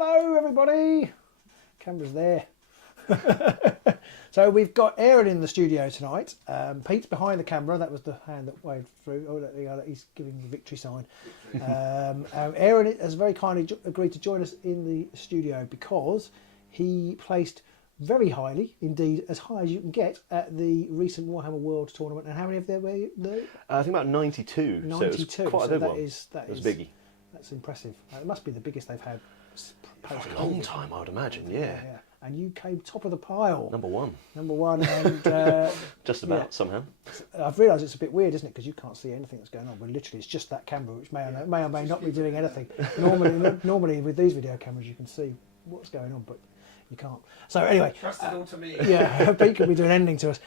Hello, everybody. Camera's there. So we've got Aaron in the studio tonight. Pete's behind the camera. That was the hand that waved through. Oh, he's giving the victory sign. Aaron has very kindly agreed to join us in the studio because he placed very highly, indeed as high as you can get, at the recent Warhammer World tournament. And how many of there were there? I think about 92. 92. So it was quite a big one. That was biggie. That's impressive. It must be the biggest they've had. For a long time, I would imagine. Yeah. And you came top of the pile. Number one, and just about somehow. I've realised it's a bit weird, isn't it? Because you can't see anything that's going on. But literally, it's just that camera, which may or may not be doing anything. Normally, with these video cameras, you can see what's going on, but you can't. So anyway, trust it all to me. Yeah, Pete could be doing ending to us.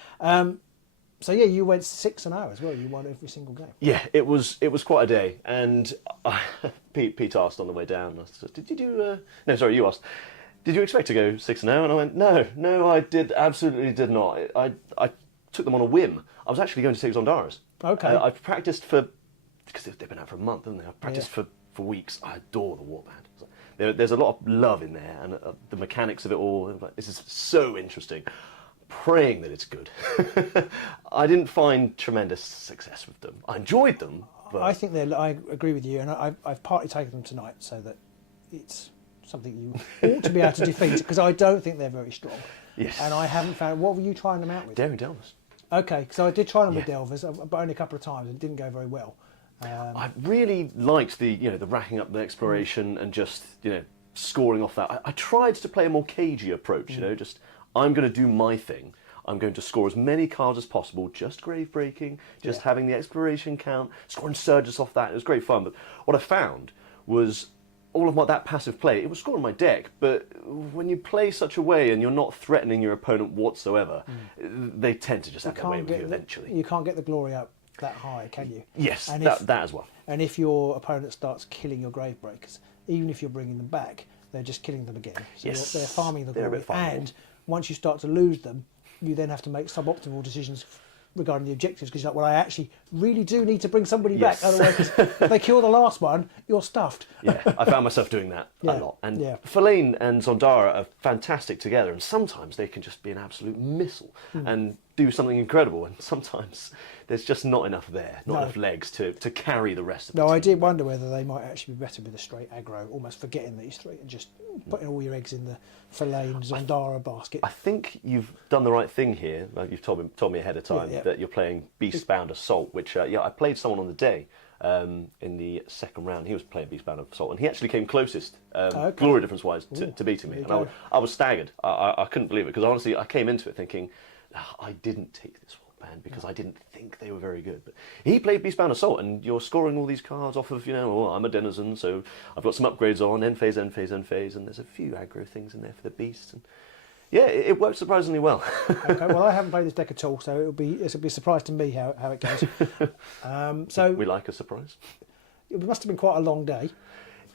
So yeah, you went 6-0 as well. You won every single game. Yeah, it was quite a day. And Pete asked on the way down. I said, "Did you do?" No, sorry, you asked. Did you expect to go 6-0? And I went, no, I absolutely did not. I took them on a whim. I was actually going to take Zondaras. Okay. I've practiced because they've been out for a month, haven't they? I've practiced for weeks. I adore the warband. There's a lot of love in there, and the mechanics of it all. This is so interesting. Praying that it's good. I didn't find tremendous success with them. I enjoyed them. But I think I agree with you, and I've partly taken them tonight so that it's something you ought to be able to defeat, because I don't think they're very strong. Yes. And I haven't found... What were you trying them out with? Daring Delvers. Okay, so I did try them with Delvers, but only a couple of times, and it didn't go very well. I really liked the racking up the exploration and just scoring off that. I tried to play a more cagey approach. Just I'm going to do my thing. I'm going to score as many cards as possible, just grave breaking, just having the exploration count, scoring surges off that. It was great fun. But what I found was all of that passive play, it was scoring my deck, but when you play such a way and you're not threatening your opponent whatsoever, they tend to just have their way with you eventually. You can't get the glory up that high, can you? Yes, and that as well. And if your opponent starts killing your grave breakers, even if you're bringing them back, they're just killing them again. So they're farming the glory. And once you start to lose them, you then have to make suboptimal decisions regarding the objectives, because you're like, well, I actually really do need to bring somebody back. Otherwise, if they kill the last one, you're stuffed. Yeah, I found myself doing that a lot. And Fellain and Zondara are fantastic together, and sometimes they can just be an absolute missile and do something incredible, and sometimes there's just not enough there, not enough legs to carry the rest of the team. I did wonder whether they might actually be better with a straight aggro, almost forgetting these three and just putting all your eggs in the Fellain Zondara basket. I think you've done the right thing here. Like you've told me ahead of time that you're playing Beastbound Assault, which I played someone on the day in the second round. He was playing Beastbound Assault, and he actually came closest, glory difference wise, to beating me. And I was staggered. I couldn't believe it, because honestly, I came into it thinking, I didn't take this warband because I didn't think they were very good. But he played Beastbound Assault, and you're scoring all these cards off of, I'm a denizen, so I've got some upgrades on, end phase, and there's a few aggro things in there for the beasts. And yeah, it worked surprisingly well. Okay, well, I haven't played this deck at all, so it'll be a surprise to me how it goes. So we like a surprise. It must have been quite a long day.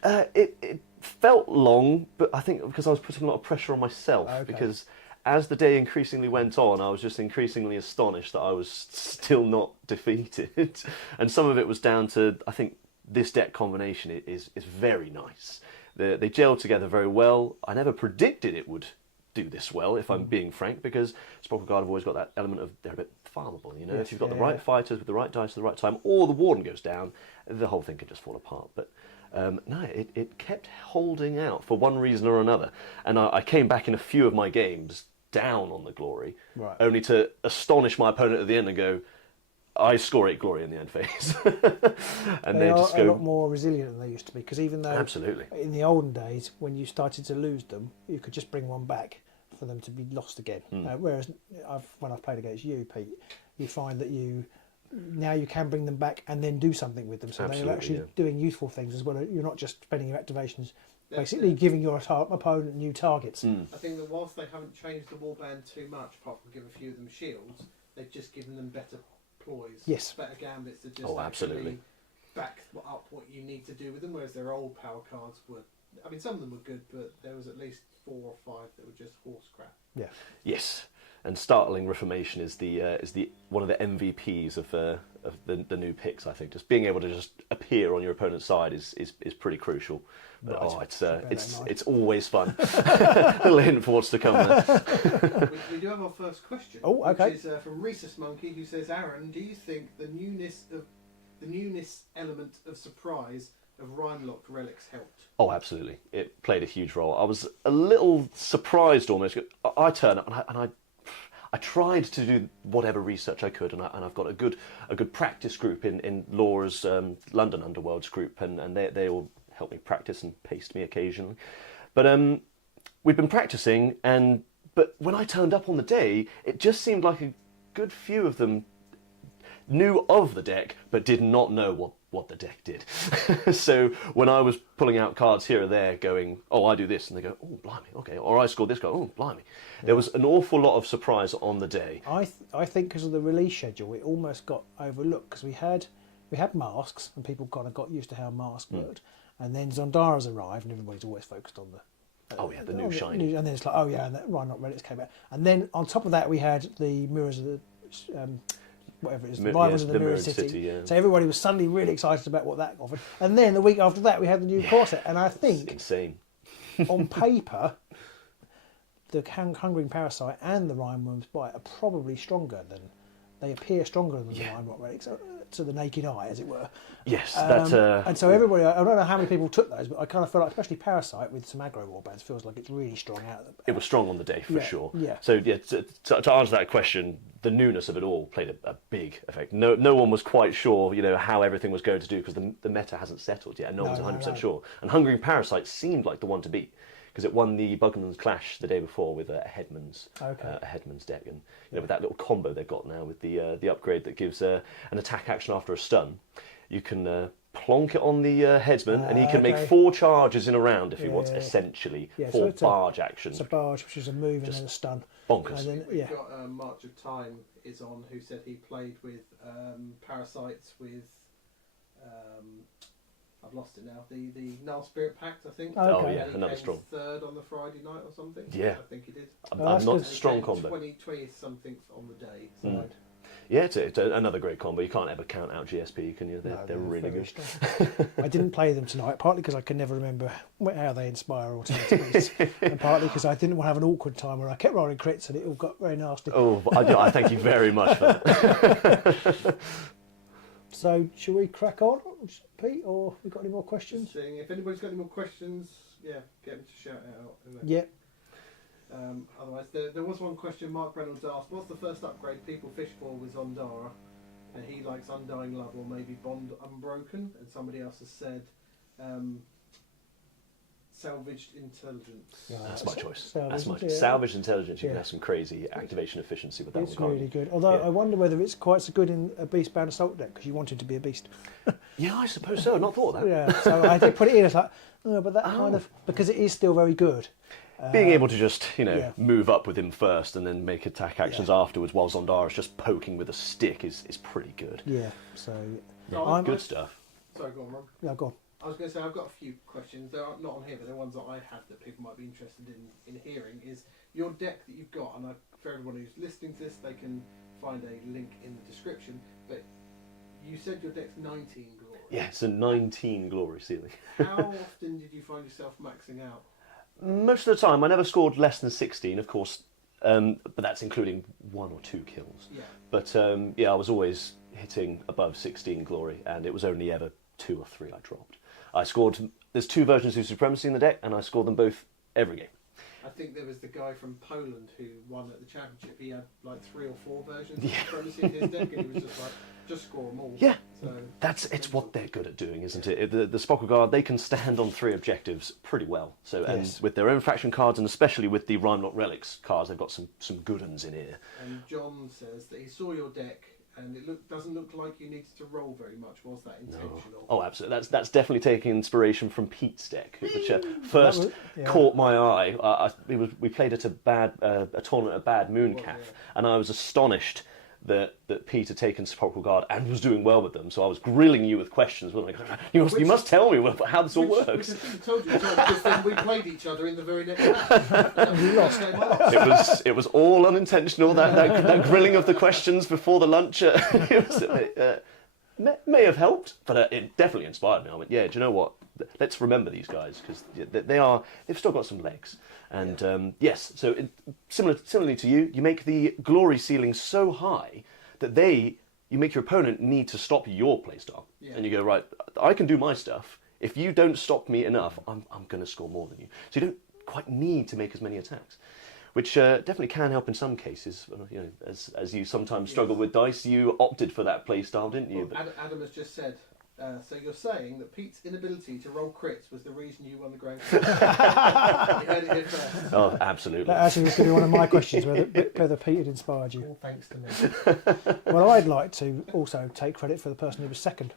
It felt long, but I think because I was putting a lot of pressure on myself, because as the day increasingly went on, I was just increasingly astonished that I was still not defeated. And some of it was down to, I think, this deck combination is very nice. They gel together very well. I never predicted it would do this well, if I'm being frank, because Sepulchral Guard have always got that element of they're a bit farmable. Yes, if you've got the right fighters with the right dice at the right time, or the warden goes down, the whole thing could just fall apart. But no, it kept holding out for one reason or another. And I came back in a few of my games down on the glory, only to astonish my opponent at the end and go, I score 8 glory in the end phase. And they just are a lot more resilient than they used to be, because even though in the olden days, when you started to lose them, you could just bring one back for them to be lost again. Whereas when I've played against you, Pete, you find that now you can bring them back and then do something with them. So they're actually doing useful things as well. You're not just spending your activations basically giving your opponent new targets. I think that whilst they haven't changed the warband too much, apart from giving a few of them shields, they've just given them better ploys, better gambits to just actually back up what you need to do with them, whereas their old power cards were, I mean, some of them were good, but there was at least 4 or 5 that were just horse crap. Yes. And Startling Reformation is the one of the MVPs of the new picks. I think just being able to just appear on your opponent's side is pretty crucial. But, it's always fun. Little hint for what's to come there. We do have our first question. Oh, okay. Which is from Rhesus Monkey, who says, Aaron, do you think the newness element of surprise of Rhinelock relics helped? Oh, absolutely. It played a huge role. I was a little surprised almost. I turned up and I tried to do whatever research I could, and I've got a good practice group in Laura's London Underworlds group, and they all help me practice and paste me occasionally. But we've been practicing, but when I turned up on the day, it just seemed like a good few of them knew of the deck, but did not know what the deck did. So when I was pulling out cards here or there going, oh, I do this, and they go, oh, blimey, okay, or I scored this guy, oh, blimey. Yeah. There was an awful lot of surprise on the day. I think because of the release schedule, it almost got overlooked, because we had masks, and people kind of got used to how masks worked, and then Zondara's arrived, and everybody's always focused on the new shiny. And then it's like, oh yeah, and that Rhinelock relics came out. And then on top of that, we had the Mirrors of the... whatever it is, the Rivals of the Mirror City. Yeah. So everybody was suddenly really excited about what that offered. And then the week after that, we had the new core set. And I think, it's insane. On paper, the Hungering Parasite and the Rhineworm's Bite are probably stronger than... They appear stronger than the Rhinelock relics, to the naked eye, as it were. Yes, and so everybody, I don't know how many people took those, but I kind of feel like, especially Parasite with some aggro warbands, feels like it's really strong out. It was strong on the day, for sure. Yeah. So, to answer that question, the newness of it all played a big effect. No one was quite sure, how everything was going to do, because the meta hasn't settled yet, and no one's 100% sure. And Hungering Parasite seemed like the one to beat, because it won the Bugman's Clash the day before with a Headman's deck, and with that little combo they've got now with the upgrade that gives an attack action after a stun, you can plonk it on the headsman, and he can make 4 charges in a round if he wants, essentially 4 barge actions. It's a barge, which is a move and then a stun. Bonkers. And then, we've got March of Time is on, who said he played with Parasites with. I've lost it now. The Null Spirit Pact, I think. Oh yeah, another strong. Third on the Friday night or something. Yeah, I think he did. I'm not strong combo. 20 something on the day. So right. Yeah, it's another great combo. You can't ever count out GSP, can you? They're really good. I didn't play them tonight, partly because I can never remember how they inspire alternative beasts, and partly because I didn't want to have an awkward time where I kept rolling crits and it all got very nasty. Oh, I thank you very much for that. So, shall we crack on, Pete, or have we got any more questions? Just seeing if anybody's got any more questions, get them to shout it out. Yeah. Otherwise, there was one question Mark Reynolds asked, what's the first upgrade people fish for with Zondara? And he likes Undying Love or maybe Bond Unbroken, and somebody else has said Salvaged Intelligence. Yeah, that's my choice. Salvaged Intelligence, you can have some crazy activation efficiency with that one. It's really good. Although I wonder whether it's quite so good in a beast-bound assault deck, because you wanted to be a beast. Yeah, I suppose so. Not thought of that. Yeah, so I did put it in, it's like, but that kind of... Because it is still very good. Being able to just, move up with him first and then make attack actions afterwards while Zondara's just poking with a stick is pretty good. Yeah, so... good stuff. Sorry, go on, Rob. No, go on. I was going to say, I've got a few questions. They're not on here, but they're ones that I have that people might be interested in hearing. Is your deck that you've got, and for everyone who's listening to this, they can find a link in the description, but you said your deck's 19 glory. Yeah, it's a 19 glory ceiling. How often did you find yourself maxing out? Most of the time. I never scored less than 16, of course, but that's including 1 or 2 kills. Yeah. But I was always hitting above 16 glory, and it was only ever 2 or 3 I dropped. I scored... There's 2 versions of Supremacy in the deck, and I scored them both every game. I think there was the guy from Poland who won at the championship. He had like 3 or 4 versions of Supremacy in his deck, and he was just like, just score them all. Yeah, so it's what they're good at doing, isn't it? The Sepulchral Guard, they can stand on 3 objectives pretty well. So, and with their own faction cards, and especially with the Rhinelock Relics cards, they've got some good ones in here. And John says that he saw your deck, and it doesn't look like you needed to roll very much. Was that intentional? No. Oh, absolutely. That's definitely taking inspiration from Pete's deck, which first caught my eye. We played at a tournament at Bad Mooncalf, and I was astonished that Pete had taken Sepulchral Guard and was doing well with them. So I was grilling you with questions. Like, you must tell me how this all works. Which I told you, because then we played each other in the very next match. We lost. It was all unintentional. That grilling of the questions before the lunch. may have helped, but it definitely inspired me. I went, yeah, do you know what? Let's remember these guys, because they've still got some legs. And yes, so similarly to you, you make the glory ceiling so high that you make your opponent need to stop your playstyle. Yeah. And you go, right, I can do my stuff. If you don't stop me enough, I'm going to score more than you. So you don't quite need to make as many attacks, which definitely can help in some cases. You know, as you sometimes struggle with dice, you opted for that playstyle, didn't you? Well, Adam has just said, so you're saying that Pete's inability to roll crits was the reason you won the Grand Prix? You heard it here first. Oh, absolutely. That actually was going to be one of my questions, whether Pete had inspired you. All thanks to me. Well, I'd like to also take credit for the person who was second,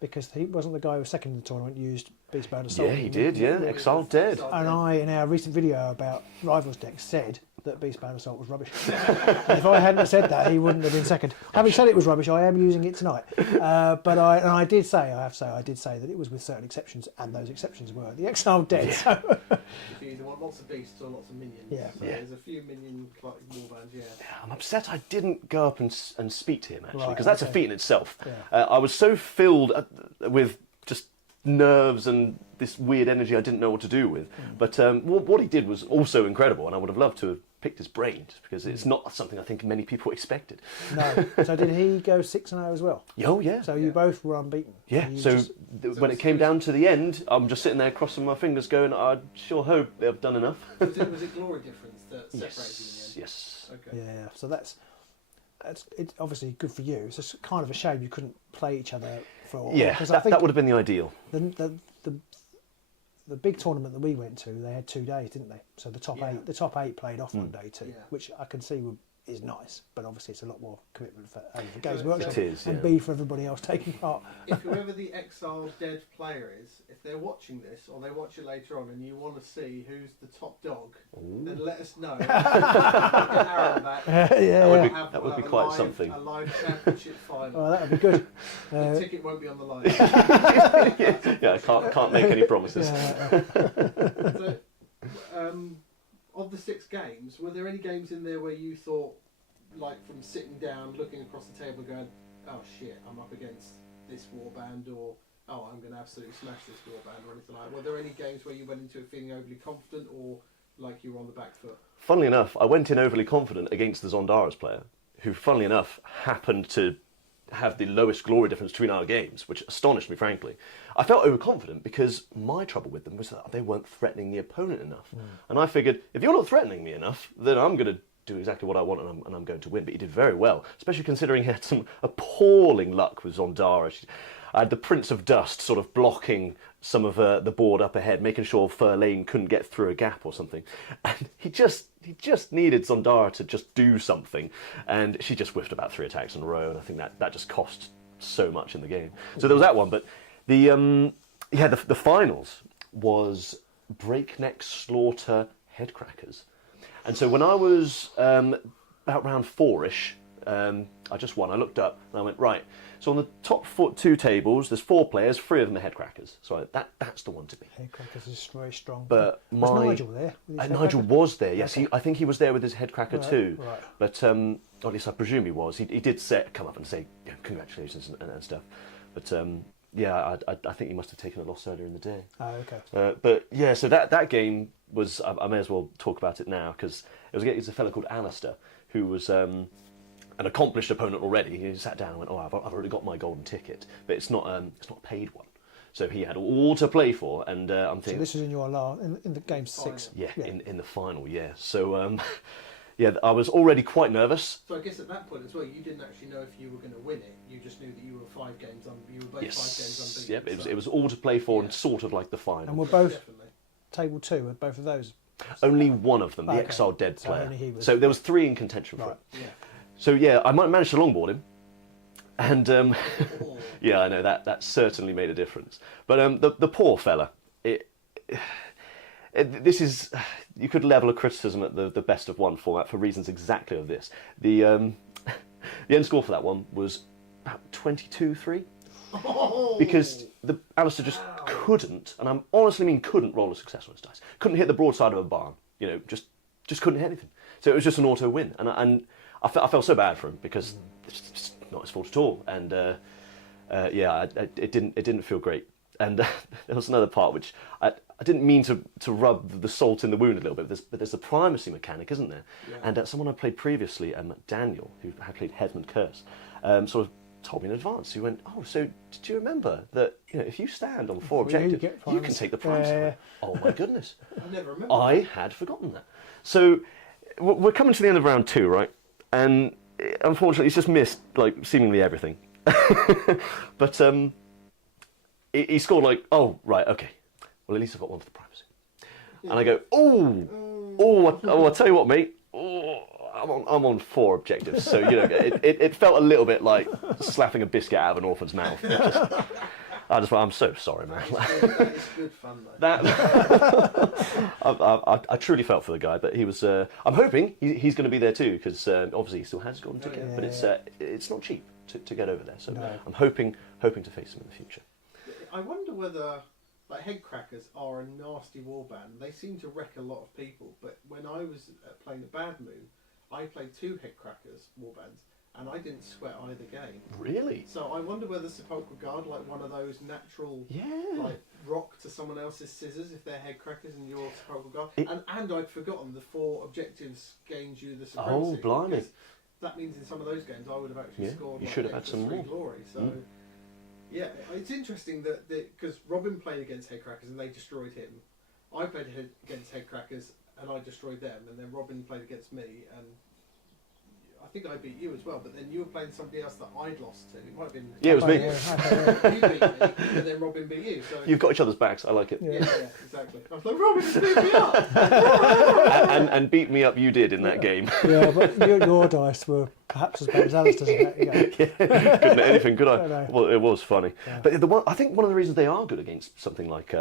because he wasn't the guy who was second in the tournament, used Beastbound Assault. Yeah, he did, yeah. Exiled Dead. And I, in our recent video about Rivals decks, said that Beastbound Assault was rubbish. And if I hadn't said that, he wouldn't have been second. Having said it was rubbish, I am using it tonight. But I did say that it was with certain exceptions, and those exceptions were the Exiled Dead. Yeah. So. If you either want lots of beasts or lots of minions. Yeah. So there's a few minion warbands, yeah. I'm upset I didn't go up and speak to him, actually, because Right, that's a feat in itself. Yeah. I was so filled with just nerves and this weird energy I didn't know what to do with. But what he did was also incredible, and I would have loved to have picked his brain, because it's not something I think many people expected. No. So did he go 6-0 as well? Oh, yeah. So you both were unbeaten? Yeah, so when it came down to the end, I'm just sitting there crossing my fingers going, I sure hope they've done enough. Was it glory difference that separated you in the end? Yes. Okay. Yeah, so that's it's obviously good for you. It's just kind of a shame you couldn't play each other for a while. Yeah, that would have been the ideal. The big tournament that we went to, they had 2 days, didn't they? So the top eight played off one day too, which I can see is nice, but obviously it's a lot more commitment for A, for Games Workshop, and B, for everybody else taking part. If whoever the Exiled Dead player is, if they're watching this or they watch it later on and you want to see who's the top dog, then let us know. That would be quite something. A live championship final. Oh, that would be good. The ticket won't be on the line. Yeah, I can't make any promises. So, of the 6 games, were there any games in there where you thought, like from sitting down, looking across the table, going, "Oh shit, I'm up against this warband," or "Oh, I'm going to absolutely smash this warband," or anything like that? Were there any games where you went into it feeling overly confident, or like you were on the back foot? Funnily enough, I went in overly confident against the Zondaras player, who, funnily enough, happened to have the lowest glory difference between our games, which astonished me, frankly. I felt overconfident because my trouble with them was that they weren't threatening the opponent enough. And I figured, if you're not threatening me enough, then I'm going to do exactly what I want, and I'm going to win. But he did very well, especially considering he had some appalling luck with Zondara. I had the Prince of Dust sort of blocking some of the board up ahead, making sure Furlane couldn't get through a gap or something. And he just needed Zondara to just do something, and she just whiffed about 3 attacks in a row, and I think that just cost so much in the game. So there was that one, but the finals was Breakneck Slaughter Headcrackers. And so when I was about round 4-ish, I just won. I looked up and I went, right, so on the top 2 tables, there's 4 players, 3 of them are Headcrackers. So that's the one to beat. Headcrackers is very strong. But was Nigel there? Nigel was there, yes. Okay. I think he was there with his Headcracker too. Right. But or at least I presume he was. He did come up and say, congratulations and stuff. But yeah, I think he must have taken a loss earlier in the day. Oh, okay. But yeah, so that game was, I may as well talk about it now, because it was a fellow called Alistair, who was an accomplished opponent already. He sat down and went, "Oh, I've already got my golden ticket, but it's not a paid one." So he had all to play for, and I'm thinking. So this was in your in the game 6. Yeah, in the final, yeah. So yeah, I was already quite nervous. So I guess at that point as well, you didn't actually know if you were going to win it. You just knew that you were 5 games you were both 5 games unbeaten. Yep, it was all to play for, and sort of like the final. And we're both table 2 at both of those. Only one of them, the Exiled Dead player. So there was 3 in contention for it. Yeah. So yeah, I managed to longboard him, and yeah, I know that certainly made a difference. But the poor fella, this is, you could level a criticism at the best of 1 format for reasons exactly of this. The end score for that one was about 22-3. Because Alistair just couldn't, and I honestly mean couldn't, roll a success on his dice. Couldn't hit the broadside of a barn. Just couldn't hit anything. So it was just an auto win, and I felt so bad for him, because it's just not his fault at all. And it didn't feel great. And there was another part which I didn't mean to rub the salt in the wound a little bit, but there's the primacy mechanic, isn't there? Yeah. And someone I played previously, Daniel, who had played Headman Curse, sort of told me in advance. He went, "Oh, so did you remember that if you stand on 4 objectives, you can take the primacy?" Oh my goodness! I never remember. I had forgotten that. So we're coming to the end of round 2, right? And unfortunately, he's just missed seemingly everything. But he scored oh right, okay. Well, at least I've got one for the primacy. And I go, I'll tell you what, mate. I'm on 4 objectives, so it felt a little bit like slapping a biscuit out of an orphan's mouth. I'm so sorry, man. That is good fun, though. I truly felt for the guy, but he was. I'm hoping he's going to be there too, because obviously he still has got a ticket, but it's not cheap to get over there. So I'm hoping to face him in the future. I wonder whether headcrackers are a nasty warband. They seem to wreck a lot of people, but when I was playing the Bad Moon, I played 2 headcrackers warbands, and I didn't sweat either game. Really? So I wonder whether Sepulchral Guard, one of those natural, rock to someone else's scissors if they're headcrackers and you're Sepulchral Guard. And I'd forgotten the 4 objectives gains you the supremacy. Oh, blimey! That means in some of those games I would have actually scored. You should have had some more glory. So. Yeah, it's interesting that because Robin played against headcrackers and they destroyed him. I played against headcrackers and I destroyed them, and then Robin played against me, and I think I beat you as well. But then you were playing somebody else that I'd lost to. It might have been it was me. You beat me, and then Robin beat you. So you've got each other's backs. I like it. Yeah, exactly. I was like, Robin just beat me up, and beat me up. You did in that game. Yeah, but your dice were perhaps as bad as Alistair's. Couldn't anything, could I? No. Well, it was funny. Yeah. But I think one of the reasons they are good against something like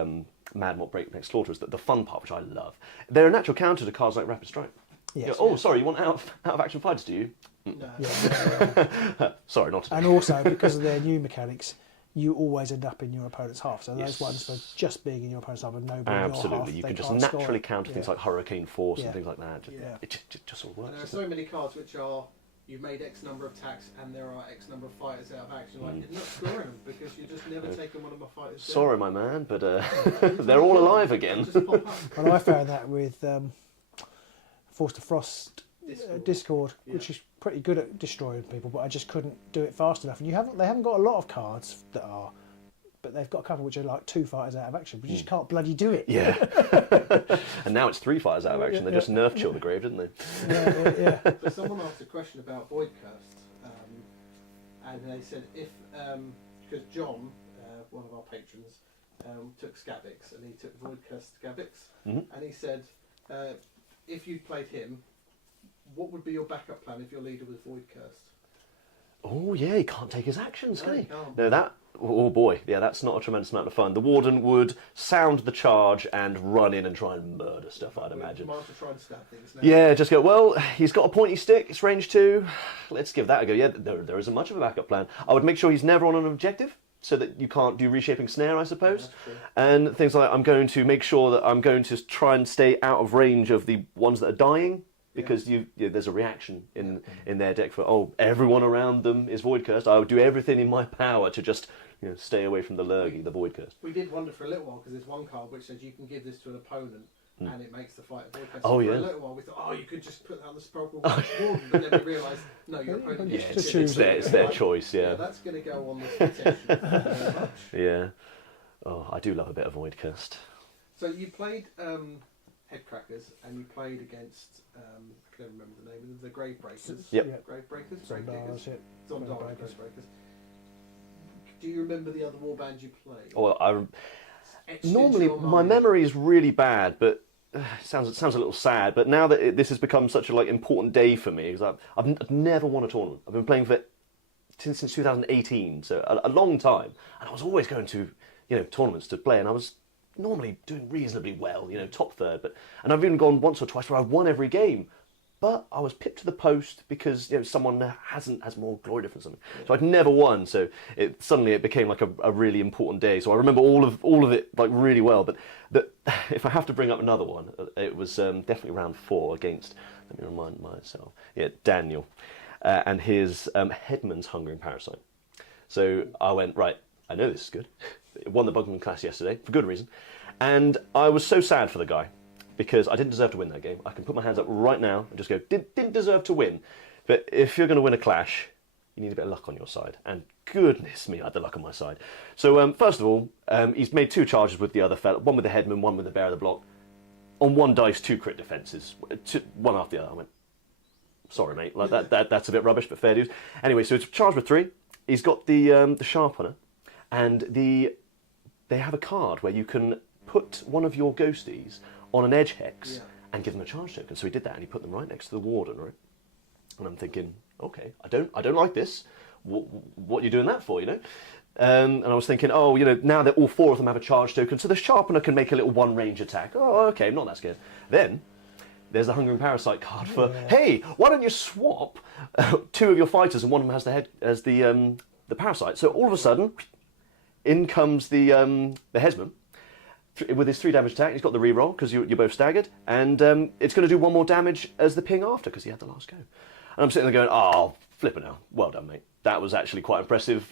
Mad Mort Breakneck Slaughter is that the fun part, which I love, they're a natural counter to cards like Rapid Strike. Yes, sorry, you want out of action fighters, do you? No. Yeah. Sorry, not today. And also, because of their new mechanics, you always end up in your opponent's half. So those ones for just being in your opponent's half and nobody in your half. Absolutely, you can just naturally counter things like Hurricane Force and things like that. It just all works. And there are so many cards which are, you've made X number of attacks and there are X number of fighters out of action. You're not scoring them because you just never taken one of my fighters down. Sorry, my man, but they're all alive again. And I found that with Force to Frost Discord, which is pretty good at destroying people, but I just couldn't do it fast enough. And they haven't got a lot of cards that are, but they've got a couple which are 2 fighters out of action, but you just can't bloody do it. Yeah. And now it's 3 fighters out of action. They just nerfed Chill the Grave, didn't they? Yeah. So someone asked a question about Void Cursed, and they said because John, one of our patrons, took Scavix, and he took Void Cursed Scavix, and he said if you'd played him, what would be your backup plan if your leader was Void Cursed? Oh yeah, he can't take his actions, can he? Can't. No, oh boy, yeah, that's not a tremendous amount of fun. The Warden would sound the charge and run in and try and murder stuff, I'd imagine. Might have to try and stab things now. Yeah, just go, well, he's got a pointy stick, it's range 2, let's give that a go. Yeah, there isn't much of a backup plan. I would make sure he's never on an objective, so that you can't do reshaping snare, I suppose. And things like, I'm going to make sure that I'm going to try and stay out of range of the ones that are dying, because there's a reaction in their deck for, everyone around them is Void Cursed. I would do everything in my power to just stay away from the Lurgy, the Void Cursed. We did wonder for a little while, because there's one card which says you can give this to an opponent and it makes the fight Void Cursed. Oh, so yeah. For a little while we thought, you could just put that on the Sepulchral Warden, but then we realised, no, your opponent gets to choose. It's their choice, yeah. That's going to go on the protection. Thank you very much. Yeah. Oh, I do love a bit of Void Cursed. So you played Headcrackers, and you played against, I can't remember the name of them, the Grave Breakers. Yep. Grave Breakers? Zondars, Zondars, Grave Breakers. Do you remember the other warband you played? Well, normally my memory is really bad, but it sounds a little sad. But now that this has become such a important day for me, because I've never won a tournament. I've been playing since 2018, so a long time, and I was always going to tournaments to play, and I was normally doing reasonably well, top third. And I've even gone once or twice where I've won every game. But I was pipped to the post because someone has more glory difference than me. So I'd never won. So suddenly it became like a really important day. So I remember all of it really well. But if I have to bring up another one, it was definitely round 4 against. Let me remind myself. Yeah, Daniel, and his Headman's Hungering Parasite. So I went, right, I know this is good. It won the Bugman class yesterday, for good reason. And I was so sad for the guy, because I didn't deserve to win that game. I can put my hands up right now and just go, didn't deserve to win. But if you're going to win a clash, you need a bit of luck on your side. And goodness me, I had the luck on my side. So first of all, he's made 2 charges with the other fella, one with the headman, one with the bear of the block. On 1 dice, 2 crit defences, one after the other. I went, sorry mate, like that's a bit rubbish, but fair dues. Anyway, so it's charged with 3. He's got the sharpener, and they have a card where you can put one of your ghosties on an edge hex and give them a charge token. So he did that, and he put them right next to the warden, right? And I'm thinking, okay, I don't like this. What are you doing that for, you know? And I was thinking, oh, you know, now that all 4 of them have a charge token, so the sharpener can make a little 1-range attack. Oh, okay, I'm not that scared. Then there's the Hungering Parasite card for, hey, why don't you swap 2 of your fighters and one of them has the parasite. So all of a sudden, in comes the Hesman with his 3 damage attack. He's got the reroll because you're both staggered, and it's going to do 1 more damage as the ping after because he had the last go. And I'm sitting there going, oh, flip it now. Well done, mate. That was actually quite impressive.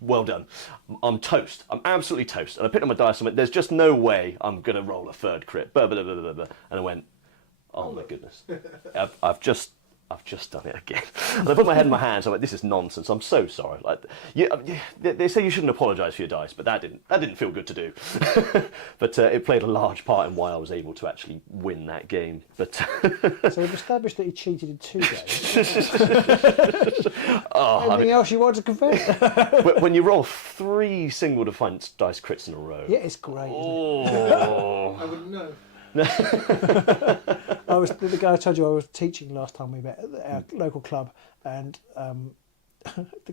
Well done. I'm toast. I'm absolutely toast. And I picked up my dice and went, there's just no way I'm going to roll a 3rd crit. Blah, blah, blah, blah, blah. And I went, oh my goodness. I've just done it again. And I put my head in my hands. I'm like, this is nonsense. I'm so sorry. Like, they say you shouldn't apologise for your dice, but that didn't feel good to do. But it played a large part in why I was able to actually win that game. But so we've established that he cheated in 2 games. Anything else you want to confess? When you roll 3 single defiant dice crits in a row. Yeah, it's great. Oh. I wouldn't know. The guy I told you I was teaching last time we met at our local club, and the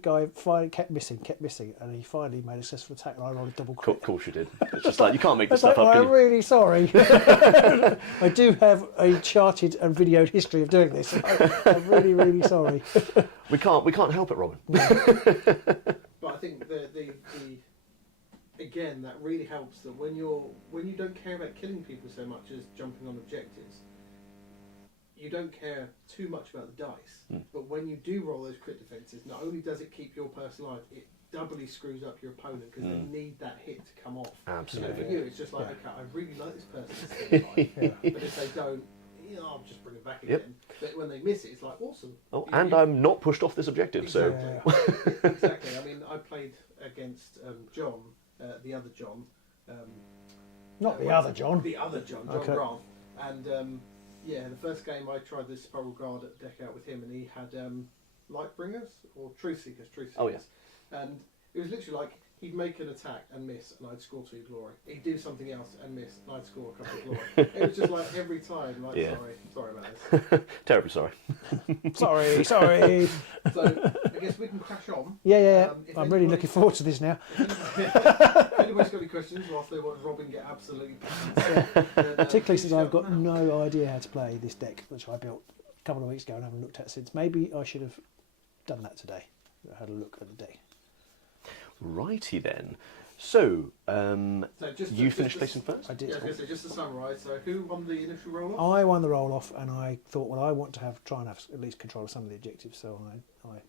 guy finally kept missing, and he finally made a successful attack, and I rolled a double crit. Of course you did. It's just like, you can't make this stuff up. I'm really sorry. I do have a charted and videoed history of doing this. I'm really, really sorry. We can't help it, Robin. But I think the again, that really helps that when you don't care about killing people so much as jumping on objectives, you don't care too much about the dice. But when you do roll those crit defences, not only does it keep your person alive, it doubly screws up your opponent because they need that hit to come off. Absolutely. And for you, it's just like, okay, I really like this person, but if they don't, I'll just bring it back again. But when they miss it, it's like, awesome. Oh, I'm not pushed off this objective, exactly. Exactly. I mean, I played against John. The other John. Not the other John. The other John, John Grant. And the first game I tried this Sepulchral Guard at deck out with him, and he had Lightbringers or Truth Seekers. Oh, yeah. And it was literally like he'd make an attack and miss, and I'd score 2 glory. He'd do something else and miss, and I'd score a couple of glory. It was just like every time, like, sorry about this. Terribly sorry. sorry. So I guess we can crash on. Yeah. I'm really looking forward to this now. If anybody's got any questions, whilst they want Robin get absolutely particularly since I've got no idea how to play this deck, which I built a couple of weeks ago and haven't looked at since. Maybe I should have done that today. I had a look at the deck. Righty then. So, you finished placing first? I did. Yeah, I was going to say, just to summarise, so who won the initial roll-off? I won the roll-off, and I thought, well, I want to try and have at least control of some of the objectives, so I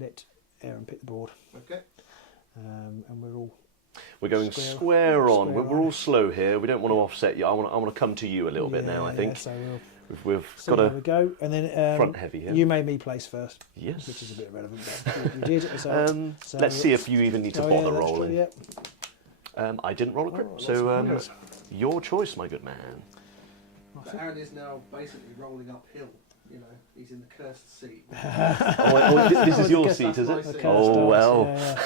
let Aaron pick the board. Okay. And we're going square on. We're all slow here. We don't want to offset you. I want to come to you a little bit now, I think. So we've so got there we go. And then front heavy here. You made me place first. Yes. Which is a bit irrelevant, but you did. So, let's see if you even need to bother rolling. True, yeah. I didn't roll a crit, so your choice, my good man. But Aaron is now basically rolling uphill. You know, he's in the cursed seat. This is your seat, is it? Oh, well. Yeah.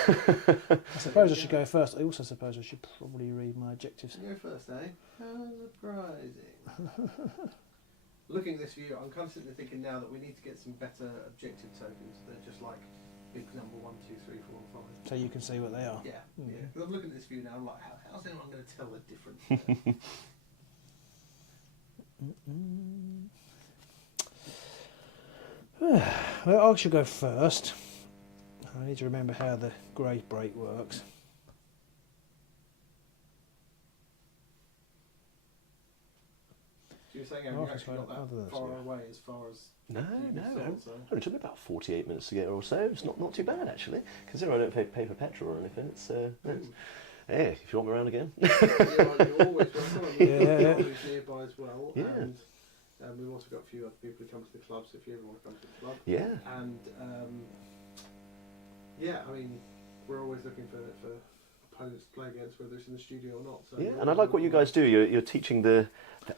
I suppose I should go first. I also suppose I should probably read my objectives. You go first, eh? How surprising. Looking at this view, I'm kind of sitting there thinking now that we need to get some better objective tokens. They're just like big number 1, 2, 3, 4, and 5. So you can see what they are. Yeah, yeah. Because I'm looking at this view now, I'm like, how's anyone going to tell the difference? Well, I should go first. I need to remember how the grey break works. So you're saying you actually got that far away as far as... No. It only took me about 48 minutes to get or so. It's not too bad, actually. Considering I don't pay for petrol or anything, it's... Hey, if you want me around again. You're always welcome. You're always nearby as well. Yeah. And we've also got a few other people who come to the club, so if you ever want to come to the club. Yeah. And, I mean, we're always looking for opponents to play against, whether it's in the studio or not. So yeah, and I like what you guys do. You're teaching the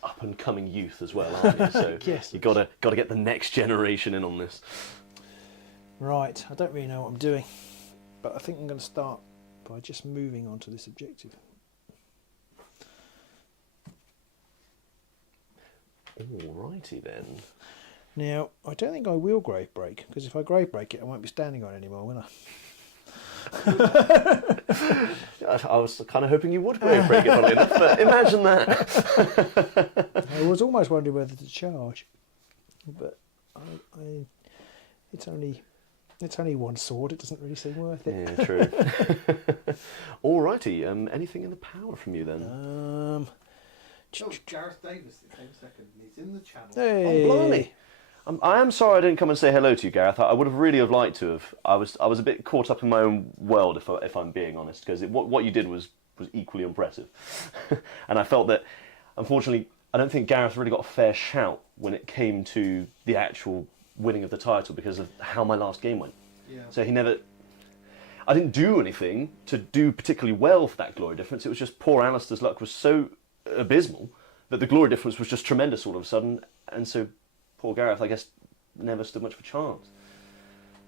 up and coming youth as well, aren't you? So yes, you got to get the next generation in on this. Right. I don't really know what I'm doing, but I think I'm going to start by just moving on to this objective. Alrighty then. Now, I don't think I will grave break, because if I grave break it, I won't be standing on it anymore, will I? I was kind of hoping you would grave break it, funnily enough, but imagine that. I was almost wondering whether to charge, but it's only one sword. It doesn't really seem worth it. Yeah, true. Alrighty. Anything in the power from you then? Gareth Davis came second. He's in the channel. Hey. Oh, blimey. I am sorry I didn't come and say hello to you, Gareth. I would have really have liked to have. I was a bit caught up in my own world, if I'm being honest, because what you did was equally impressive, and I felt that, unfortunately, I don't think Gareth really got a fair shout when it came to the actual winning of the title because of how my last game went. Yeah. So I didn't do anything to do particularly well for that glory difference. It was just poor Alistair's luck was so abysmal that the glory difference was just tremendous all of a sudden, and so poor Gareth, I guess, never stood much of a chance.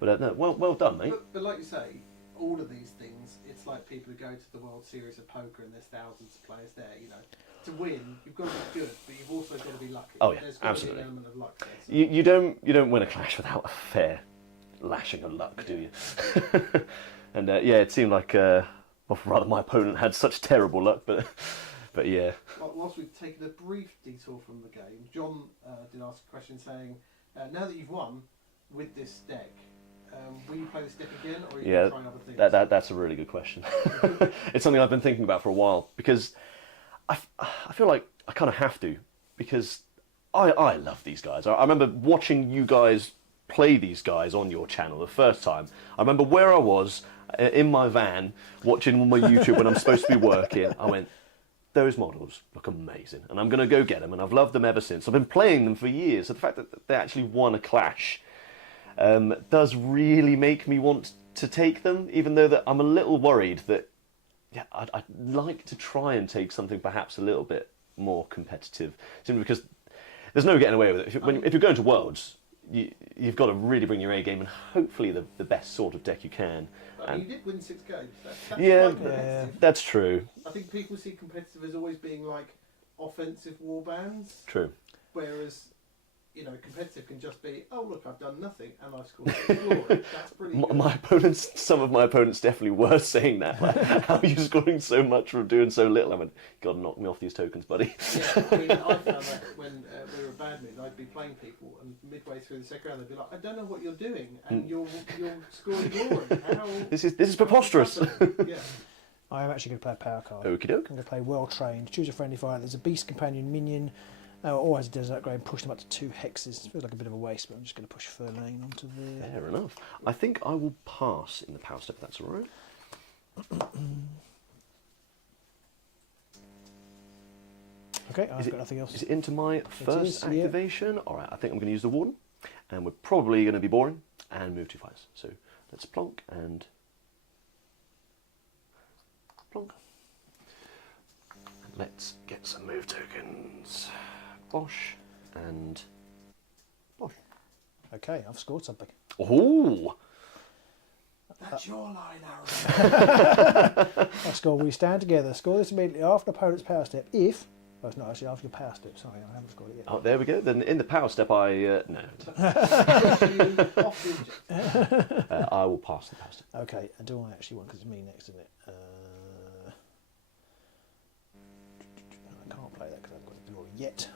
But no, well done, mate. But like you say, all of these things, it's like people who go to the World Series of Poker and there's thousands of players there. You know, to win, you've got to be good, but you've also got to be lucky. Oh yeah, There's got absolutely. to be an element of luck there. So. You don't win a clash without a fair lashing of luck, do you? And it seemed like, rather, my opponent had such terrible luck, but yeah. Whilst we've taken a brief detour from the game, John did ask a question saying, now that you've won with this deck, will you play this deck again, or are you going to try other things? That's a really good question. It's something I've been thinking about for a while, because I feel like I kind of have to, because I love these guys. I remember watching you guys play these guys on your channel the first time. I remember where I was in my van watching my YouTube when I'm supposed to be working. I went, those models look amazing, and I'm going to go get them, and I've loved them ever since. I've been playing them for years, so the fact that they actually won a clash does really make me want to take them, even though that I'm a little worried that I'd like to try and take something perhaps a little bit more competitive, simply because there's no getting away with it. If you're going to Worlds, you've got to really bring your A game, and hopefully the best sort of deck you can. I mean, you did win 6 games. That's yeah, quite competitive. That's true. I think people see competitive as always being like offensive warbands. True. Whereas, competitive can just be, oh look, I've done nothing and I've scored 6 glory. That's pretty good. Some of my opponents definitely were saying that. Like, how are you scoring so much from doing so little? I went, God, knock me off these tokens, buddy. Yeah, I mean, I found that when we were at Badminton, I'd be playing people, and midway through the second round, they'd be like, I don't know what you're doing, and you're scoring glory. How? This is preposterous. Yeah. I'm actually going to play a power card. Okie doke. I'm going to play Well Trained. Choose a friendly fighter. There's a Beast Companion minion. Always does that, upgrade and push them up to 2 hexes. Feels like a bit of a waste, but I'm just going to push Furlane onto there. Fair enough. I think I will pass in the power step, if that's all right. Okay, I've got nothing else. Is it into my first activation? Yeah. All right, I think I'm going to use the Warden, and we're probably going to be boring and move 2 fires. So let's plonk and plonk. Let's get some move tokens. Bosh and bosh. Okay, I've scored something. Oh! That's your line, Aaron. I score. We stand together. Score this immediately after opponent's power step. If it's not actually after your power step. Sorry, I haven't scored it yet. Oh, there we go. Then in the power step, no. I will pass the power step. Okay, and do I actually want? Because it's me next, isn't it? I can't play that because I haven't got the glory yet.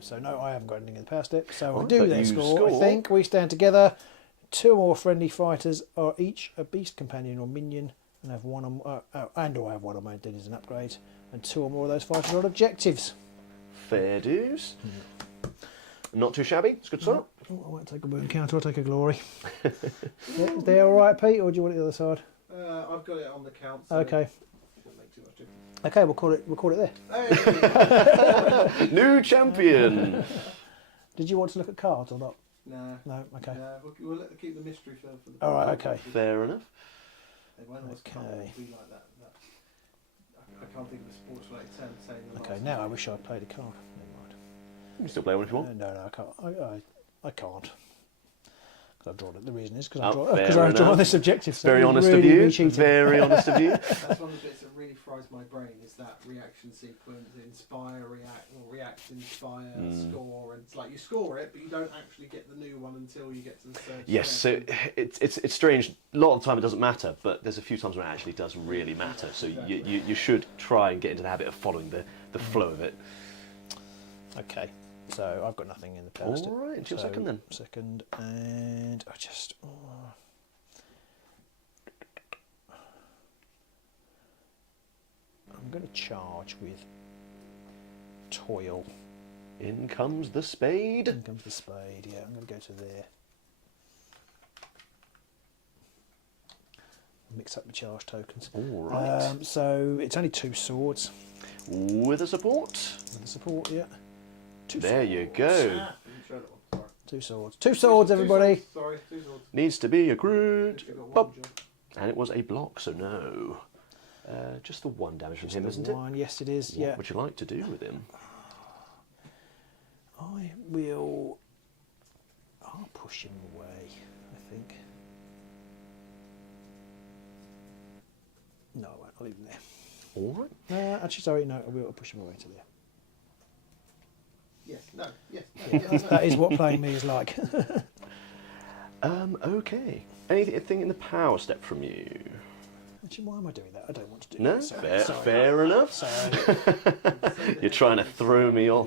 So no, I haven't got anything in the power step. So I do then score. I think we stand together. 2 or more friendly fighters are each a beast companion or minion, and have one on, or I have one on my identity as an upgrade, and 2 or more of those fighters are on objectives. Fair dues. Not too shabby. It's good start. Oh, I won't take a wound counter. I'll take a glory. Yeah, is they all right, Pete, or do you want it the other side? I've got it on the count. So okay. Shouldn't make too much difference. Okay, we'll call it there. Hey. New champion. Did you want to look at cards or not? No. No. Okay. We'll keep the mystery for the. All right. Okay. Fair enough. They won't always come and be like that. I can't think of a sports-related term saying the okay. last Now one. I wish I'd played a card. Never mind. You can still play one if you want. No, I can't. I can't. I've drawn it. The reason is because Oh, I've drawn this objective. So very honest really, of you. really cheating. Very honest of you. That's one of the bits that really fries my brain is that reaction sequence, inspire, react, inspire, score, and it's like you score it, but you don't actually get the new one until you get to the third. Yes, so it's strange. A lot of the time it doesn't matter, but there's a few times when it actually does really matter. So exactly. you should try and get into the habit of following the flow of it. Okay. So I've got nothing in the power step. All right, into your second then. Second, and I just. I'm going to charge with toil. In comes the spade. In comes the spade. Yeah, I'm going to go to there. Mix up the charge tokens. All right. So it's only 2 swords. With a support. With a support, yeah. There you go. 2 swords. 2 swords, everybody. Sorry, 2 swords. Needs to be accrued. Bob. And it was a block, so no. Just the 1 damage from him, isn't it? Yes, it is. What would you like to do with him? I'll push him away, I think. No, I won't. I'll leave him there. All right. Actually, sorry, no, I will push him away to there. Yes, no, yes. That is what playing me is like. Okay. Anything in the power step from you? Actually, why am I doing that? I don't want to do No, that. fair enough. Sorry. You're trying to throw me off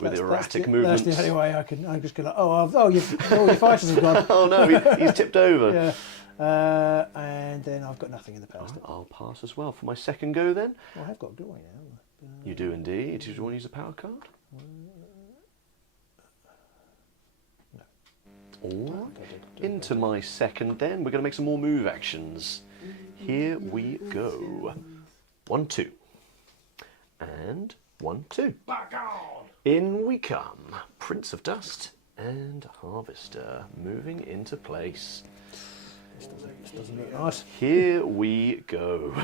with erratic movements. That's the only way I can. I'm just going to. All your fighters have gone. Oh no, he's tipped over. Yeah. And then I've got nothing in the power step. I'll pass as well for my second go then. Well, I have got glory now. You do indeed. Do you want to use a power card? No. All right. Into my second then. We're going to make some more move actions. Here we go. 1, 2. And 1, 2. Back on! In we come. Prince of Dust and Harvester moving into place. This doesn't look nice. Here we go.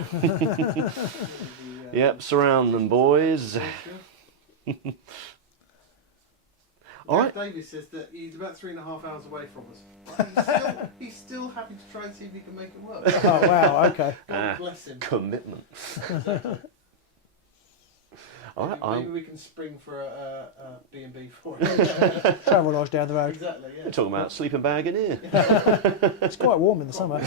Yep, surround them, boys. All right. David says that he's about 3.5 hours away from us. But he's still happy to try and see if he can make it work. Oh, wow, okay. God bless him. Commitment. All right, maybe we can spring for a B&B for it. Travel lodge down the road. Exactly, yeah. We're talking about sleeping bag in here. It's quite warm in the summer.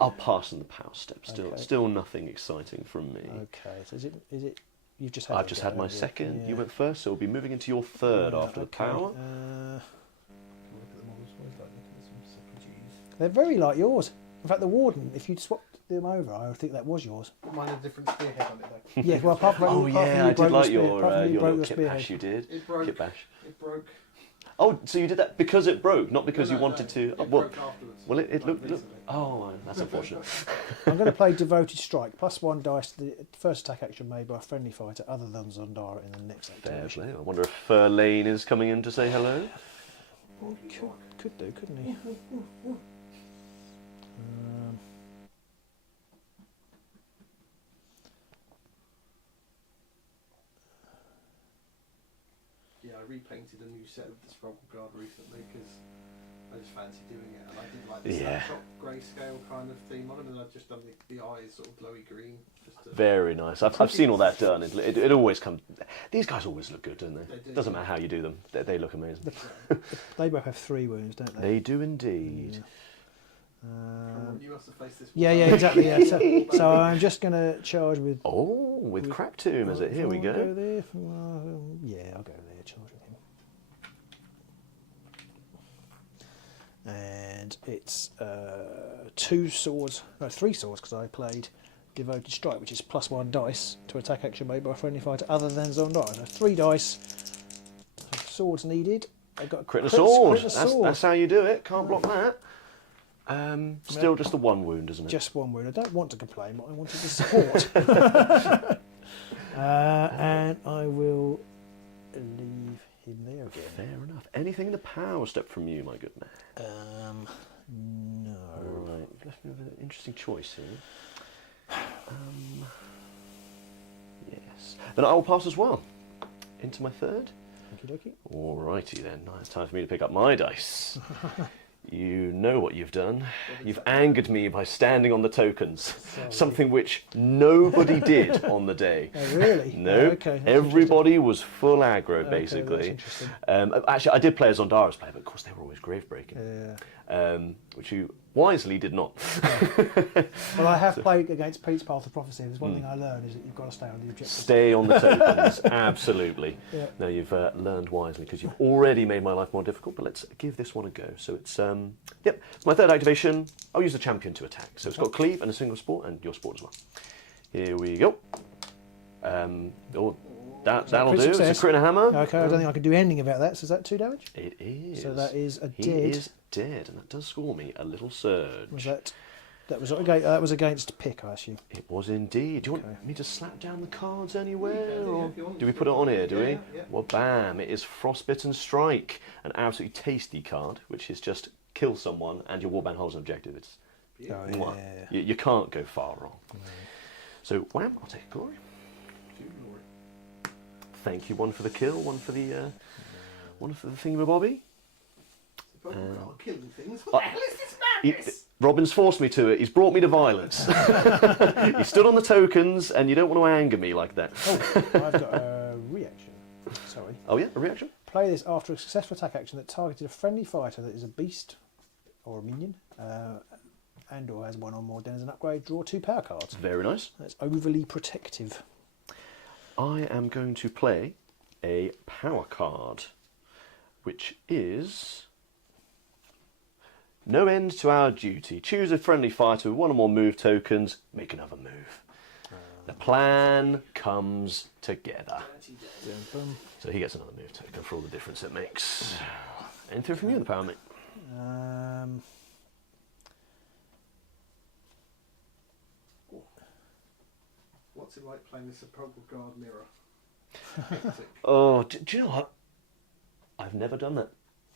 I'll pass on the power step. Okay. Still nothing exciting from me. Okay, so is it you've just had I've just had my second. Yeah. You went first, so we'll be moving into your third after the power. They're very like yours. In fact, the Warden, if you'd swapped them over, I would think that was yours. Mine had a different spearhead on it though. Yeah, well, apart from I did like your little kit spearhead. bash you did. It broke. Kit bash. It broke. Oh, so you did that because it broke, not because you wanted to. It broke afterwards. Well, it looked. Recently. Oh, that's unfortunate. I'm going to play Devoted Strike. +1 dice to the first attack action made by a friendly fighter other than Zondara in the next activation. Fair play. I wonder if Lane is coming in to say hello. Well, could do, couldn't he? Yeah, I repainted a new set of the Sproggle Guard recently because I just fancy doing it, and I did like the snapshot grayscale kind of theme on them, and I've just done the eyes sort of glowy green. Very nice. I've seen all that done. It always comes. These guys always look good, don't they? They do. Doesn't matter how you do them. They look amazing. They both have 3 wounds, don't they? They do indeed. You must have faced this. Yeah, exactly. Yeah. So I'm just going to charge with. Oh, with Crack Tomb, is it? Here we go. Go there yeah, I'll go there. Charge with him. And it's 3 swords, because I played Devoted Strike, which is +1 dice to attack action made by a friendly fighter other than Zondara. So 3 dice. Swords needed. I've got a crit and a sword. That's how you do it. Can't block that. Still just the 1 wound, isn't it? Just 1 wound. I don't want to complain, but I wanted to support. And I will leave him there again. Fair enough. Anything in the power step from you, my good man? No. All right, you've left me with an interesting choice here. Yes. Then I will pass as well into my 3rd. Okie dokie. Alrighty then, now it's time for me to pick up my dice. You know what you've done. You've angered me by standing on the tokens. Something which nobody did on the day. Oh, really? No. Okay, Everybody was full aggro, Okay, basically. that's interesting. Actually, I did play as Zondara's player, but of course they were always grave breaking. Yeah. Which you wisely did not. Well, I have played against Pete's Path of Prophecy. There's one thing I learned is that you've got to stay on the objective. Stay on the tokens, absolutely. Yeah. No, you've learned wisely because you've already made my life more difficult, but let's give this one a go. So it's, it's my 3rd activation. I'll use the champion to attack. So it's got cleave and a single sport and your sport as well. Here we go. That'll do. Success. It's a crit and a hammer. Okay, I don't think I can do anything about that. So is that 2 damage? It is. So that is a He dead. is dead, and that does score me a little surge. Was that was against pick, I assume. It was indeed. Do you want me to slap down the cards anywhere? Or Do we put it on here, do we? Yeah. Well, bam, it is Frostbitten Strike, an absolutely tasty card, which is just kill someone and your warband holds an objective. It's Oh, yeah. you can't go far wrong. No. So, wham, I'll take a glory. Thank you. 1 for the kill, 1 for the thingamabobby. Killing things. What the hell is this madness? Robin's forced me to it. He's brought me to violence. He stood on the tokens, and you don't want to anger me like that. Oh, I've got a reaction. Sorry. Oh yeah, a reaction? Play this after a successful attack action that targeted a friendly fighter that is a beast or a minion, and or has 1 or more den as an upgrade. Draw 2 power cards. Very nice. That's overly protective. I am going to play a power card, which is no end to our duty. Choose a friendly fighter with 1 or more move tokens, make another move. The plan comes together. So he gets another move token for all the difference it makes. Anything from you in the power, mate? What's it like playing the Sepulchral Guard mirror? Oh, do you know what? I've never done that.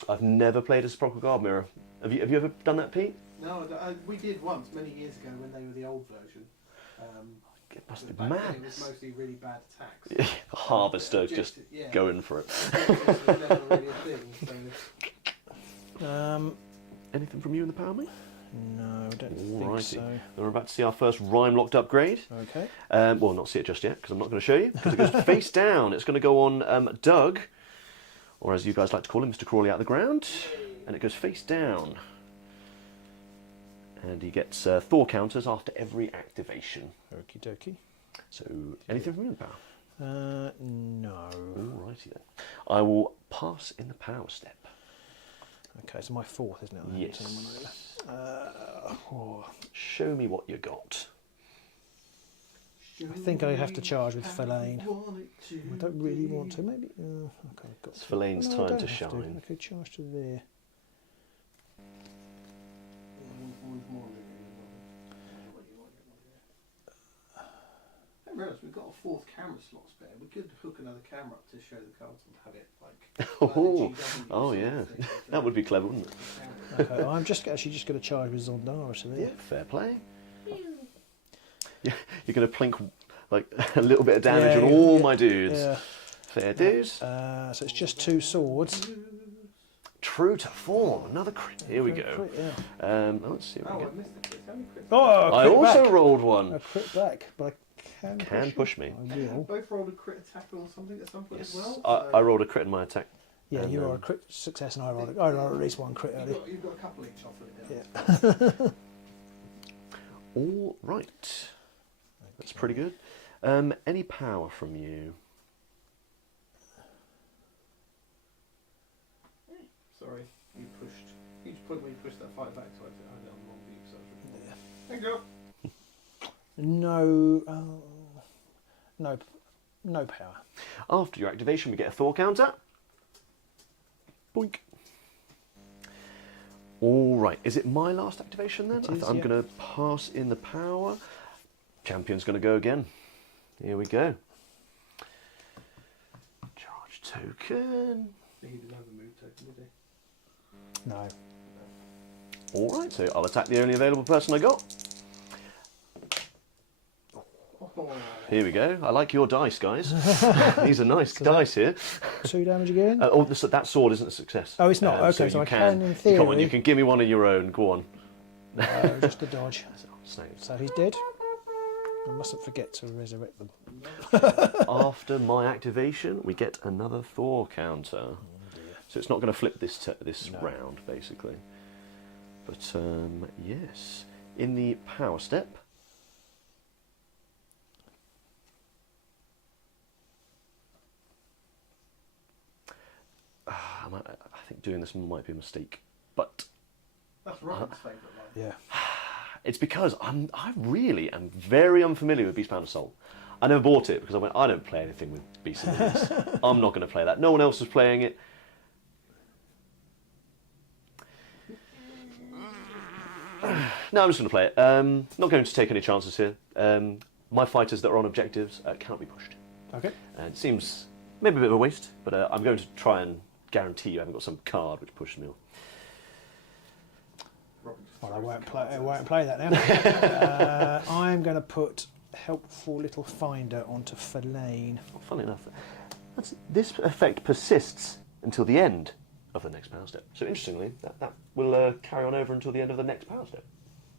I've never played a Sepulchral Guard mirror. Have you ever done that, Pete? No, we did once, many years ago, when they were the old version. It must be back mad. then it was mostly really bad attacks. Harvester just going for it. Was never really a thing, so. Anything from you in the power, mate? No, I don't think so. Then we're about to see our first rhyme-locked upgrade. Okay. Well, not see it just yet, because I'm not going to show you, because it goes face down. It's going to go on Doug, or as you guys like to call him, Mr. Crawley out of the ground, and it goes face down. And he gets Thor counters after every activation. Okie dokie. So, anything from you in the power? No. Alrighty then. I will pass in the power step. Okay, so my 4th, isn't it? Yes. Show me what you got. I think I have to charge with Fellaine. I don't really want to. Maybe. Okay, got It's Fellane's time to shine. I could charge to there. I realised we've got a 4th camera slot spare. We could hook another camera up to show the cards and have it like. Oh yeah, that would be clever, wouldn't it? Okay, I'm actually just going to charge with Zondara. So there. Yeah, fair play. Yeah, you're going to plink like a little bit of damage on all my dudes. Yeah. Fair dues. So it's just 2 swords. True to form, another crit. Here we go. Crit, yeah. Let's see what we I get. missed the crit. How many crits? Oh, I also rolled one. A crit back, but I can push me. I will. Both rolled a crit attack or something at some point Yes, as well. I rolled a crit in my attack. Yeah, and, you are a crit success, and I rolled at least one crit early. You've got a couple each, I'll put it down. Yeah. All right. That's pretty good. Any power from you? Sorry, you pushed. Each point where you pushed that fight back, so I had it on the wrong view. So yeah. Thank you. No power. After your activation, we get a Thor counter. Boink. All right. Is it my last activation then? I'm going to pass in the power. Champion's going to go again. Here we go. Charge token. He didn't have a move token, did he? No. All right. So I'll attack the only available person I got. Oh. Here we go. I like your dice, guys. These are nice dice here. 2 damage again? That sword isn't a success. Oh, it's not? Okay, so I can, in theory... Come on, you can give me one of your own. Go on. No, just a dodge. Snakes. So he's dead. I mustn't forget to resurrect them. After my activation, we get another Thor counter. Oh, so it's not going to flip this round, basically. But, yes. In the power step... I think doing this might be a mistake, but that's Robin's favourite line. Yeah, it's because I really am very unfamiliar with Beastbound Assault. I never bought it because I went, I don't play anything with Beast and Beast. I'm not going to play that. No one else was playing it. No, I'm just going to play it. Not going to take any chances here. My fighters that are on objectives cannot be pushed. Okay. And it seems maybe a bit of a waste, but I'm going to try and guarantee you haven't got some card which pushes me off. Well, I won't play that now. I'm going to put Helpful Little Finder onto Fellaine. Well, funny enough, this effect persists until the end of the next power step. So interestingly, that will carry on over until the end of the next power step.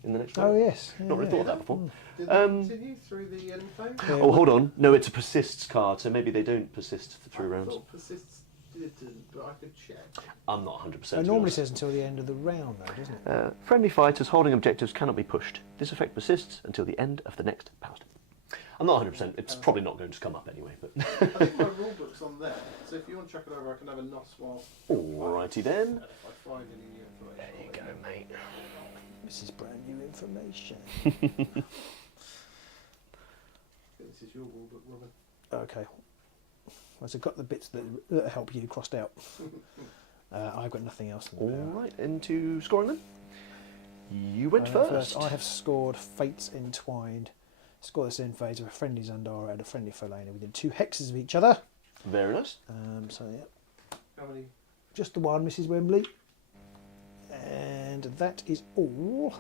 In the next round. Oh yes. Yeah, not really thought of that before. Did they continue through the end phase? Oh, hold on. No, it's a persists card, so maybe they don't persist for 3 rounds. Persists didn't, but I could check. I'm not 100%. It normally says until the end of the round, though, doesn't it? Friendly fighters holding objectives cannot be pushed. This effect persists until the end of the next power step. I'm not 100%. It's probably not going to come up anyway. But I think my rule book's on there, so if you want to check it over, I can have a NOS while. Alrighty then. And if I find any new information. There you go, mate. This is brand new information. This is your rule book, Robin. Okay. Well, so I've got the bits that help you crossed out. I've got nothing else. Alright, into scoring then. You went first. I have scored Fates Entwined. Score this in phase of a friendly Zandara and a friendly Fellaine within 2 hexes of each other. Very nice. So yeah. How many? Just the one, Mrs. Wembley. And that is all.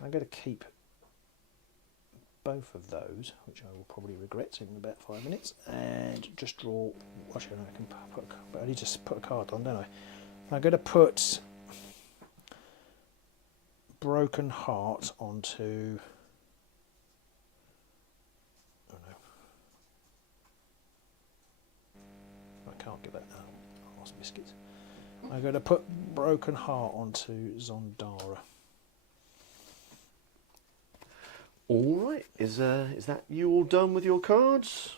I'm going to keep both of those, which I will probably regret in about 5 minutes, and just draw. Actually, no, I can put, but I need to put a card on, don't I? I'm going to put Broken Heart onto. Oh no. I can't get that now. I lost biscuits. I'm going to put Broken Heart onto Zondara. All right. Is that you all done with your cards?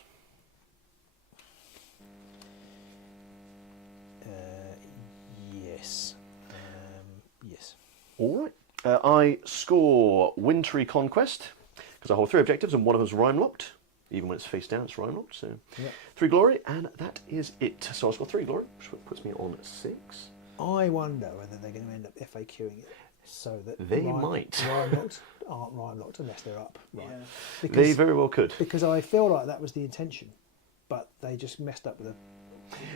Yes. Yes. All right. I score Wintry Conquest because I hold 3 objectives and one of them's rhyme locked. Even when it's face down, it's rhyme locked. So yep. 3 glory, and that is it. So I score 3 glory, which puts me on 6. I wonder whether they're going to end up FAQing it so that they might. Rhyme locked aren't rhyme locked unless they're up. Right. Yeah. Because, they very well could. Because I feel like that was the intention, but they just messed up with the.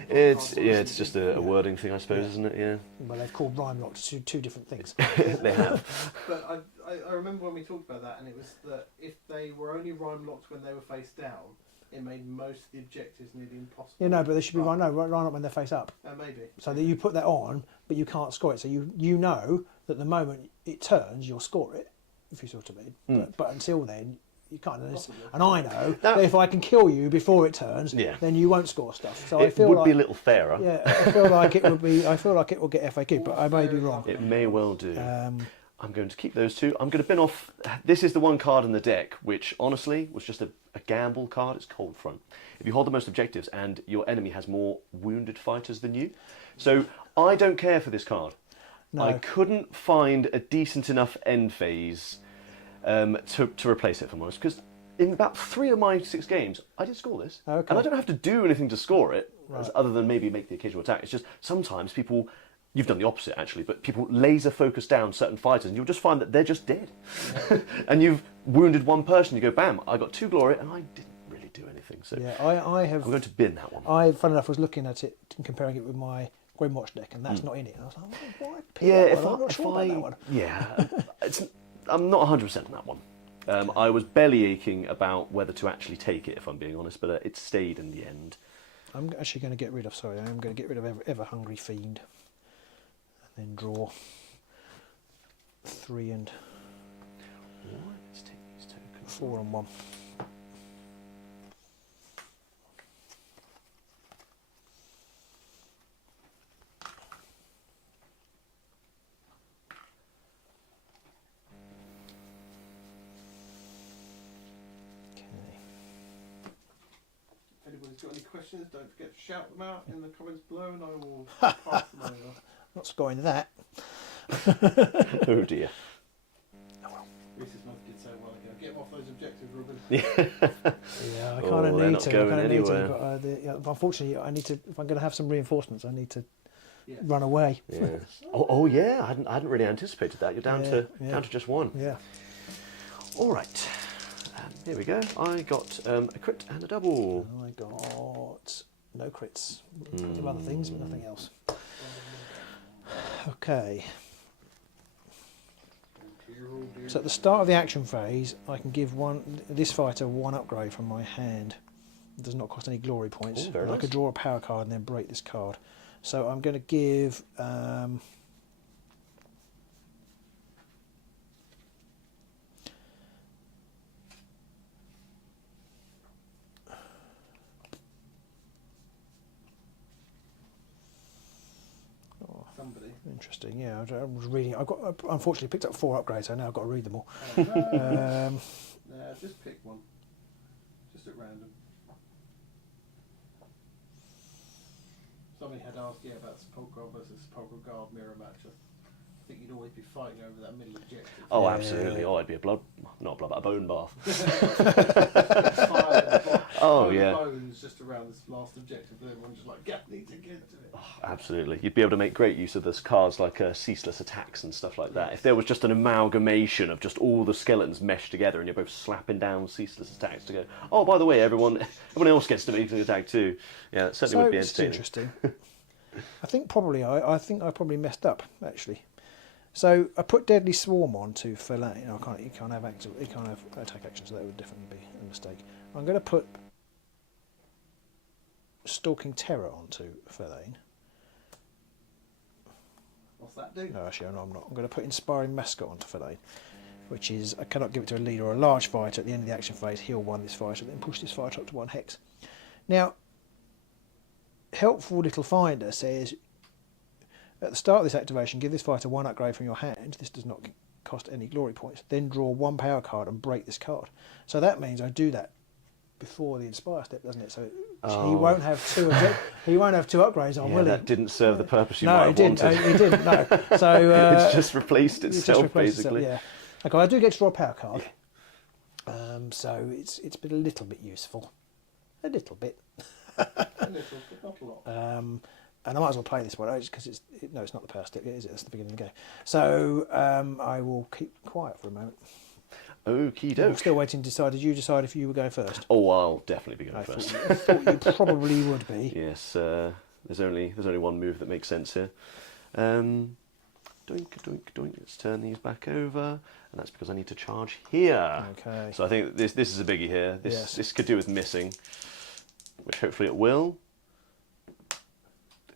It's just a wording thing, I suppose, isn't it? Yeah. Well, they've called rhyme locked two different things. They have. But I remember when we talked about that, and it was that if they were only rhyme locked when they were face down, it made most of the objectives nearly impossible. Yeah, no, but they should be rhyme locked when they're face up. Maybe. So that you put that on, but you can't score it. So you know that the moment it turns, you'll score it, if you see what I mean. But until then, you can't. And I know that if I can kill you before it turns, then you won't score stuff. So I feel would be a little fairer. Yeah, I feel like it would be. I feel like it will get FAQ, but I may be wrong. It may well do. I'm going to keep those two. I'm going to bin off. This is the one card in the deck which, honestly, was just a gamble card. It's Cold Front. If you hold the most objectives and your enemy has more wounded fighters than you, so I don't care for this card. No. I couldn't find a decent enough end phase to replace it, if I'm honest, because in about 3 of my 6 games, I did score this. Okay. And I don't have to do anything to score it, other than maybe make the occasional attack. It's just sometimes people, you've done the opposite actually, but people laser focus down certain fighters and you'll just find that they're just dead. And you've wounded one person, you go, bam, I got 2 glory and I didn't really do anything. So yeah, I'm going to bin that one. Fun enough, was looking at it and comparing it with my Grimwatch deck, and that's not in it. And I was like, why? I'm not sure about that one. Yeah, I'm not 100% on that one. I was belly aching about whether to actually take it, if I'm being honest, but it stayed in the end. I'm actually going to get rid of. Sorry, I'm going to get rid of Ever Hungry Fiend, and then draw 3 and let's take these tokens. 4 and 1. Got any questions, don't forget to shout them out in the comments below and I will pass them over. Not scoring that. Oh dear. Oh well. Reese's mouth did say a while ago, get them off those objectives, Ruben. Yeah, I kind of need to. Going anywhere. But unfortunately, I need to. If I'm going to have some reinforcements, I need to run away. Yeah. Oh yeah, I hadn't really anticipated that. You're down to just 1. Yeah. All right. Here we go. I got a crit and a double. I got no crits. Some other things, but nothing else. Okay. So at the start of the action phase, I can give this fighter 1 upgrade from my hand. It does not cost any glory points. Very nice. I could draw a power card and then break this card. So I'm going to give... Interesting, yeah. I was reading. I unfortunately picked up 4 upgrades, so now I've got to read them all. Just pick one, just at random. Somebody had asked about Sepulchral versus Sepulchral Guard mirror match. I think you'd always be fighting over that middle objective. Oh, absolutely. Oh, I'd be a bone bath. Oh, yeah. Bones just around this last objective, and everyone's just like, need to get to it. Oh, absolutely. You'd be able to make great use of those cards like ceaseless attacks and stuff like that. If there was just an amalgamation of just all the skeletons meshed together and you're both slapping down ceaseless attacks to go, oh, by the way, everyone else gets to make the attack too. Yeah, that certainly would be entertaining. It's interesting. I think I probably messed up, actually. So I put Deadly Swarm on to Fellain. He can't have attack action, so that would definitely be a mistake. I'm going to put Stalking Terror onto Fellain. What's that do? No, actually, no, I'm not. I'm going to put Inspiring Mascot onto Fellain, which is I cannot give it to a leader or a large fighter at the end of the action phase. Heal 1 this fighter, then push this fighter up to 1 hex. Now, Helpful Little Finder says, at the start of this activation, give this fighter 1 upgrade from your hand. This does not cost any glory points. Then draw 1 power card and break this card. So that means I do that before the Inspire step, doesn't it? So he won't have 2 upgrades on, will he? That didn't serve the purpose you might have wanted. No, it didn't. No. So it's just replaced itself, basically. Yeah. Okay, I do get to draw a power card. So it's been a little bit useful. A little bit. A little, but not a lot. And I might as well play this one because it's not the power stick, is it? That's the beginning of the game. So I will keep quiet for a moment. Okie doke. I'm still waiting to decide. Did you decide if you were going first? Oh, I'll definitely be going first. I thought you probably would be. Yes. There's only one move that makes sense here. Doink, doink, doink. Let's turn these back over, and that's because I need to charge here. Okay. So I think this is a biggie here. This could do with missing, which hopefully it will.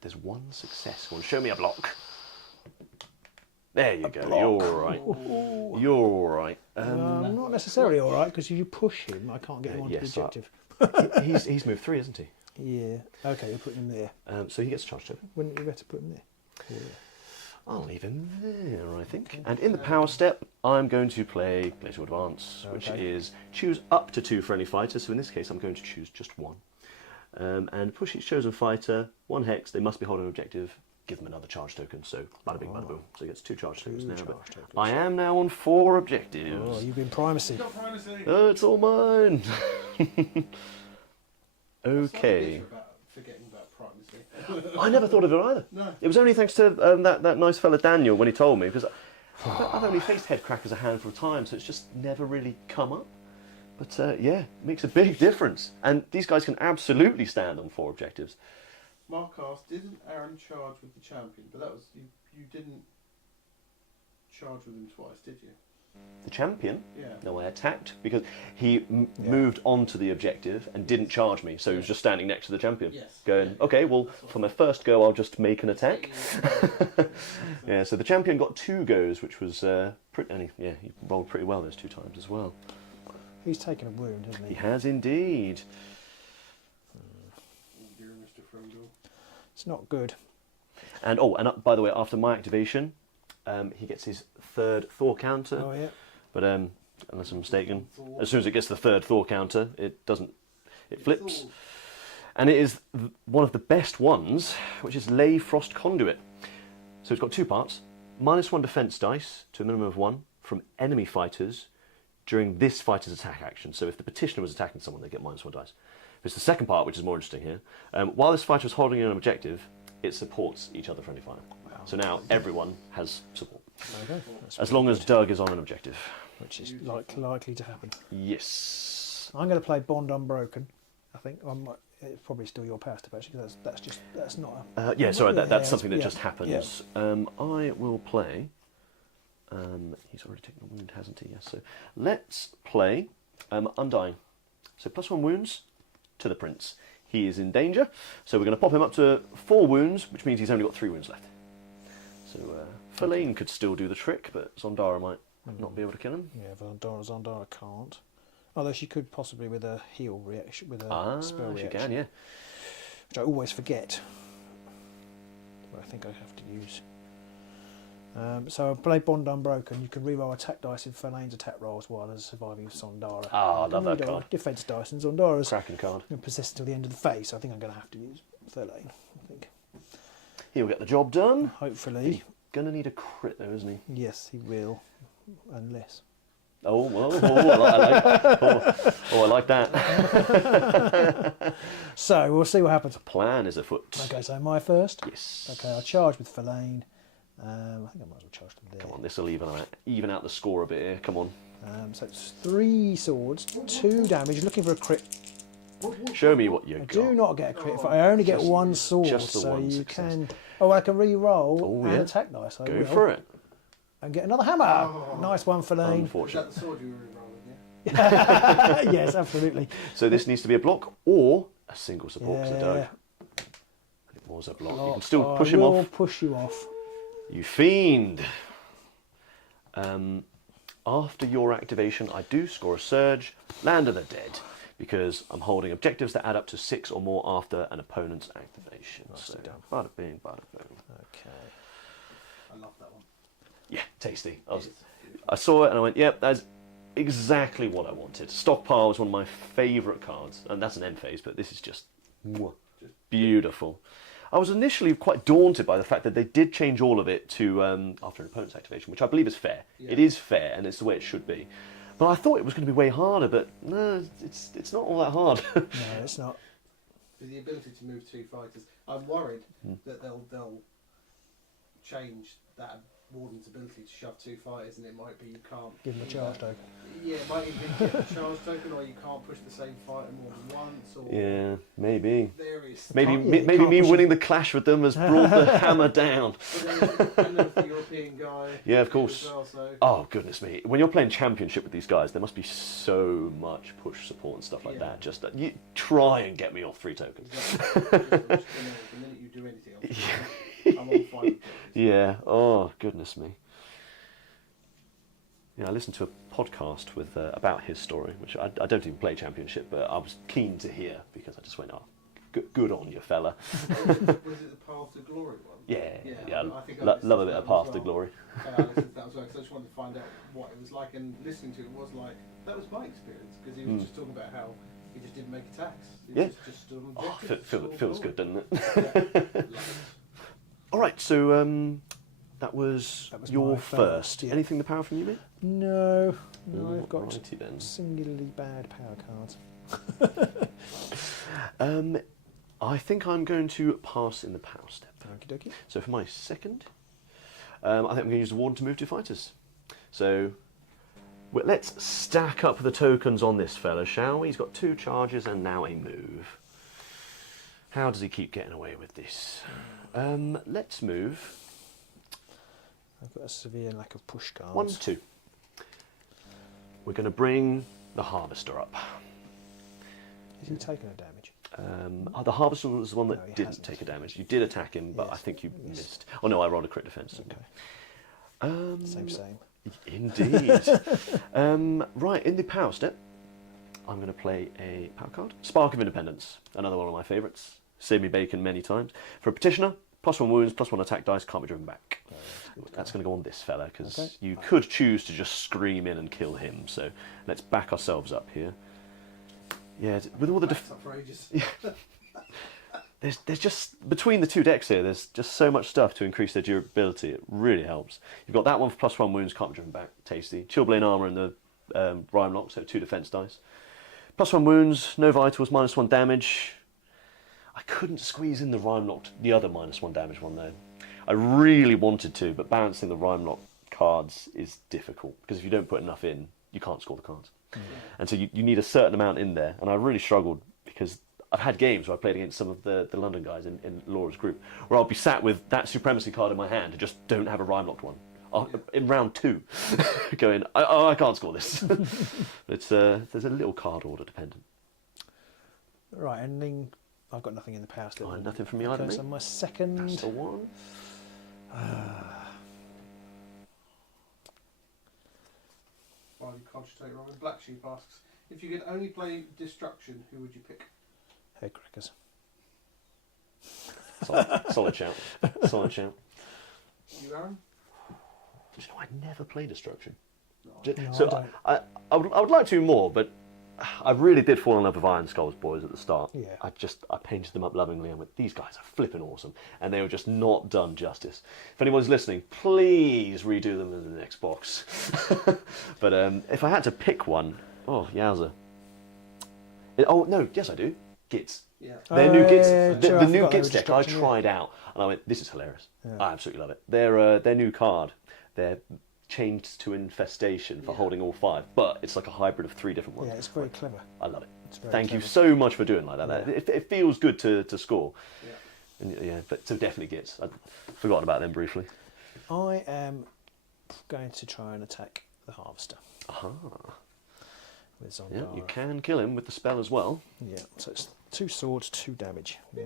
There's 1 success. Show me a block. There you go. You're all right. You're all right. Not necessarily all right, because if you push him, I can't get him onto the objective. He's moved 3, isn't he? Yeah. Okay, you're putting him there. So he gets charged token. Wouldn't you better put him there? Yeah. I'll leave him there, I think. And in the power step, I'm going to play Gladiator Advance, which is choose up to 2 friendly fighters. So in this case, I'm going to choose just 1. And push each chosen fighter 1 hex. They must be holding an objective. Give them another charge token. So bada bing, bada boom. So he gets 2 charge tokens now. But I am now on 4 objectives. Oh, you've been primacy. Got primacy. Oh, it's all mine. Okay. Forgetting about primacy. I never thought of it either. No. It was only thanks to that nice fella Daniel when he told me, because I've only faced headcrackers a handful of times, so it's just never really come up. But yeah, it makes a big difference. And these guys can absolutely stand on 4 objectives. Mark asked, didn't Aaron charge with the champion? But that was you didn't charge with him twice, did you? The champion? Yeah. No, I attacked because he moved onto the objective and didn't charge me, so he was just standing next to the champion. Yes. Going, okay, well, for my first go, I'll just make an attack. Yeah, so the champion got 2 goes, which was pretty. He rolled pretty well those 2 times as well. He's taken a wound, hasn't he? He has indeed. Dear Mr. Frodo. It's not good. And by the way, after my activation, he gets his 3rd Thor counter. Oh yeah. But unless I'm mistaken, as soon as it gets the 3rd Thor counter, it doesn't. It flips, and it is one of the best ones, which is Lay Frost Conduit. So it's got 2 parts: -1 defense dice to a minimum of 1 from enemy fighters during this fighter's attack action. So if the petitioner was attacking someone, they get -1 dice. It's the second part, which is more interesting here. While this fighter is holding an objective, it supports each other friendly fire. Wow. So now everyone has support. Okay. As long as Doug is on an objective. Which is likely to happen. Yes. I'm going to play Bond Unbroken. I think it's probably still your power step actually, because that's not a... yeah, sorry, that's something that just happens. Yeah. I will play... he's already taken a wound, hasn't he? Yes. So let's play Undying. So +1 wounds to the prince. He is in danger, so we're going to pop him up to 4 wounds, which means he's only got 3 wounds left. So Verlaine could still do the trick, but Zondara might not be able to kill him. Yeah, Zondara can't. Although she could possibly with a heal reaction, with a spell reaction. She can, yeah. Which I always forget. But I think I have to use. So I play Bond Unbroken. You can reroll attack dice in Verlaine's attack rolls while there's surviving Zondara. I love that card. Defense dice and Zondara's cracking card. Persist till the end of the phase. So I think I'm going to have to use Verlaine. I think he'll get the job done. Hopefully. He's going to need a crit though, isn't he? Yes, he will. Unless. Oh, well, I like that. So we'll see what happens. The plan is afoot. Okay, so my first. Yes. Okay, I'll charge with Verlaine. I think I might as well charge them there. Come on, this will even out the score a bit here. Come on. So it's 3 swords, 2 damage. Looking for a crit. Show me what you got. I do not get a crit. I only get 1 sword, just the so one you success. can. Oh, I can re-roll and attack dice. Go for it. And get another hammer. Oh, nice one, Verlaine. Is Unfortunate. that the sword you were re-rolling, yeah? Yes, absolutely. So this needs to be a block or a single support. Yeah. So Doug. It was a block. You can still push him off. Push you off. You fiend. After your activation, I do score a surge, Land of the Dead, because I'm holding objectives that add up to 6 or more after an opponent's activation. So, bada bing, bada boom. Okay. I love that one. Yeah, tasty. I saw it and I went, yep, that's exactly what I wanted. Stockpile is one of my favourite cards, and that's an end phase, but this is just beautiful. I was initially quite daunted by the fact that they did change all of it to after an opponent's activation, which I believe is fair. Yeah. It is fair, and it's the way it should be. But I thought it was going to be way harder, but no, it's not all that hard. No, it's not. With the ability to move 2 fighters, I'm worried that they'll change that Warden's ability to shove 2 fighters, and it might be you can't give them a charge token. Yeah, it might even get a charge token, or you can't push the same fighter more than once. Or yeah, maybe. Maybe me winning the clash with them has brought the hammer down. But then the European guy. Yeah, of course. Well, so. Oh goodness me! When you're playing championship with these guys, there must be so much push support and stuff like that. Just that you try and get me off 3 tokens. Exactly. The minute you do anything else, I'm on 5 tokens. Yeah. Oh goodness me. Yeah, I listened to a podcast with about his story, which I don't even play Championship, but I was keen to hear because I just went, oh, good on you, fella. Was it the Path to Glory one? Yeah. I think Love a bit of Path to Glory. I listened to that as well because I just wanted to find out what it was like, and listening to it was like, that was my experience, because he was just talking about how he just didn't make attacks. He just stood on objectives. Feels good, doesn't it? Yeah. All right, so that was your first. Yeah. Anything to power from you, mate? No, I've got then. singularly bad power cards. I think I'm going to pass in the power step. Okie dokie. So for my second, I think I'm going to use the Warden to move 2 fighters. So let's stack up the tokens on this fella, shall we? He's got 2 charges and now a move. How does he keep getting away with this? Let's move. I've got a severe lack of push cards. 1, 2. We're going to bring the Harvester up. Is he taking a damage? The Harvester was the one that No, he didn't hasn't. take a damage. You did attack him, but Yes, I think you missed. missed. Oh no, I rolled a crit defense. Okay. Same. Indeed. Right, in the power step, I'm going to play a power card. Spark of Independence, another one of my favourites. Saved me bacon many times. For a Petitioner, +1 wounds, +1 attack dice, can't be driven back. That's going to go on this fella, because you could choose to just scream in and kill him. So let's back ourselves up here. Yeah, with all the... for ages. There's just, between the 2 decks here, there's just so much stuff to increase their durability. It really helps. You've got that one for +1 wounds, can't be driven back, tasty. Chilblain armour and the Rynos, so 2 defense dice. +1 wounds, no vitals, -1 damage. I couldn't squeeze in the Rhymelock, the other -1 damage one though. I really wanted to, but balancing the Rhymelock cards is difficult, because if you don't put enough in, you can't score the cards. And so you need a certain amount in there, and I really struggled, because I've had games where I played against some of the London guys in Laura's group, where I'll be sat with that Supremacy card in my hand and just don't have a Rhymelocked one. In round 2, going, I can't score this. There's a little card order dependent. Right, and then I've got nothing in the power step. Nothing from me either, mate. So my second... That's the one. While you cogitate, Robin, Black Sheep asks, if you could only play Destruction, who would you pick? Headcrackers. Solid shout. Solid shout. You, Aaron? You know, I never play Destruction. No, So I would like to more, but I really did fall in love with Iron Skull's boys at the start. Yeah. I painted them up lovingly and went, these guys are flipping awesome, and they were just not done justice. If anyone's listening, please redo them in the next box. But if I had to pick one, yowza. Yes I do. Gits. Yeah. Their new Gits, sure, the I new forgot Gits they were deck I Destruction, tried out, and I went, this is hilarious. Yeah. I absolutely love it. Their new card, they're changed to Infestation for holding all 5, but it's like a hybrid of 3 different ones. Yeah, it's very clever. I love it. It's very Thank you clever. so much for doing like that. Yeah. It feels good to score. Yeah. And, but so definitely Gits. I'd forgotten about them briefly. I am going to try and attack the Harvester. Aha. With Zondar. Yeah, you can kill him with the spell as well. Yeah, so it's 2 swords, 2 damage. Yeah.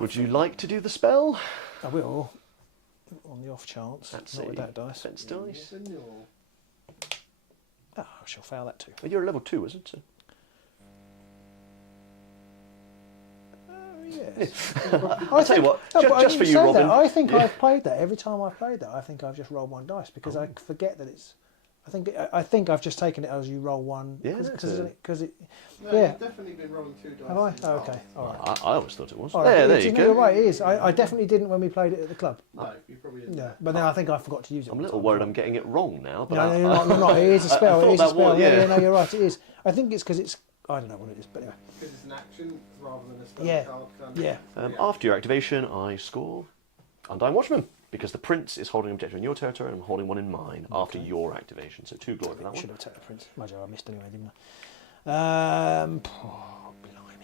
Would you like to do the spell? I will, on the off chance. That's not with that dice. Defense dice. I shall fail that too. Well, you're a level 2, isn't it? Yes. I'll tell you what, just for you, Robin. I think I've played that. Every time I've played that, I think I've just rolled 1 dice because I forget that it's. I think I've just taken it as you roll 1. Yeah, because it. No, Yeah. you've definitely been rolling 2 dice. Have I? as Oh, well. okay. All right. I always thought it was. All right, There it you is. go. You're right, it is. I definitely didn't when we played it at the club. No, you probably didn't. No, but then I think I forgot to use it. I'm a little worried I'm getting it wrong now. But No, you're not. It is a spell. thought It is a that spell. was, Yeah, no, you're right. It is. I think it's because it's. I don't know what it is, but anyway. Because it's an action rather than a spell Yeah. card. Yeah. After your activation, I score Undying Watchman, because the Prince is holding an objective in your territory and I'm holding one in mine after your activation. So 2 glory for that Should one. have taken the Prince. Mind you, I missed anyway, didn't I? Blimey.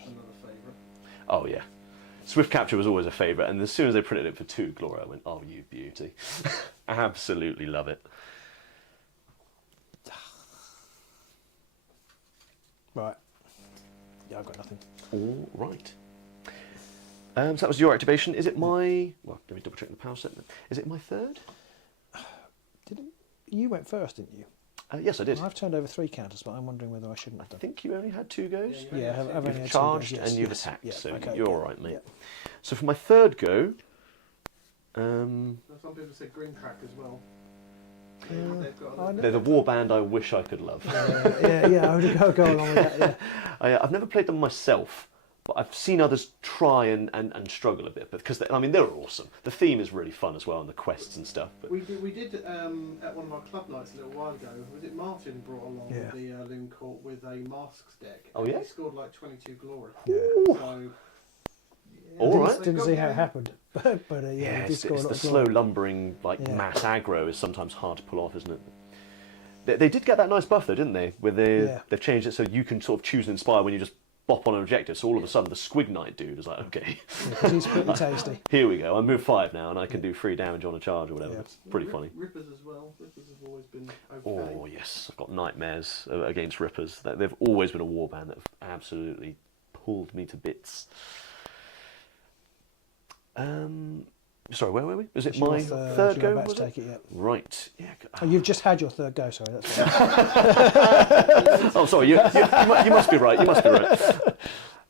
Another favourite. Oh, yeah. Swift Capture was always a favourite, and as soon as they printed it for 2 glory, I went, oh, you beauty. Absolutely love it. Right. Yeah, I've got nothing. All right. So that was your activation. Is it my... Well, let me double check the power set. Is it my third? You went first, didn't you? Yes, I did. I've turned over 3 counters, but I'm wondering whether I shouldn't have done. I think you only had 2 goes. Yeah, I've only had charged 2 goes, yes, and you've yes. attacked, Yeah, so okay, you're all right, mate. Yeah. So for my third go... Some people say green track as well. They're the warband I wish I could love. Yeah, I would go along with that, yeah. I've never played them myself, but I've seen others try and struggle a bit, because they're awesome. The theme is really fun as well, and the quests and stuff. But we did at one of our club nights a little while ago. Was it Martin brought along the Loon Court with a masks deck? Oh yeah. He scored like 22 glory. Yeah. So, all right. Didn't see how it happened, but yeah, it's the slow lumbering mass aggro is sometimes hard to pull off, isn't it? They did get that nice buff though, didn't they? Where they've changed it so you can sort of choose and inspire when you just bop on an objective. So all of a sudden the Squig Knight dude is like, okay, he's pretty tasty. Here we go. I move 5 now, and I can do 3 damage on a charge or whatever. Yeah. It's pretty funny. Rippers as well. Rippers have always been okay. Oh yes, I've got nightmares against Rippers. They've always been a warband that have absolutely pulled me to bits. Sorry, where were we? Was it my third go? About to take it yet? Right. Yeah. Oh, you've just had your third go. Sorry, that's right. Oh, sorry. You must be right. You must be right.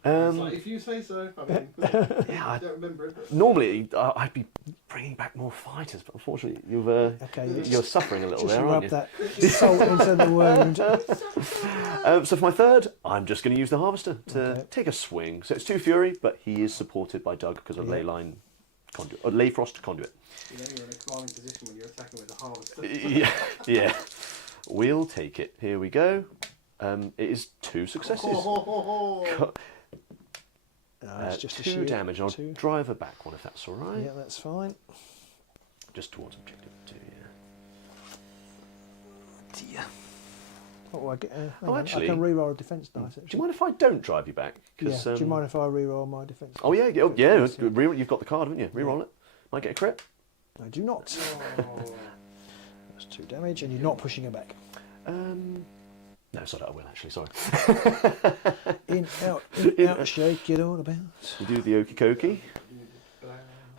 Like, if you say so. I mean, I don't remember it. Normally, I'd be bringing back more fighters, but unfortunately, you're suffering a little just there, aren't you? Rub that salt into the wound. So for my third, I'm just going to use the Harvester to take a swing. So it's 2 Fury, but he is supported by Doug because of Leyline Conduit, or Leyfrost Conduit. You're in a commanding position when you're attacking with the Harvester. Yeah. We'll take it. Here we go. It is 2 successes. It's just 2 damage. I'll drive her back 1 if that's all right. Yeah, that's fine. Just towards objective 2, yeah. Dear. Oh, actually, I can reroll a defence dice. Do you mind if I don't drive you back? Yeah. Do you mind if I reroll my defence? Oh yeah. You've got the card, haven't you? Reroll it. Might get a crit. I do not. That's 2 damage, and you're not pushing her back. No, sorry, I will actually. Sorry. In, out, shake it all about. You do the okie dokie.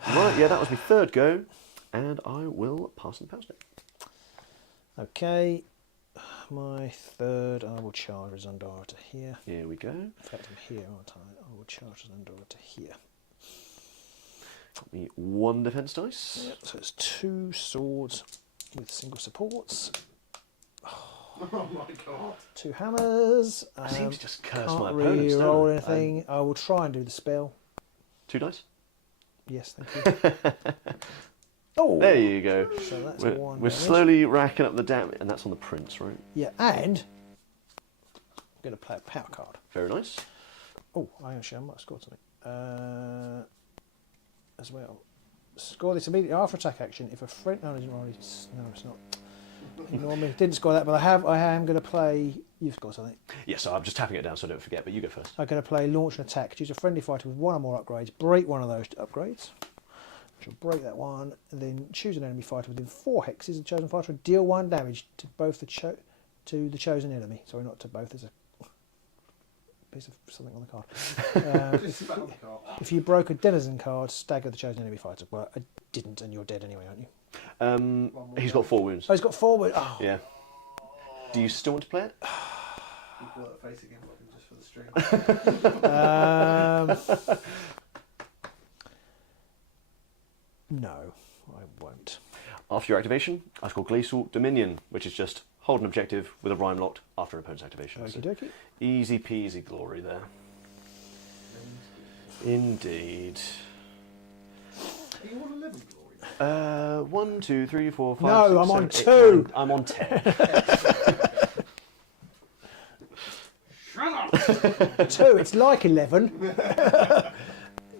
Right, yeah, that was my third go, and I will pass in the power step. Okay, my third, I will charge Zandara to here. Here we go. In fact, I'm here, aren't I? I will charge Zandara to here. Got me 1 defence dice. Yep, so it's 2 swords with single supports. Oh my god. 2 hammers. I seem to just curse my can't opponents. Roll anything. I will try and do the spell. 2 dice? Yes, thank you. Oh! There you go. So that's we're 1 we're damage. slowly racking up the damage, and that's on the Prince, right? Yeah, and I'm going to play a power card. Very nice. Oh, I might have scored something. As well. Score this immediately after attack action if a friend... No, it's not. Ignore me. Didn't score that, but I am going to play... You've scored something. Yes, I'm just tapping it down so I don't forget, but you go first. I'm going to play launch and attack. Choose a friendly fighter with 1 or more upgrades. Break 1 of those upgrades. She'll break that one, and then choose an enemy fighter within 4 hexes of chosen fighter and deal 1 damage to both the chosen enemy. Sorry, not to both. There's a piece of something on the card. If you broke a denizen card, stagger the chosen enemy fighter. Well, I didn't, and you're dead anyway, aren't you? He's got 4 wounds. Oh, he's got 4 wounds. Oh. Yeah. Do you still want to play it? You pull that face again, just for the stream. No, I won't. After your activation, I score Glacial Dominion, which is just hold an objective with a rhyme locked after an opponent's activation. Okie dokie. Easy peasy glory there. Indeed. Are you on 11 glory? 1, 2, 3, 4, 5. No, 6, I'm 7, on 8, 2. 9. I'm on 10. Shut up! 2, it's like 11.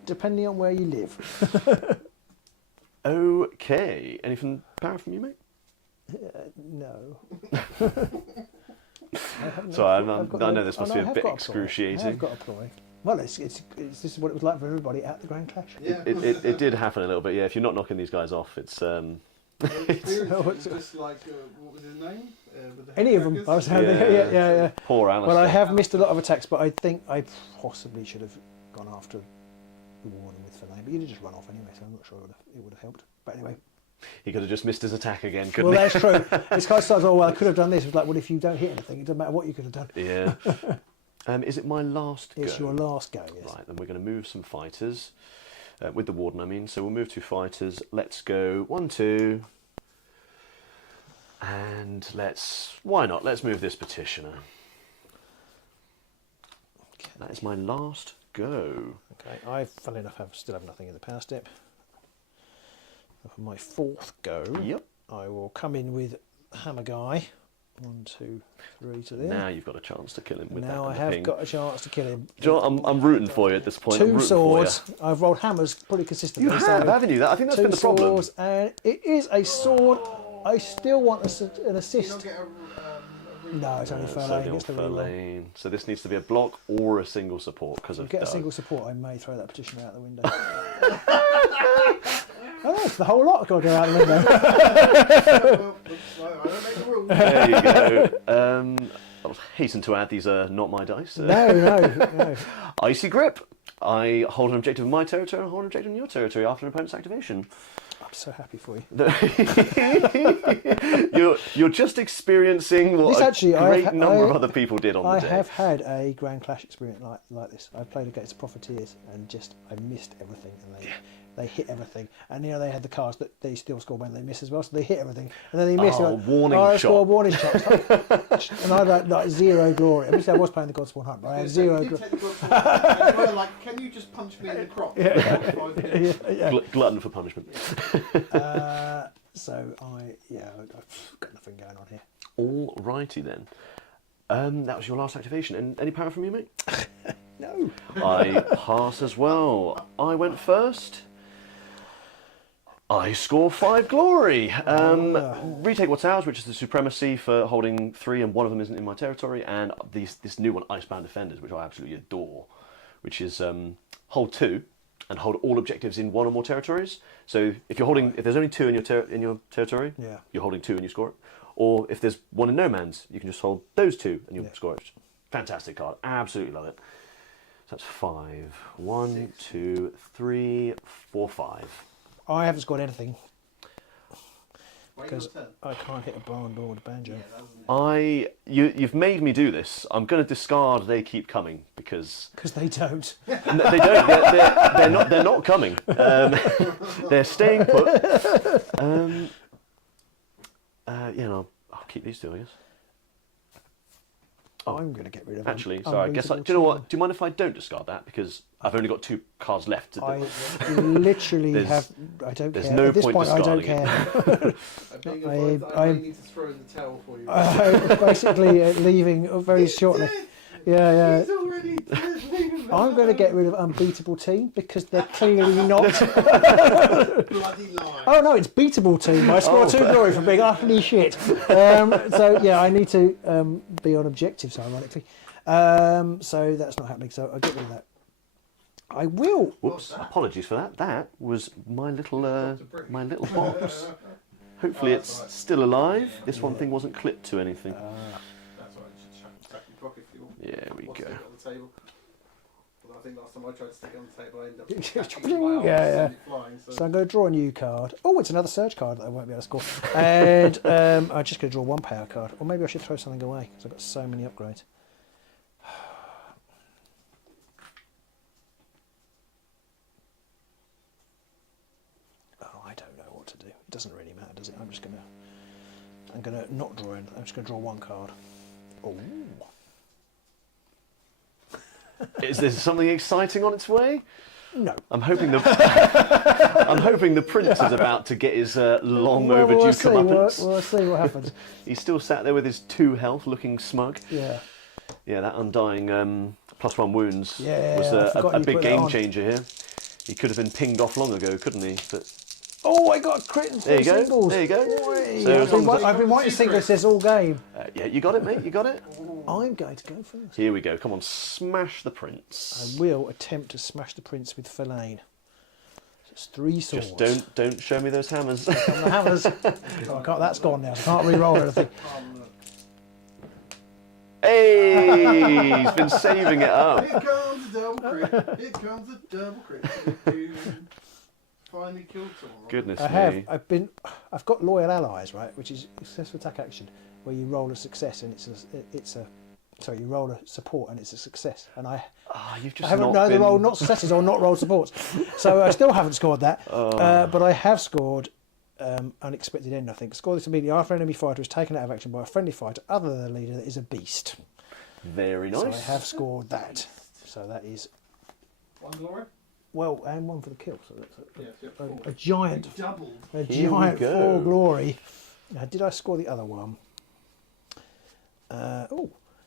Depending on where you live. Okay. Anything power from you, mate? No. Sorry, I know this must be a bit excruciating. I've got a ploy. Well, this is what it was like for everybody at the Grand Clash. Yeah. It did happen a little bit, yeah. If you're not knocking these guys off, it's... Just like, what was his name? Any of them. I was having, yeah. Poor Alistair. Well, I have missed a lot of attacks, but I think I possibly should have gone after warning with Verlaine, but you'd have just run off anyway, so I'm not sure it would have helped. But anyway. He could have just missed his attack again, couldn't he? Well, that's true. It's kind of starts, oh, well, I could have done this. It's like, well, if you don't hit anything, it doesn't matter what you could have done. Yeah. Is it my last go? It's your last go, yes. Right, then we're going to move some fighters. With the Warden, I mean. So we'll move 2 fighters. Let's go 1, 2. And why not? Let's move this Petitioner. Okay. That is my last go. Okay, funnily enough, still have nothing in the power step. For my 4th go, yep, I will come in with Hammer Guy. 1, 2, 3 to there. Now you've got a chance to kill him with that. Now I have got a chance to kill him. Do you know what? I'm rooting for you at this point. 2 swords. I've rolled hammers pretty consistently. You have, haven't you? I think that's been the problem. 2 swords, and it is a sword. I still want an assist. No, it's only Verlaine. So this needs to be a block or a single support because of get a single support. I may throw that Petitioner out the window. Oh, it's the whole lot got to go out the window. There you go. I hasten to add these are not my dice. No. Icy Grip. I hold an objective in my territory and I hold an objective in your territory after an opponent's activation. I'm so happy for you. You're just experiencing what a great number of other people did on the day. I have had a Grand Clash experience like this. I played against the Profiteers and I missed everything, and they hit everything. And they had the cards that they still score when they miss as well, so they hit everything. And then they miss. Warning shot. I score a warning shot. And I had like 0 glory. Obviously I was playing the Godsworn Hunt, but I had 0 glory. Like, can you just punch me in the crop? Glutton for punishment. So I've got nothing going on here. Alrighty then. That was your last activation. And any power from you, mate? No. I pass as well. I went first. I score 5 glory. Retake what's ours, which is the supremacy for holding 3, and one of them isn't in my territory. And this new one, Icebound Defenders, which I absolutely adore, which is hold 2 and hold all objectives in 1 or more territories. So if there's only 2 in your territory, you're holding 2 and you score it. Or if there's 1 in no man's, you can just hold those 2 and you'll score it. Fantastic card. Absolutely love it. So that's 5. 1, 2, 3, 4, 5. I haven't scored anything because I can't hit a barn door with a banjo. You've made me do this. I'm going to discard They Keep Coming because they don't. They don't. They're not coming. They're staying put. I'll keep these 2, I guess. I'm going to get rid of them. Actually, sorry, I guess. Do you know what? Do you mind if I don't discard that? Because I've only got 2 cards left. I literally have. I don't care. No At this point, I don't care. I need to throw the towel for you. I'm basically leaving very shortly. Yeah. He's already I'm going to get rid of Unbeatable Team because they're clearly not. Bloody lie. Oh no, it's Beatable Team. I score 2 glory for being utterly shit. I need to be on objectives, ironically. So that's not happening. So I'll get rid of that. I will. Whoops! Apologies for that. That was my little box. Hopefully it's still alive. This one thing wasn't clipped to anything. That's all right. You should chuck it back in your pocket if you want. Yeah, we go. On the table. I think last time I tried to stick it on the table, I ended up flying, so I'm going to draw a new card. Oh, it's another search card that I won't be able to score. And I'm just going to draw 1 power card. Or maybe I should throw something away because I've got so many upgrades. Oh, I don't know what to do. It doesn't really matter, does it? I'm going to not draw anything. I'm just going to draw 1 card. Oh. Is there something exciting on its way? No. I'm hoping the prince is about to get his long overdue comeuppance. We'll see what happens. He's still sat there with his 2 health, looking smug. Yeah. Yeah, that undying +1 wounds was a big game changer here. He could have been pinged off long ago, couldn't he? But I got a crit and 4 singles. There you go. So I've been wanting singles this all game. Yeah, you got it, mate. You got it. I'm going to go first. Here we go. Come on, smash the prince. I will attempt to smash the prince with Verlaine. It's 3 swords. Just don't show me those hammers. The hammers. That's gone now. I can't re-roll anything. Hey, he's been saving it up. Here comes a double crit. Here comes a double crit. Finally killed someone. Goodness me. I've got loyal allies, right, which is successful attack action, where you roll a success and you roll a support and it's a success. And I haven't either rolled not successes or not rolled supports, so I still haven't scored that. But I have scored unexpected end. I think score this immediately after an enemy fighter is taken out of action by a friendly fighter other than the leader that is a beast. Very nice. So I have scored that. So that is 1 glory. Well, and 1 for the kill. So that's a giant 4 glory. Now, did I score the other one?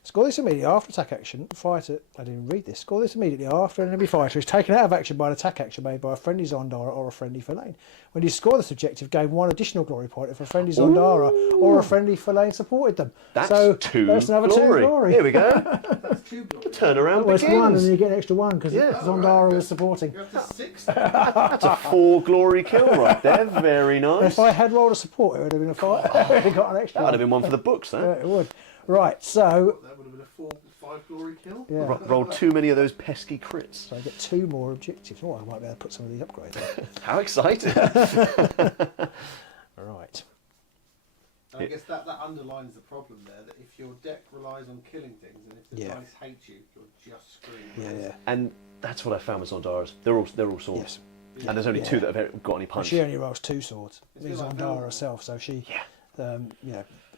Score this immediately after attack action. Fighter. I didn't read this. Score this immediately after an enemy fighter is taken out of action by an attack action made by a friendly Zondara or a friendly Fellain. When you score this objective, gain 1 additional glory point if a friendly Zondara or a friendly Fellain supported them. That's so 2 that's another glory. 2 glory. Here we go. That's 2 glory. Turn around begins. 1 and then you get an extra 1 because Zondara was supporting. You're up to 6. That's a 4 glory kill right there. Very nice. If I had rolled a support, it would have been a 5. I would have got an extra. That would have been 1 for the books, though. Yeah, it would. Right, so that would have been a 5 glory kill. Yeah. Rolled too many of those pesky crits. So I get 2 more objectives. Oh, I might be able to put some of these upgrades on. How exciting! Right. I guess that underlines the problem there, that if your deck relies on killing things, and if the dice hate you, you're just screwed. Yeah. And that's what I found with Zondaras. They're all swords. Yes. And there's only 2 that have got any punch. She only rolls 2 swords. It's Zondara herself, so she.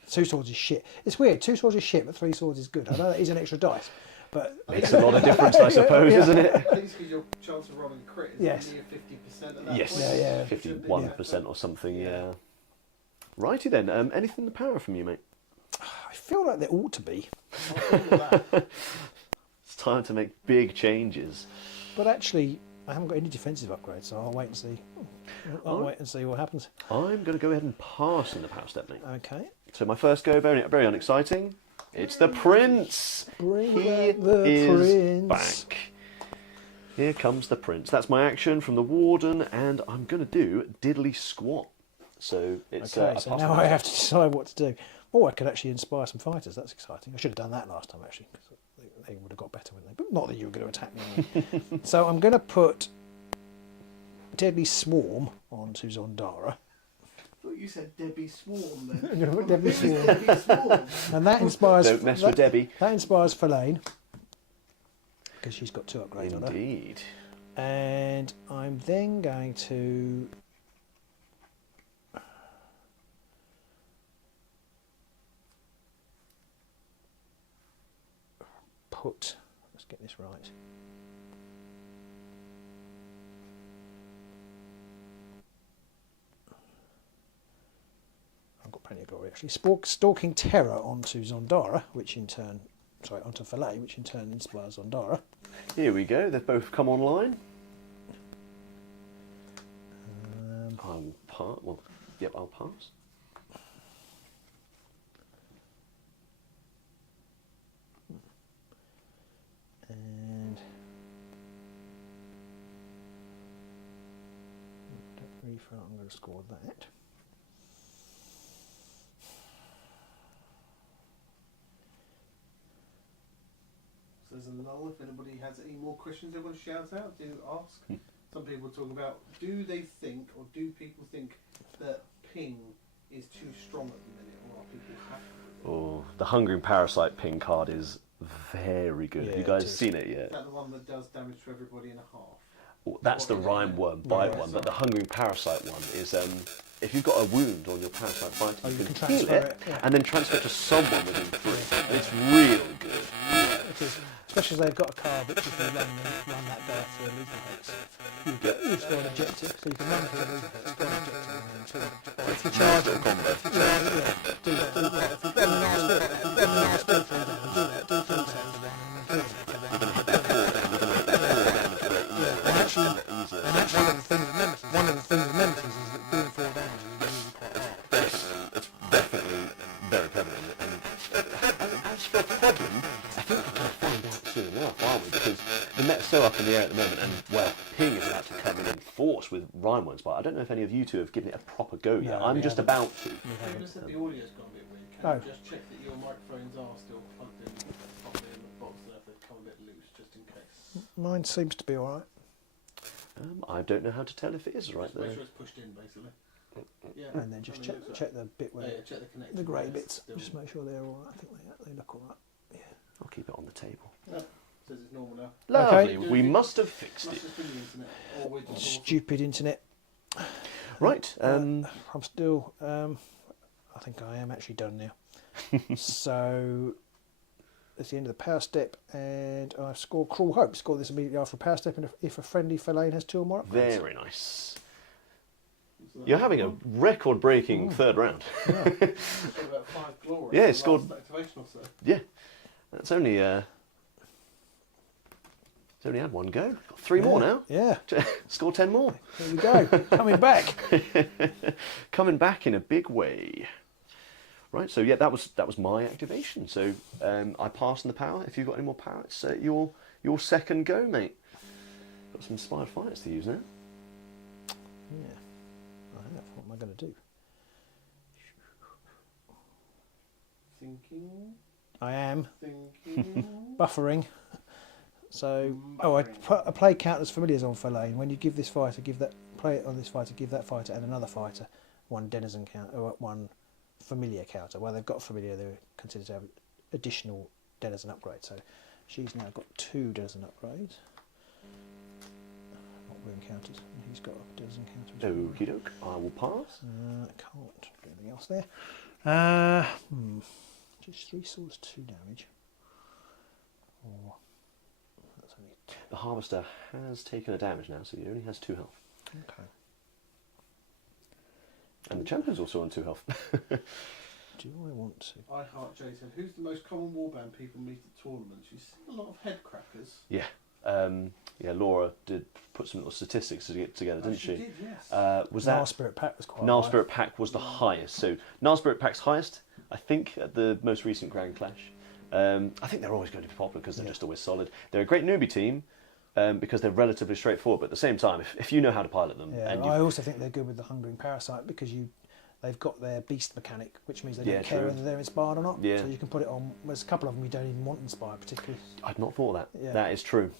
2 swords is shit. It's weird. 2 swords is shit, but 3 swords is good. I know that is an extra dice, but makes a lot of difference, I suppose, isn't it? I think it's because your chance of rolling a crit is near 50% of that. Yes. Point. 51% or something. Yeah. Righty then. Anything in the power from you, mate? I feel like there ought to be. It's time to make big changes. But actually, I haven't got any defensive upgrades, so I'll wait and see. Wait and see what happens. I'm going to go ahead and pass in the power step, mate. Okay. So my first go, very unexciting. It's the Prince. Bring he the is Prince back. Here comes the Prince. That's my action from the Warden, and I'm going to do diddly squat. So it's okay. So now I have to decide what to do. Oh, I could actually inspire some fighters. That's exciting. I should have done that last time actually, because they would have got better, wouldn't they? But not that you were going to attack me. So I'm going to put Deadly Swarm onto Zondara. I thought you said Debbie Swarm then. I'm going to put Debbie Swarm. Debbie Swarm. And that inspires. Don't mess with Debbie. That inspires Fellain, because she's got 2 upgrades on her. Indeed. And I'm then going to put. Let's get this right. I've got plenty of glory actually. Stalking Terror onto Zondara, which in turn, onto Fellain, which in turn inspires Zondara. Here we go. They've both come online. I'll pass. Well, yep, I'll pass. And don't really feel like I'm going to score that. So there's a lull. If anybody has any more questions they want to shout out, do ask. Some people talk about, do they think, or do people think that ping is too strong at the minute, or are people happy with it? Oh, the Hungering Parasite ping card is very good. Have you guys seen it yet? Is that the one that does damage to everybody in a half? Well, that's the Rhyme one, bite one, but the Hungering Parasite one is if you've got a wound on your Parasite fighter, you can heal it and then transfer it to someone within 3. It's really good. It is. Especially as they've got a card which if you run that dart through a lethal hex, you've got an objective, so you can run through a lethal hex, score an objective, and then kill it. Or if you charge it, do that. If you've got a nice bit, do 3 damage, do 3 attacks, and then kill it. You're going to hit that 4 damage, you're going to hit that 4 damage rate. And actually, one of the things with Nemesis is that doing 4 damage is really quite hard. It's definitely very prevalent. And as for a problem, I think we're going to find out soon enough, aren't we? Because the meta's so up in the air at the moment, and well, ping is about to come in force with Rhyme ones, but I don't know if any of you two have given it a proper go yet. I'm just about to. You just said the audio's gone a bit weird. Can you just check that your microphones are still plugged in properly in the box, and if they come a bit loose, just in case? Mine seems to be all right. I don't know how to tell if it is right there. Make sure it's pushed in, basically. Yeah. And then just check the bit where check the grey bits. Just make sure they're all right. I think they look all right. Yeah. I'll keep it on the table. Yeah. Says it's normal now. Lovely. Okay. We must have fixed it. Stupid internet. Right. I'm still. I think I am actually done now. So it's the end of the power step, and I score Cruel Hope. Score this immediately after a power step, and if a friendly fellaine has 2 or more upgrades. Very nice. You're having a record-breaking third round. Yeah. About 5 glory. Yeah, it scored. Activation or so. Yeah, it's only. It's only had 1 go. Got 3 more now. Yeah. Score 10 more. There we go. Coming back. Coming back in a big way. Right. So yeah, that was my activation. So I passed on the power. If you've got any more power, it's your second go, mate. Got some inspired fighters to use now. Yeah. I have. What am I going to do? Thinking. I am Thinking. buffering. So, I play counters familiars on fellaine. When you give this fighter, play it on this fighter, give that fighter and another fighter 1 denizen counter, or 1 familiar counter. Well, they've got familiar, they're considered to have additional denizen upgrades. So, she's now got 2 denizen upgrades. Not wound counters. He's got a denizen counter. Okie doke. I will pass. Can't do anything else there. Just 3 swords, 2 damage. Or the Harvester has taken a damage now, so he only has 2 health. okay. And the champion's also on 2 health. Do I want to? I heart Jason. Who's the most common warband people meet at tournaments? You see a lot of head crackers. Yeah. Yeah, Laura did put some little statistics together, didn't she? Did, yes. Was that Gnar Spirit Pack was quite Gnar high. Spirit Pack was the highest. So Gnar Spirit Pack's highest, I think, at the most recent Grand Clash. I think they're always going to be popular because they're just always solid. They're a great newbie team because they're relatively straightforward, but at the same time, if you know how to pilot them... Yeah, I also think they're good with the Hungering Parasite because they've got their beast mechanic, which means they don't care whether they're inspired or not. Yeah. So you can put it on... There's a couple of them you don't even want inspired particularly. I'd not thought of that. Yeah. That is true.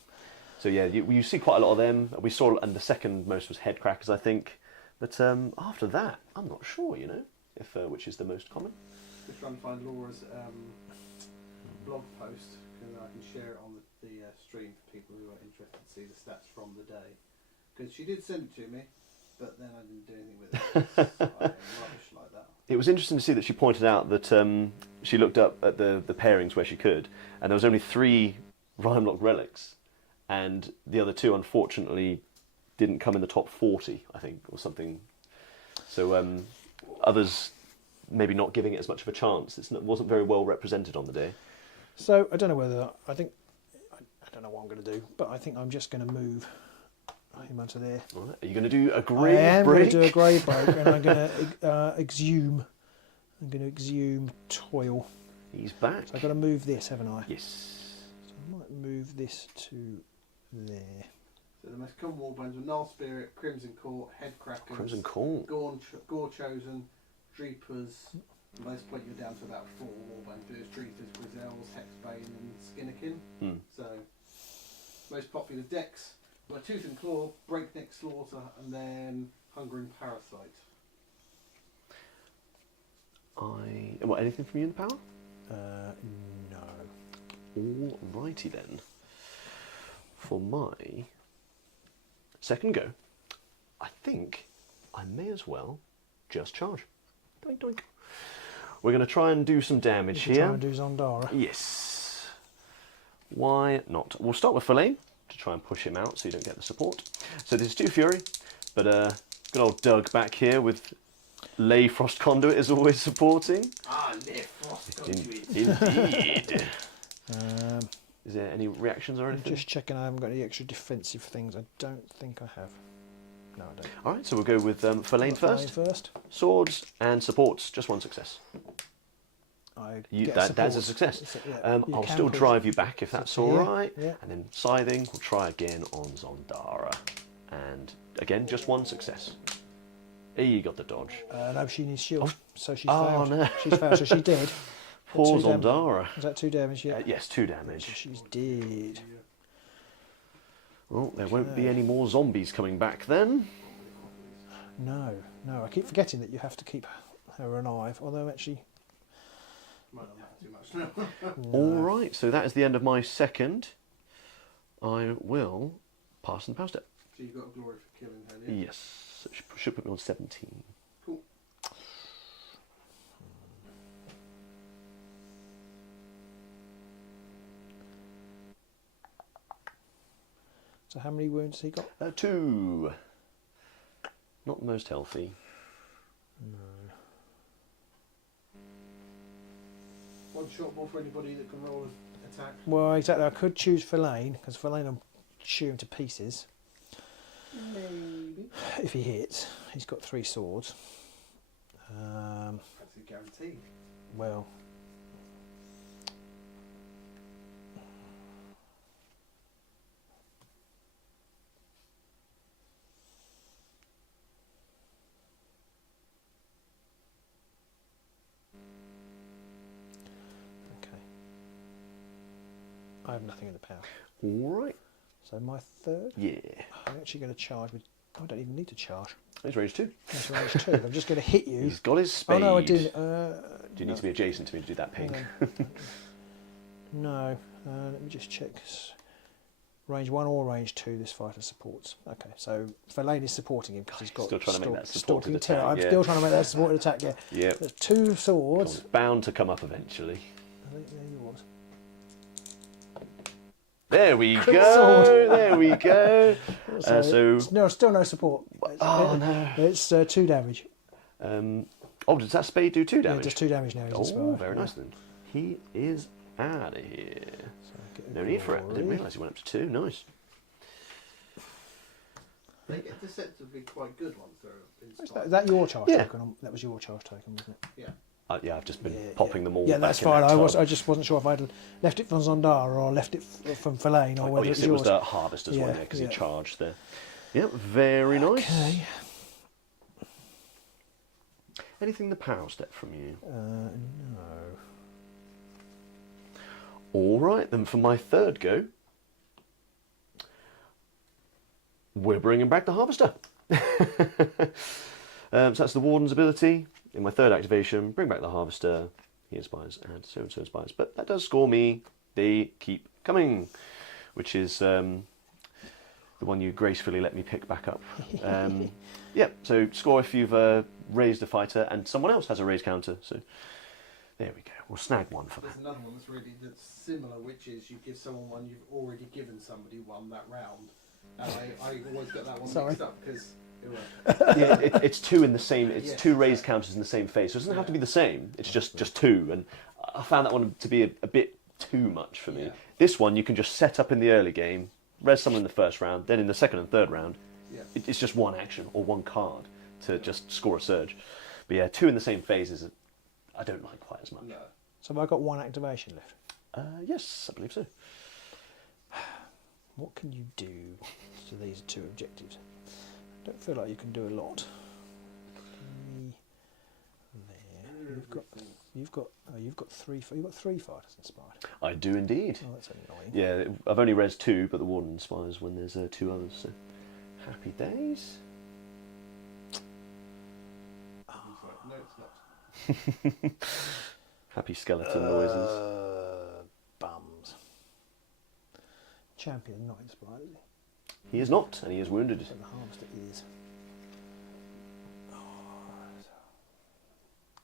So yeah, you see quite a lot of them. We saw, and the second most was Head Crackers, I think. But after that, I'm not sure, if which is the most common. Just trying to find Laura's blog post, because I can share it on the stream for people who are interested to see the stats from the day. Because she did send it to me, but then I didn't do anything with it. I'm rubbish like that. It was interesting to see that she pointed out that she looked up at the pairings where she could, and there was only 3 Rhymelock relics, and the other 2 unfortunately didn't come in the top 40, I think, or something. So others maybe not giving it as much of a chance. It wasn't very well represented on the day. So I don't know whether I don't know what I'm going to do, but I think I'm just going to move him onto there. All right. Are you going to do a grave break? I am going to do a grave break, and I'm going to exhume. I'm going to exhume toil. He's back. So I've got to move this, haven't I? Yes. So I might move this to there. So the most common warbands were Null Spirit, Crimson Court, Headcrackers, Crimson Court, Gore Chosen, Dreepers. Most point you're down to about 4 warbands. There's Dreepers, Grizzelles, Hexbane, and Skinnerkin. So most popular decks were Tooth and Claw, Breakneck Slaughter, and then Hungering Parasite. Anything from you in the power? No. Alrighty then. For my second go, I think I may as well just charge. Doink doink. We're going to try and do some damage here. Try and do Zondara. Yes. Why not? We'll start with Fellaine to try and push him out so you don't get the support. So this is 2 Fury, but good old Doug back here with Lay Frost Conduit is always supporting. Lay Frost Conduit. Indeed. Is there any reactions or anything? Just checking I haven't got any extra defensive things. I don't think I have. No, I don't. Alright, so we'll go with Fellaine first. Swords and supports, just 1 success. That's a success. I'll still drive you back if that's alright. Yeah. And then scything, we'll try again on Zondara. And again, just 1 success. You got the dodge. No, she needs shield, so she's failed. No. She's failed, so she's dead. Poor Zondara. Is that 2 damage yet? Yes, 2 damage. So she's dead. Well, there won't be any more zombies coming back then. No, I keep forgetting that you have to keep her alive, although actually... Might not matter too much now. No. Alright, so that is the end of my second. I will pass in the power step. So you've got a glory for killing her, yeah? Yes, it should put me on 17. Cool. So how many wounds has he got? 2. Not the most healthy. No. One shot more for anybody that can roll an attack. Well, exactly. I could choose Verlaine, because Verlaine will chew him to pieces. Maybe. If he hits. He's got 3 swords. That's a guarantee. Well... I have nothing in the power. Alright. So my third? Yeah. I'm actually going to charge with... I don't even need to charge. He's range 2. That's range 2. I'm just going to hit you. He's got his spade. Oh no, I didn't. Do you need to be adjacent to me to do that ping? No. Let me just check. Range 1 or range 2 this fighter supports. Okay, so Verlaine is supporting him because he's got... Still trying to make that supported attack. I'm still trying to make that supported attack, yeah. Yeah. There's 2 swords. Bound to come up eventually. I think there he was. There we Crit go. sword. There we go. So no, still no support. No. It's 2 damage. Does that spade do 2 damage? Yeah, it does 2 damage now. He's inspired. Very nice then. He is out of here. So No need for it. I didn't realise he went up to 2. Nice. They get deceptively quite good ones though. Is that your charge token? That was your charge token, wasn't it? Yeah. Yeah, I've just been popping them all. Yeah, back that's in fine. that I just wasn't sure if I'd left it from Zondar or left it from Verlaine or whether yes, it was yours. the Harvester's one there because he charged there. Yep, very nice. Okay. Anything in the power step from you? No. All right, then for my third go, we're bringing back the Harvester. So that's the Warden's ability. In my third activation, bring back the Harvester. He inspires and so inspires. But that does score me. They keep coming, which is the one you gracefully let me pick back up. Yeah, so score if you've raised a fighter and someone else has a raised counter. So there we go. We'll snag one for that. There's another one that's similar, which is you give someone one you've already given somebody one that round. And I always get that one mixed up because... Yeah, it's 2 in the same. It's 2 raised counters in the same phase, so it doesn't have to be the same. It's just 2, and I found that one to be a bit too much for me. Yeah. This one you can just set up in the early game, res someone in the first round, then in the second and third round, it's just 1 action or 1 card to just score a surge. But yeah, 2 in the same phases, I don't like quite as much. No. So have I got 1 activation left? Yes, I believe so. What can you do to these 2 objectives? I don't feel like you can do a lot. There. You've got 3 fighters inspired. I do indeed. Oh, that's annoying. Yeah, I've only res 2, but the Warden inspires when there's 2 others. So happy days. No, it's not. Happy skeleton noises. Bums. Champion not inspired, is he? He is not, and he is wounded. And the Harvester is.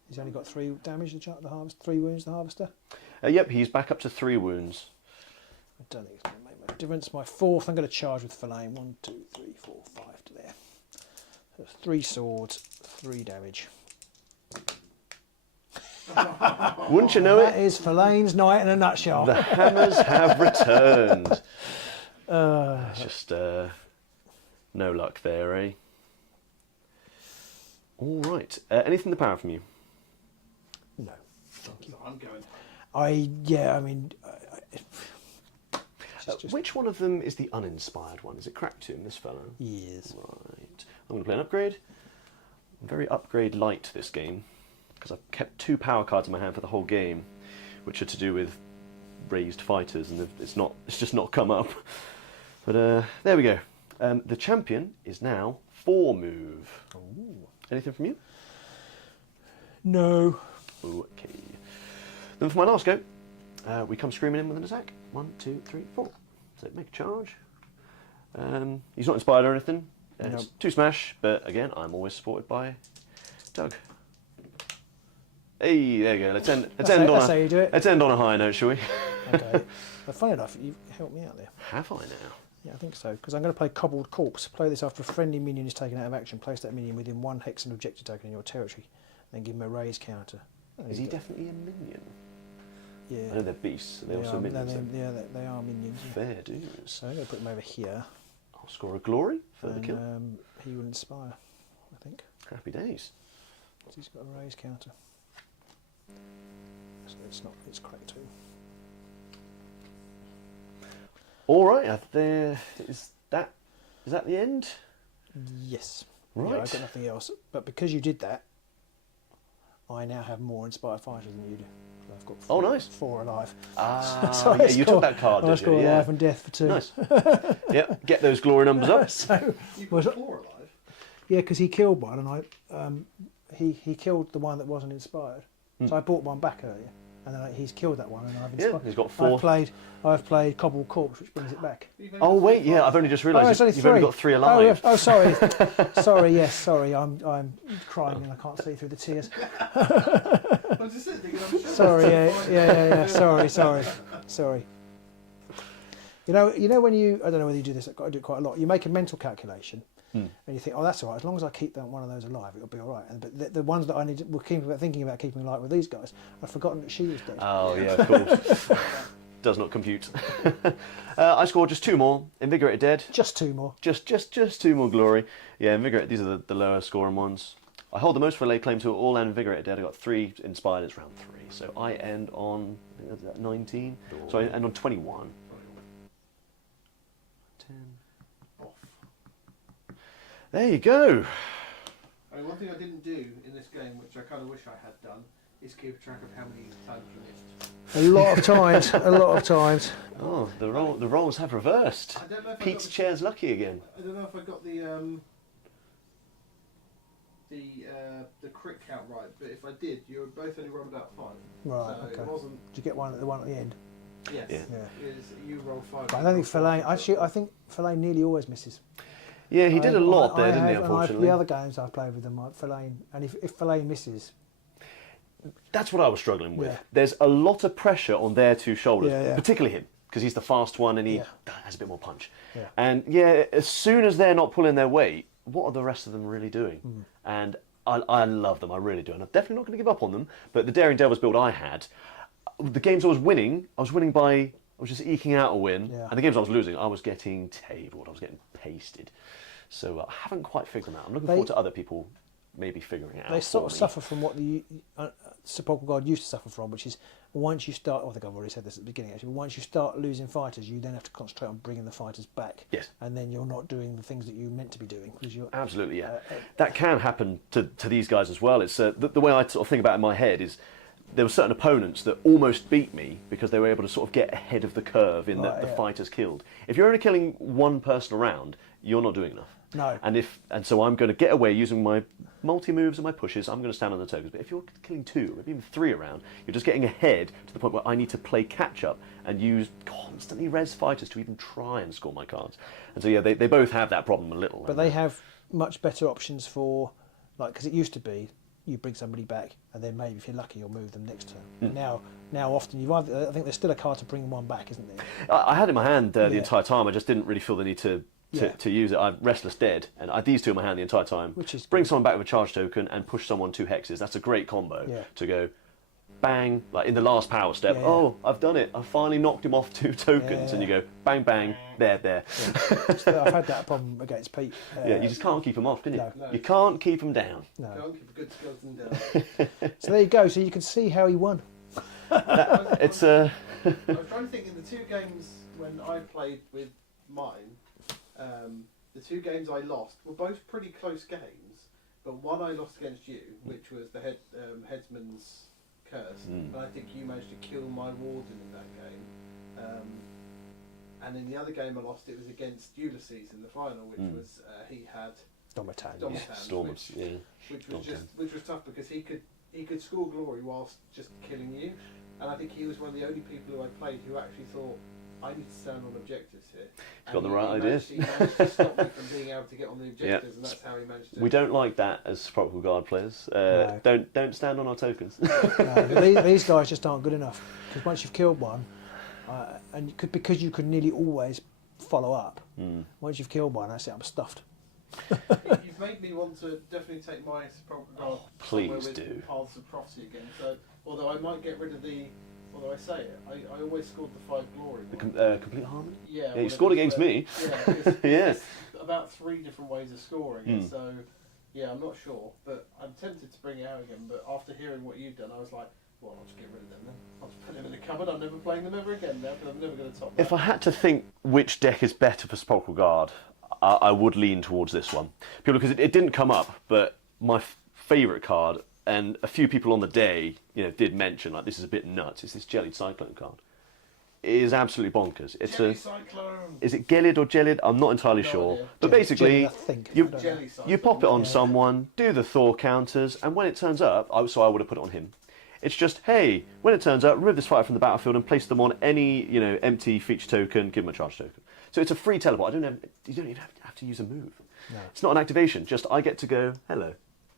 He's only got 3 damage, the Harvester, 3 wounds, the Harvester? Yep, he's back up to 3 wounds. I don't think it's going to make much difference. My 4th, I'm going to charge with Verlaine. 1, 2, 3, 4, 5 to there. So 3 swords, 3 damage. Wouldn't you know That is Verlaine's night in a nutshell. The hammers have returned. Just no luck there, eh? All right. Anything in the power from you? No, thank you. I'm going. Which one of them is the uninspired one? Is it Cracktomb, this fellow? Yes. Right. I'm going to play an upgrade. I'm very upgrade light this game because I've kept 2 power cards in my hand for the whole game, which are to do with raised fighters, and it's just not come up. But there we go. The champion is now 4 move. Ooh. Anything from you? No. Okay. Then for my last go, we come screaming in with an attack. 1, 2, 3, 4. So make a charge. He's not inspired or anything. It's 2 smash, but again, I'm always supported by Doug. Hey, there you go. Let's end on a high note, shall we? Okay. But funny enough, you've helped me out there. Have I now? Yeah, I think so. Because I'm going to play Cobbled Corpse. Play this after a friendly minion is taken out of action. Place that minion within 1 Hexen objective token in your territory. Then give him a raise counter. Is he definitely a minion? Yeah. I know they're beasts. They're also minions. They are minions. Yeah. Fair dues. So I'm going to put him over here. I'll score a glory for the kill. He will inspire, I think. Happy days. He's got a raise counter. So it's cracked too. All right, is that the end? Yes. Right. Yeah, I've got nothing else. But because you did that, I now have more inspired fighters than you do. So I've got 4 alive. So yeah, you took that card, did you? Life and death for 2. Nice. Yeah, get those glory numbers up. So you've got 4 alive. Yeah, because he killed one, and he killed the one that wasn't inspired. So I bought one back earlier, and then he's killed that one, and I've inspired. Yeah, he's got 4. I've played Cobbled Corpse, which brings it back. Oh wait, yeah, I've only just realised you've only got 3 alive. Oh, sorry, sorry. I'm crying and I can't see through the tears. Sorry, yeah. Sorry. You know when I don't know whether you do this. I do it quite a lot. You make a mental calculation. And you think, oh, that's all right. As long as I keep one of those alive, it'll be all right. But the ones that I were thinking about keeping alive with these guys, I've forgotten that she was dead. Oh yeah, of course. Does not compute. I scored just 2 more. Invigorated dead. Just 2 more. Just 2 more glory. Yeah, invigorated. These are the lower scoring ones. I hold the most for lay claim to all and invigorated dead. I got 3 inspired. It's round 3, so I end on 19. So I end on 21. 10. There you go. I mean, one thing I didn't do in this game, which I kind of wish I had done, is keep track of how many times you missed. A lot of times. Oh, the roles have reversed. I don't know if Pete's chair's lucky again. I don't know if I got the crit count right, but if I did, you were both only rolled out 5. Right. So Okay. it wasn't. Did you get the one at the end? Yes. Yeah. You rolled 5. But I don't think Fellaini. Actually, I think Fellaini nearly always misses. Yeah, he did a lot there, didn't he, unfortunately? The other games I've played with them, Fellaini, and if Fellaini misses... That's what I was struggling with. Yeah. There's a lot of pressure on their 2 shoulders, Yeah. particularly him, because he's the fast one and he has a bit more punch. Yeah. And yeah, as soon as they're not pulling their weight, what are the rest of them really doing? And I love them, I really do. And I'm definitely not going to give up on them, but the Daring Devils build I had, the games I was winning by... I was just eking out a win, and the games I was losing, I was getting tabled, I was getting pasted. So I haven't quite figured them out. I'm looking forward to other people maybe figuring it out. They sort of suffer from what the Sepulchral God used to suffer from, which is once you start, I think I've already said this at the beginning actually, once you start losing fighters, you then have to concentrate on bringing the fighters back. Yes. And then you're not doing the things that you meant to be doing. Absolutely, yeah. That can happen to these guys as well. It's the way I sort of think about it in my head is, there were certain opponents that almost beat me because they were able to sort of get ahead of the curve in the fighters killed. If you're only killing 1 person around, you're not doing enough. No. And so I'm going to get away using my multi-moves and my pushes. I'm going to stand on the tokens. But if you're killing 2, maybe even 3 around, you're just getting ahead to the point where I need to play catch-up and use constantly res fighters to even try and score my cards. And so yeah, they both have that problem a little. But they have much better options for, like, because it used to be, you bring somebody back, and then maybe if you're lucky, you'll move them next turn. Now often I think there's still a card to bring one back, isn't there? I had it in my hand the entire time. I just didn't really feel the need to use it. I'm Restless Dead, and I had these 2 in my hand the entire time. Which is bring someone back with a charge token and push someone 2 hexes. That's a great combo to go bang, like in the last power step. Yeah. Oh, I've done it. I've finally knocked him off 2 tokens, and you go bang, bang, there. Yeah. So I've had that problem against Pete. You just can't keep them off, can you? No. You can't keep them down. No. Can't keep a good skeleton down. So there you go. So you can see how he won. It's I was trying to think in the 2 games when I played with mine, the 2 games I lost were both pretty close games, but one I lost against you, which was the Headsman's Curse, and I think you managed to kill my warden in that game. And in the other game I lost, it was against Ulysses in the final, which was he had Domitan, Stormers, which was tough because he could score glory whilst just killing you, and I think he was one of the only people who I played who actually thought, I need to stand on objectives here. He's got the right ideas. He managed to stop me from being able to get on the objectives, and that's how he managed to. We don't like that as Sepulchral Guard players. No. Don't stand on our tokens. No, these guys just aren't good enough, because once you've killed one, and because you could nearly always follow up. Once you've killed one, that's it. I'm stuffed. You've made me want to definitely take my Sepulchral Guard please do. Paths of Prophecy again. So, although I might get rid of the. Although I say it, I always scored the 5 glory. The complete harmony. Yeah, you scored against me. Yeah, yeah. About 3 different ways of scoring. So, yeah, I'm not sure, but I'm tempted to bring it out again. But after hearing what you've done, I was like, well, I'll just get rid of them then. I'll just put them in the cupboard. I'm never playing them ever again now because I'm never going to top that. If I had to think which deck is better for Sepulchral Guard, I would lean towards this one. Purely because it didn't come up, but my favourite card, and a few people on the day, did mention like this is a bit nuts. It's this Jellied Cyclone card. It is absolutely bonkers. It's Cyclone. Is it Gelid or Jellied? I'm not entirely sure. Idea. But basically, Jelly you pop it on someone, do the Thor counters, and when it turns up, I would have put it on him. It's just, hey, when it turns up, remove this fighter from the battlefield and place them on any empty feature token, give them a charge token. So it's a free teleport. You don't even have to use a move. No. It's not an activation. Just I get to go hello,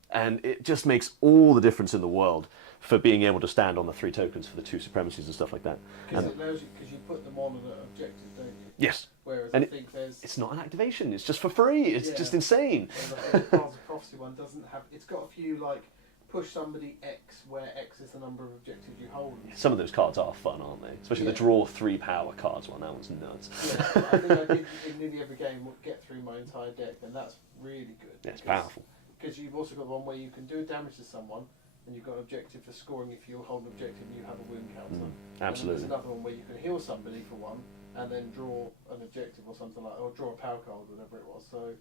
and it just makes all the difference in the world for being able to stand on the 3 tokens for the 2 supremacies and stuff like that. Because it allows you, because you put them on an objective, don't you? Yes. Whereas and I think it's not an activation. It's just for free. It's just insane. The Paths of Prophecy one doesn't have. It's got a few like. Push somebody X, where X is the number of objectives you hold. Some of those cards are fun, aren't they? Especially the draw 3 power cards one. That one's nuts. Yeah, I think I did in nearly every game get through my entire deck, and that's really good. Yeah, it's powerful. Because you've also got one where you can do damage to someone, and you've got an objective for scoring. If you hold an objective, you have a wound counter. Absolutely. And there's another one where you can heal somebody for 1, and then draw an objective or something like, or draw a power card, whatever it was. So,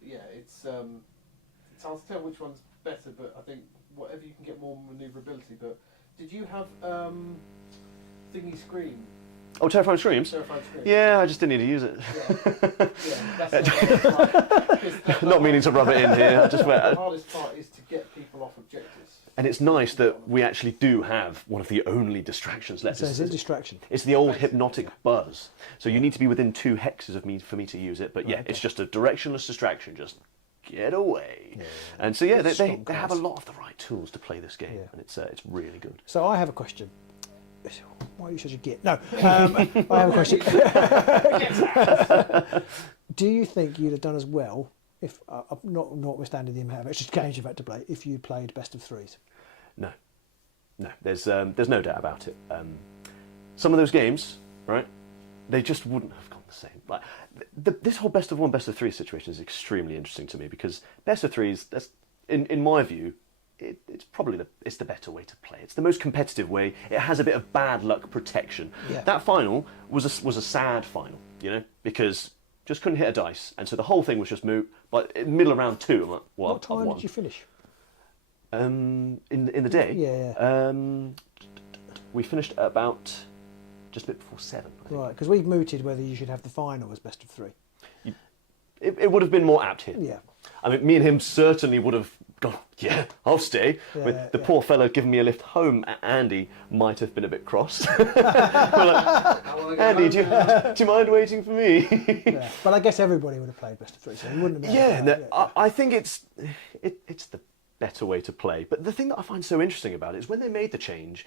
yeah, it's hard to tell which one's better, but I think. Whatever you can get more manoeuvrability, but did you have Thingy Scream? Oh, Terrifying Screams? Terrifying Scream. Yeah, I just didn't need to use it. Yeah, that's not meaning to rub it in here. The hardest part is to get people off objectives. And it's nice that we actually do have one of the only distractions left. So it's a distraction. It's the old hypnotic buzz. So you need to be within 2 hexes of me for me to use it. But yeah, it's just a directionless distraction. Just get away. Yeah. And so yeah, they have a lot of the right tools to play this game, and it's really good. So I have a question. Why are you such a git? No, I have a question. Do you think you'd have done as well if, notwithstanding the amount of extra games you've had to play, if you played best of 3s? No. There's no doubt about it. Some of those games, right? They just wouldn't have gone the same. Like this whole best of 1, best of 3 situation is extremely interesting to me because best of 3s, that's in my view, it's probably the better way to play. It's the most competitive way. It has a bit of bad luck protection. Yeah. That final was a sad final, because just couldn't hit a dice, and so the whole thing was just moot. But in the middle of round 2, I'm like, well, what time did you finish? In the day, yeah. We finished at about. Just a bit before 7. I think. Right, because we've mooted whether you should have the final as best of 3. It would have been more apt here. Yeah. I mean, me and him certainly would have gone, yeah, I'll stay. With the poor fellow giving me a lift home, Andy might have been a bit cross. Like, Andy, do you mind waiting for me? Yeah. But I guess everybody would have played best of 3, so you wouldn't have I think it's the better way to play. But the thing that I find so interesting about it is when they made the change,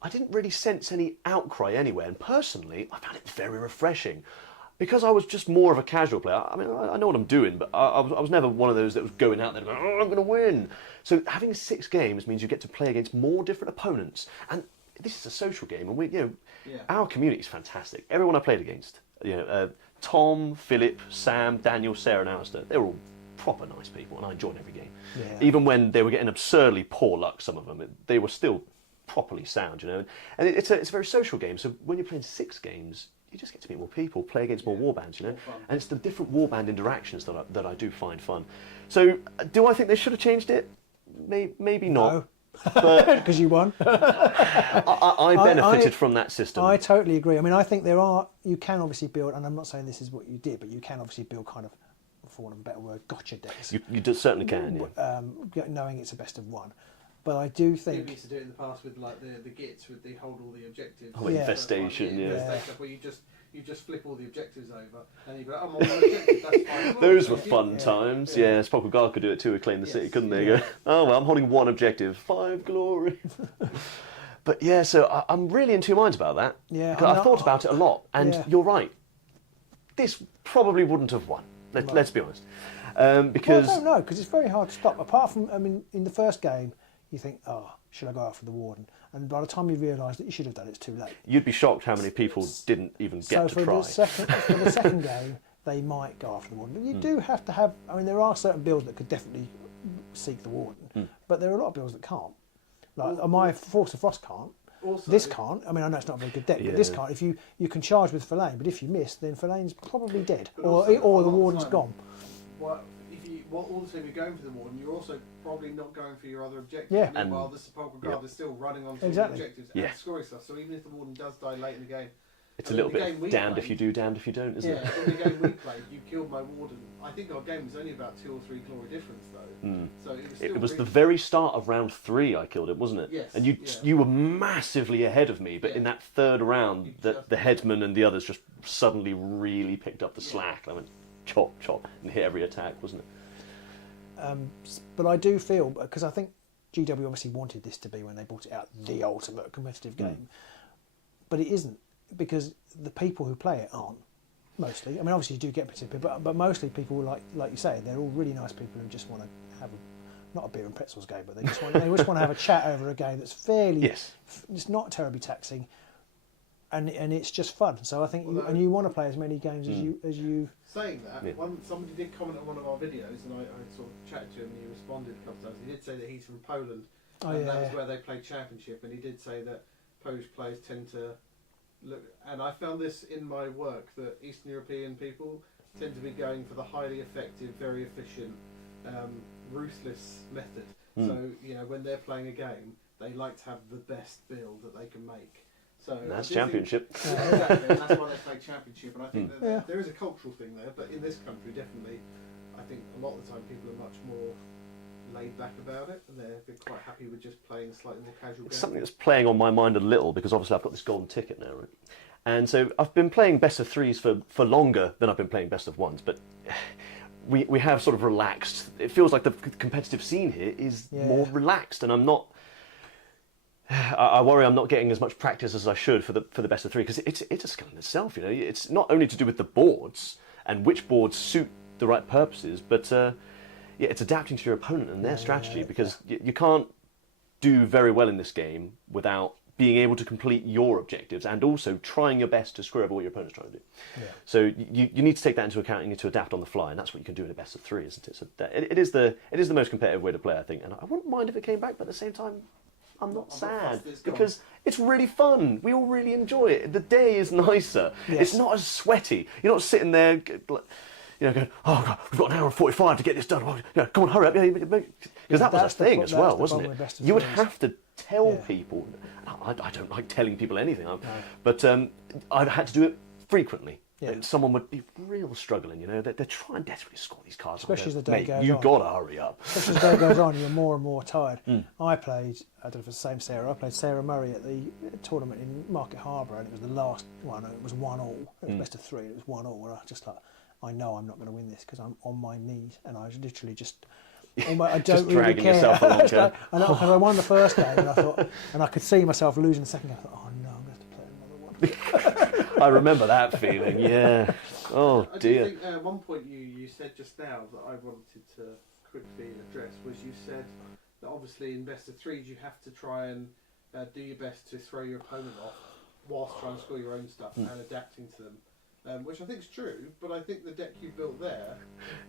I didn't really sense any outcry anywhere, and personally, I found it very refreshing. Because I was just more of a casual player. I mean, I know what I'm doing, but I was never one of those that was going out there going, oh, I'm going to win. So having 6 games means you get to play against more different opponents, and this is a social game, and our community is fantastic. Everyone I played against, Tom, Philip, Sam, Daniel, Sarah, and Alistair, they were all proper nice people, and I enjoyed every game. Yeah. Even when they were getting absurdly poor luck, some of them, they were still properly sound, And it's a very social game. So when you're playing 6 games, you just get to meet more people, play against more warbands, And it's the different warband interactions that I do find fun. So do I think they should have changed it? Maybe not. Because you won. I benefited from that system. I totally agree. I mean, I think you can obviously build, and I'm not saying this is what you did, but you can obviously build kind of, for want of a better word, gotcha decks. You certainly can, yeah. Knowing it's a best of one. But I do think... People used to do it in the past with like the gits, with they hold all the objectives. Oh, infestation, Where you just flip all the objectives over, and you go, I'm on one objective, that's fine. Those were fun times. Yeah, Sepulchral Guard could do it too, acclaim the city, couldn't they? Go, oh, well, I'm holding one objective, 5 glory. But yeah, so I'm really in two minds about that. Yeah, because I thought about it a lot, and you're right. This probably wouldn't have won. Let's be honest. Because I don't know, because it's very hard to stop. Apart from, I mean, in the first game, you think, oh, should I go after the warden? And by the time you realise that you should have done it, it's too late. You'd be shocked how many people didn't even get to try. So for the second game, they might go after the warden. But you do have to have, I mean, there are certain builds that could definitely seek the warden, but there are a lot of builds that can't. Like my Force of Frost can't. Also, this can't. I mean, I know it's not a very good deck, but this can't. If you can charge with Fellain, but if you miss, then Fellain's probably dead, or the warden's gone. Also, if you're going for the warden, you're also probably not going for your other objectives. Yeah. Meanwhile, the Sepulchral Guard is still running on the objectives and scoring stuff. So even if the warden does die late in the game, it's a little bit damned if you do, damned if you don't, isn't it? Yeah, in the game we played, you killed my warden. I think our game was only about 2 or 3 glory difference though. So it was the very start of round 3 I killed it, wasn't it? Yes. And you were massively ahead of me, but in that third round, the headman and the others just suddenly really picked up the slack. And I went chop, chop, and hit every attack, wasn't it? But I do feel, because I think GW obviously wanted this to be, when they brought it out, the ultimate competitive game, but it isn't, because the people who play it aren't, mostly. I mean, obviously you do get competitive people, but mostly people, like you say, they're all really nice people who just want to have not a beer and pretzels game, but they just want to have a chat over a game that's fairly, it's not terribly taxing, and it's just fun. So I think, you want to play as many games as you. Saying that, somebody did comment on one of our videos, and I sort of chatted to him, and he responded a couple of times. He did say that he's from Poland, and that was where they played Championship, and he did say that Polish players tend to look, and I found this in my work, that Eastern European people tend to be going for the highly effective, very efficient, ruthless method. So, when they're playing a game, they like to have the best build that they can make. So that's Championship. Exactly, and that's why they play Championship. And I think that there is a cultural thing there, but in this country, definitely, I think a lot of the time people are much more laid back about it, and they're quite happy with just playing slightly more casual games. Something that's playing on my mind a little, because obviously I've got this golden ticket now, right? And so I've been playing best of 3s for longer than I've been playing best of 1s, but we have sort of relaxed. It feels like the competitive scene here is more relaxed, and I'm not. I worry I'm not getting as much practice as I should for the best of 3, because it's a skill in itself. It's not only to do with the boards and which boards suit the right purposes, but it's adapting to your opponent and their strategy, because you can't do very well in this game without being able to complete your objectives and also trying your best to screw over what your opponent's trying to do. Yeah. So you need to take that into account. You need to adapt on the fly, and that's what you can do in a best of 3, isn't it? So it is the most competitive way to play, I think, and I wouldn't mind if it came back, but at the same time, I'm not sad, because it's really fun. We all really enjoy it. The day is nicer. Yes. It's not as sweaty. You're not sitting there, going, oh God, we've got an hour and 45 to get this done. Well, come on, hurry up. Because that was a thing as well, wasn't it? You would have to tell people. I don't like telling people anything, but I've had to do it frequently. Yeah. Someone would be real struggling, they're trying desperately to score these cards. Especially as the day goes on. You've got to hurry up. Especially as the day goes on, you're more and more tired. I don't know if it's the same Sarah, I played Sarah Murray at the tournament in Market Harbour, and it was the last one, and it was 1-all. It was best of 3, and it was 1-all, and I was just like, I know I'm not going to win this, because I'm on my knees, and I was literally just... I don't really care. Yourself along, I won the first game, and I thought, and I could see myself losing the second game. I thought, oh no, I'm going to have to play another one. I remember that feeling, yeah. Oh dear. I think at one point you said just now that I wanted to quickly address was, you said that obviously in best of 3s you have to try and do your best to throw your opponent off whilst trying to score your own stuff and adapting to them, which I think is true, but I think the deck you built there,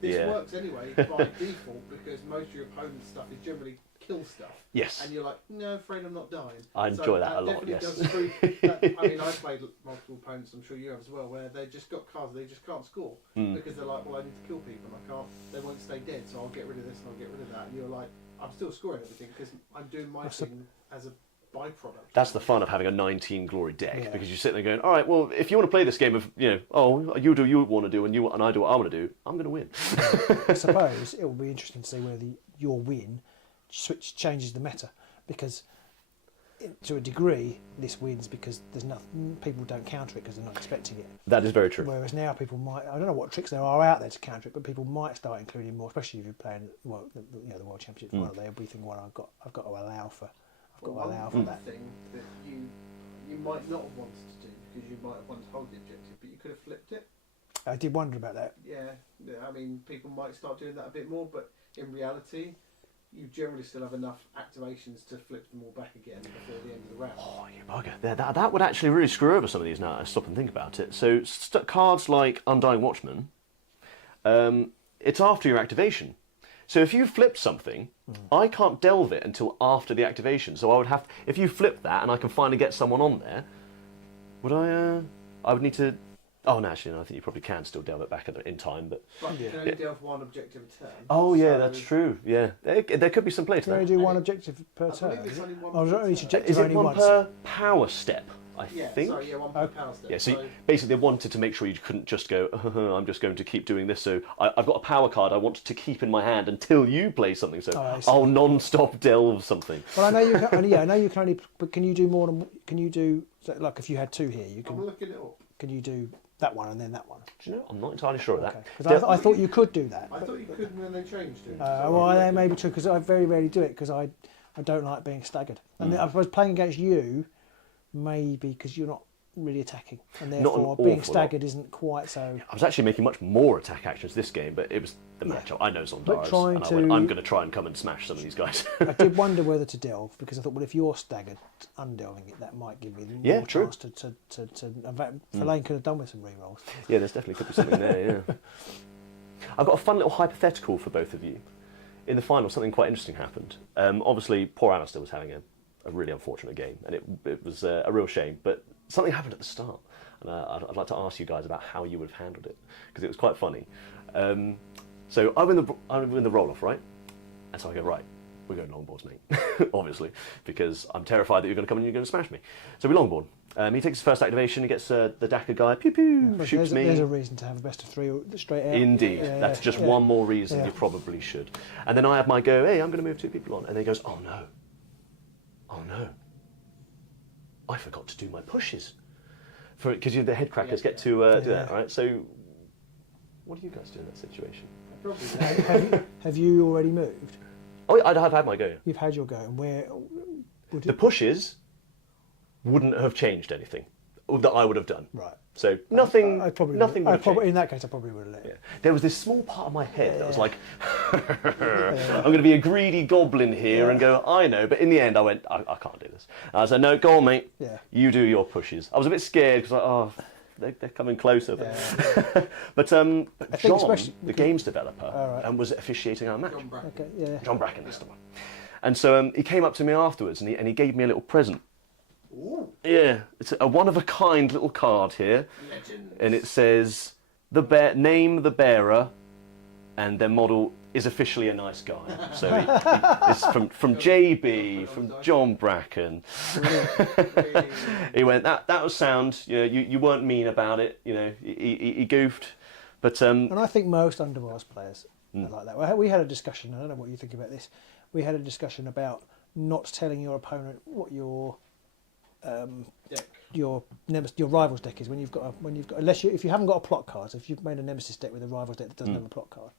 this works anyway by default, because most of your opponent's stuff is generally kill stuff. Yes. And you're like, no, afraid I'm not dying. I enjoy that a lot, yes. Does prove that, I mean, I played multiple opponents, I'm sure you have as well, where they just got cards they just can't score, because they're like, well, I need to kill people, and I can't, they won't stay dead, so I'll get rid of this and I'll get rid of that, and you're like, I'm still scoring everything because I'm doing my thing as a byproduct. That's the fun of having a 19 glory deck, because you're sitting there going, all right, well, if you want to play this game of, you do what you want to do and I do what I want to do, I'm going to win. I suppose it will be interesting to see whether your win changes the meta, because to a degree this wins because there's nothing, people don't counter it because they're not expecting it. That is very true. Whereas now people might, I don't know what tricks there are out there to counter it, but people might start including more, especially if you're playing the World Championship final. They'll be thinking, well, I've got to allow for that thing that you might not have wanted to do because you might have wanted to hold the objective, but you could have flipped it. I did wonder about that. Yeah, I mean, people might start doing that a bit more, but in reality, you generally still have enough activations to flip them all back again before the end of the round. Oh, you bugger. That would actually really screw over some of these now. I stop and think about it. So cards like Undying Watchman, it's after your activation. So if you flipped something, I can't delve it until after the activation. So I would have, if you flip that and I can finally get someone on there, would I would need to. Oh, no, actually, no, I think you probably can still delve it back in time, but you can only delve one objective a turn. Oh, yeah, that's true. Yeah, there could be some play to that. You only do one objective per turn. Is it one per power step? I think. Sorry, one per power step. Yeah, so basically they wanted to make sure you couldn't just go, I'm just going to keep doing this. So I've got a power card I want to keep in my hand until you play something. So I'll non-stop delve something. Well, I know you can. I know you can only. But can you do more than? Can you do like if you had two here? You can. I'm looking it up. Can you do that one and then that one? Do you know? I'm not entirely sure of that. Because I thought you could do that. I thought you could when they changed it. Well, that may be true because I very rarely do it because I don't like being staggered. And I suppose playing against you, maybe because you're not really attacking, and therefore being staggered isn't quite so. I was actually making much more attack actions this game, but it was the matchup. I know Zondaris, and I'm going to try and come and smash some of these guys. I did wonder whether to delve because I thought, well, if you're staggered, undelving it, that might give me more chance to. In fact, Verlaine could have done with some rerolls. Yeah, there's definitely could be something there. Yeah, I've got a fun little hypothetical for both of you. In the final, something quite interesting happened. Obviously, poor Alistair was having a really unfortunate game, and it was a real shame, but something happened at the start, and I'd like to ask you guys about how you would have handled it, because it was quite funny. So I win the roll-off, right? And so I go, right, we're going longboards, mate, obviously, because I'm terrified that you're going to come and you're going to smash me. So we longboard. He takes his first activation, he gets the Daka guy, pew-pew, shoots me. There's a reason to have a best of three straight out. Indeed, that's just one more reason you probably should. And then I have my go, hey, I'm going to move two people on. And then he goes, oh no, I forgot to do my pushes. Because the head crackers get to do that, right? So, what do you guys do in that situation? Have you already moved? Oh, I'd have had my go. You've had your go, and where? The pushes wouldn't have changed anything that I would have done. Right. So nothing. Nothing. In that case, I probably would have let. Yeah. There was this small part of my head that was like, I'm going to be a greedy goblin here and go, I know. But in the end, I went, I can't do this. And I said, no, go on, mate. Yeah. You do your pushes. I was a bit scared because they're coming closer. But John, the games developer, was officiating our match. John Bracken, that's the one. And so he came up to me afterwards and he gave me a little present. Ooh. Yeah, it's a one-of-a-kind little card here. Legends. And it says, name the bearer, and their model is officially a nice guy. So it's from JB, from John Bracken. He went, that was sound. You weren't mean about it. He goofed. But and I think most Underwars players are like that. We had a discussion. I don't know what you think about this. We had a discussion about not telling your opponent what your rival's deck is when you've got if you haven't got a plot card. So if you've made a Nemesis deck with a rival's deck that doesn't have a plot card,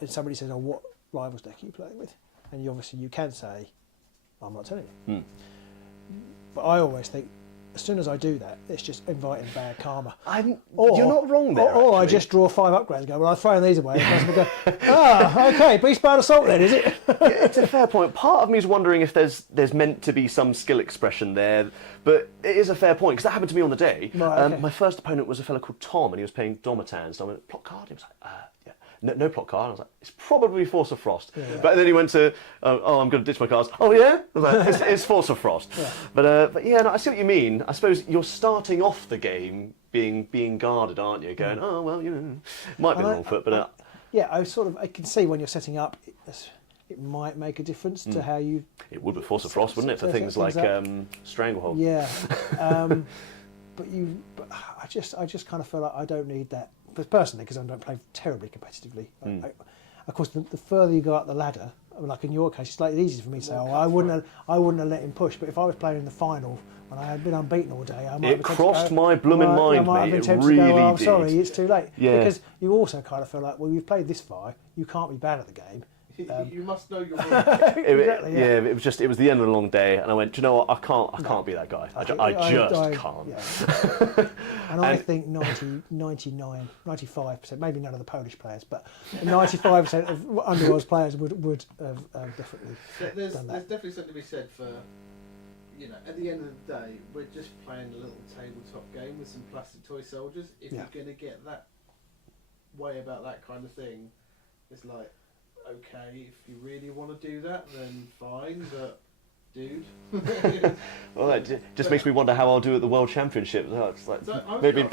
and somebody says, "Oh, what rival's deck are you playing with?" and you can say, "I'm not telling you." But I always think, as soon as I do that, it's just inviting bad karma. You're not wrong there. Or I just draw 5 upgrades and go, well, I'm throwing these away. And go, okay, Beast Bound Assault then, is it? It's a fair point. Part of me is wondering if there's meant to be some skill expression there, but it is a fair point, because that happened to me on the day. Right, okay. My first opponent was a fellow called Tom, and he was playing Domitans, and I went, plot card? He was like, yeah. No plot card. I was like, it's probably Force of Frost. Yeah. But then he went to, I'm going to ditch my cards. Oh yeah? I was like, it's Force of Frost. Yeah. But yeah, no, I see what you mean. I suppose you're starting off the game being guarded, aren't you? Going, oh well, might be the wrong foot, but yeah, I can see when you're setting up. it might make a difference to how you. It would be Force of Frost, wouldn't it, for things like Stranglehold? Yeah, but I just kind of feel like I don't need that, but personally, because I don't play terribly competitively. Of course, the further you go up the ladder, like in your case, it's slightly easier for me to say, "Oh, I wouldn't have let him push." But if I was playing in the final and I had been unbeaten all day, I might it crossed my blooming mind, mate. It really did. I'm sorry, it's too late. Yeah. Because you also kind of feel like, well, you've played this far, you can't be bad at the game. You must know your rules. Exactly, yeah, it was the end of a long day, and I went, do you know what? I can't be that guy. I just can't. Yeah. And I think 99, 95%, maybe none of the Polish players, but 95% of Underworld's players would have definitely done that. There's definitely something to be said for, at the end of the day, we're just playing a little tabletop game with some plastic toy soldiers. If you're going to get that way about that kind of thing, it's like, okay, if you really want to do that, then fine, but dude. Well, that just makes me wonder how I'll do at the World Championship. It's like, maybe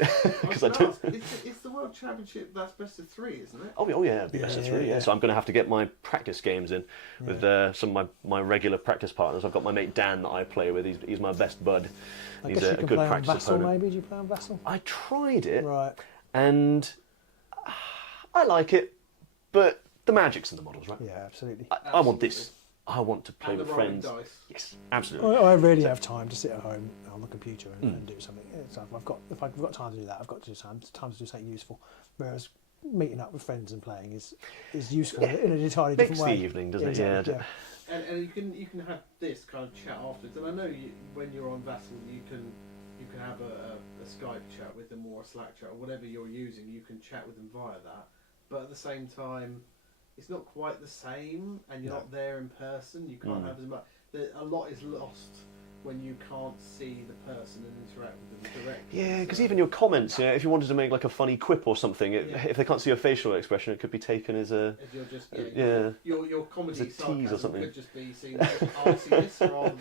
because I don't. It's the World Championship. That's best of 3, isn't it? Oh yeah, it'd be best of 3. Yeah. So I'm going to have to get my practice games in with some of my regular practice partners. I've got my mate Dan that I play with. He's my best bud. He's a good practice Vassal, opponent. maybe? Do you play on Vassal? I tried it, right, and I like it, but the magic's in the models, right? Yeah, absolutely. I want this. I want to play with friends. Dice. Yes, absolutely. I really have time to sit at home on the computer and do something. So if I've got time to do that, I've got to do time to do something useful. Whereas meeting up with friends and playing is useful in an entirely different way. Makes the evening, doesn't it? Exactly, yeah. And you can have this kind of chat afterwards. And I know when you're on Vassal, you can have a Skype chat with them or a Slack chat or whatever you're using. You can chat with them via that. But at the same time, it's not quite the same, and you're not there in person. You can't have as much. A lot is lost when you can't see the person and interact with them directly. Yeah, because even your comments, if you wanted to make like a funny quip or something, if they can't see your facial expression, it could be taken as a you're just, your comedy tease or something. Could just be seen as artiness rather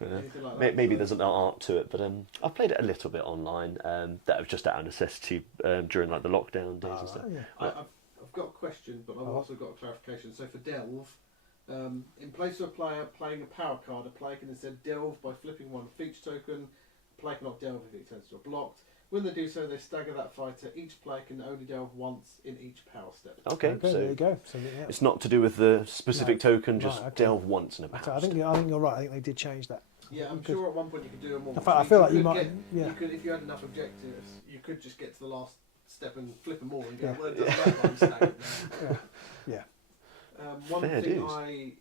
than anything like that. Maybe there's an art to it, but I've played it a little bit online. That was just out of necessity during like the lockdown days and stuff. Yeah. I've got a question, but I've also got a clarification. So for Delve, in place of a player playing a power card, a player can instead delve by flipping one feature token. A player cannot delve if it turns to a blocked. When they do so, they stagger that fighter. Each player can only delve once in each power step. Okay, so there you go. So, it's not to do with the specific token, just delve once in a power step. I think you're right. I think they did change that. Yeah, I'm sure at one point you could do them all. In fact, I feel like you might. You could, if you had enough objectives, you could just get to the last step and flip them all and go, well, it doesn't matter, I'm staggered now. Yeah. One thing I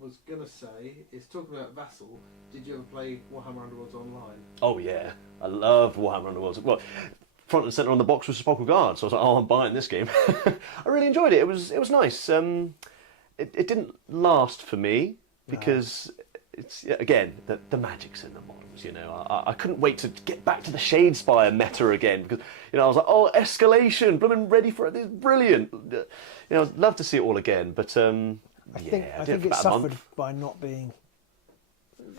was going to say is, talking about Vassal, did you ever play Warhammer Underworlds online? Oh yeah, I love Warhammer Underworlds. Well, front and centre on the box was Sepulchral Guard, so I was like, oh, I'm buying this game. I really enjoyed it. It was nice. It didn't last for me because it's again the magic's in the models. I couldn't wait to get back to the Shadespire meta again because I was like, oh, escalation, blooming ready for it. This is brilliant. I'd love to see it all again, but I think it suffered by not being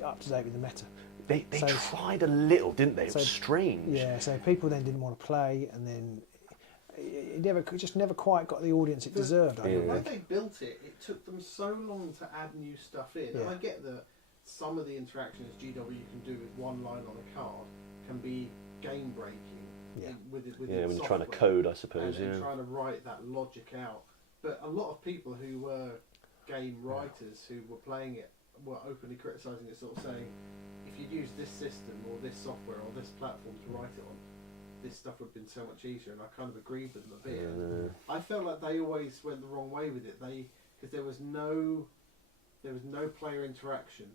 up to date with the meta. They tried a little, didn't they? It was strange. Yeah, so people then didn't want to play, and then it just never quite got the audience it deserved. When they built it, it took them so long to add new stuff in. Yeah. And I get that some of the interactions GW can do with one line on a card can be game breaking. Yeah. With when you're trying to code, I suppose. And trying to write that logic out. But a lot of people who were game writers who were playing it were openly criticising it, sort of saying, if you'd used this system or this software or this platform to write it on, this stuff would have been so much easier. And I kind of agreed with them a bit. I felt like they always went the wrong way with it. Because there was no player interaction.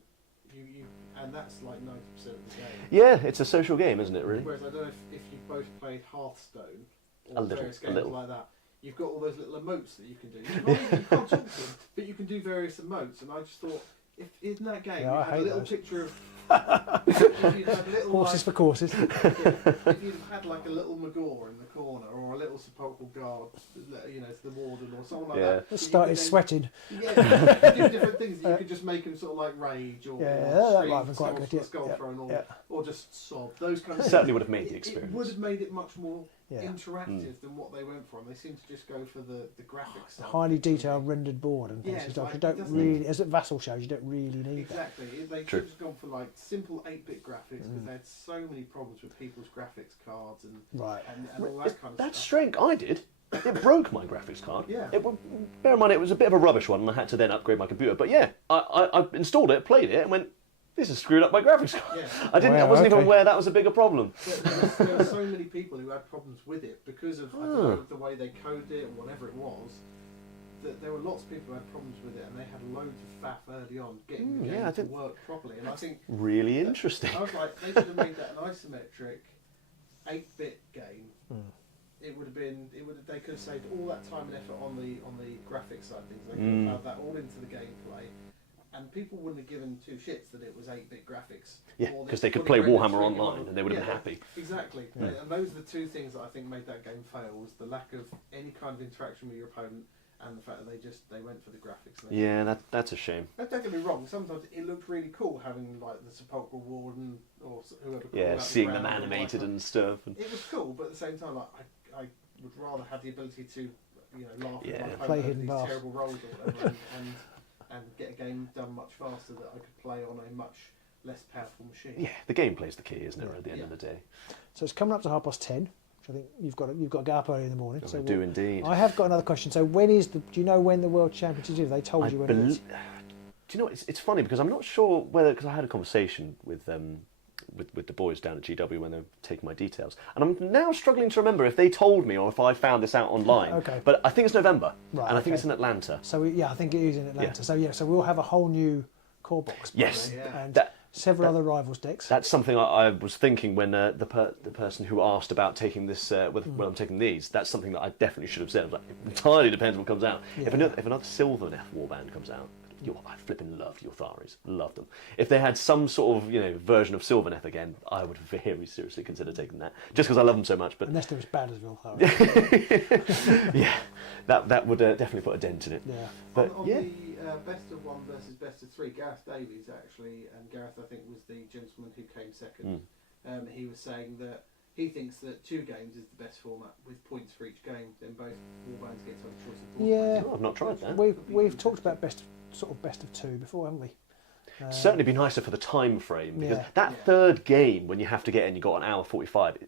And that's like 90% of the game. Yeah, it's a social game, isn't it? Really. Whereas I don't know if you've both played Hearthstone or a various little, games like that. You've got all those little emotes that you can do. You can't talk to them, but you can do various emotes. And I just thought, if in that game you had a little picture of if you'd had little, horses for courses. If you'd had like a little Magor in the corner or a little Sepulchral Guard, it's the warden or something like that. It started sweating. Yeah, do different things. You could just make him sort of like rage or that might have been quite good. Skull thrown or just sob. Those kind of certainly things. would have made the experience. It would have made it much more interactive than what they went for, and they seem to just go for the graphics stuff. Highly detailed rendered board and things. Stuff. Like, you don't really, as at Vassal shows, you don't really need that. Exactly. They should have gone for like simple 8-bit graphics because they had so many problems with people's graphics cards and all that kind of stuff. That's strange. I did. It broke my graphics card. Yeah. Bear in mind, it was a bit of a rubbish one, and I had to then upgrade my computer. But yeah, I installed it, played it, and went, this has screwed up my graphics card. Yeah. I wasn't even aware that was a bigger problem. There were so many people who had problems with it because of I don't know, the way they coded it or whatever it was. That there were lots of people who had problems with it, and they had loads of faff early on getting the game to work properly. And I think really interesting. I was like, they should have made that an isometric 8-bit game. It would have been. They could have saved all that time and effort on the graphics side of things. They could have had that all into the gameplay. And people wouldn't have given two shits that it was 8-bit graphics. Yeah, because they could play Warhammer online and they would have been happy. Exactly. Yeah. And those are the two things that I think made that game fail, was the lack of any kind of interaction with your opponent and the fact that they went for the graphics. That's a shame. Don't get me wrong, sometimes it looked really cool having like the Sepulchral Warden or whoever. Yeah, seeing them animated and stuff. It was cool, but at the same time, like, I would rather have the ability to laugh at my play opponent hidden at these bars. terrible rolls or whatever and get a game done much faster that I could play on a much less powerful machine. Yeah, the gameplay's the key, isn't it, at the end of the day? So it's coming up to 10:30, which I think you've got to go up early in the morning. I do indeed. I have got another question. So when is do you know when the World Championships is? They told you when it is? Do you know, it's funny because I'm not sure whether, because I had a conversation with the boys down at GW when they were taking my details, and I'm now struggling to remember if they told me or if I found this out online. Okay. But I think it's November, right, and I think it's in Atlanta. So I think it is in Atlanta. So we'll have a whole new core box. Yes, and several other rivals decks. That's something I was thinking when the person who asked about taking this, when I'm taking these, that's something that I definitely should have said. I was like, it entirely depends what comes out. Yeah. If another Sylvaneth warband comes out, I flipping loved your Tharis, loved them. If they had some sort of version of Sylvaneth again, I would very seriously consider taking that, just because I love them so much. But unless they're as bad as Will Tharis. Yeah, that would definitely put a dent in it. Yeah. But on the best of 1 versus best of 3, Gareth Davies actually, and Gareth I think was the gentleman who came second. He was saying that he thinks that 2 games is the best format with points for each game. Then both warbands get to have a choice of board. Yeah, I've not tried that. We've talked about best of 2 before, haven't we? Certainly be nicer for the time frame, because that third game when you have to get in, you got an hour 45.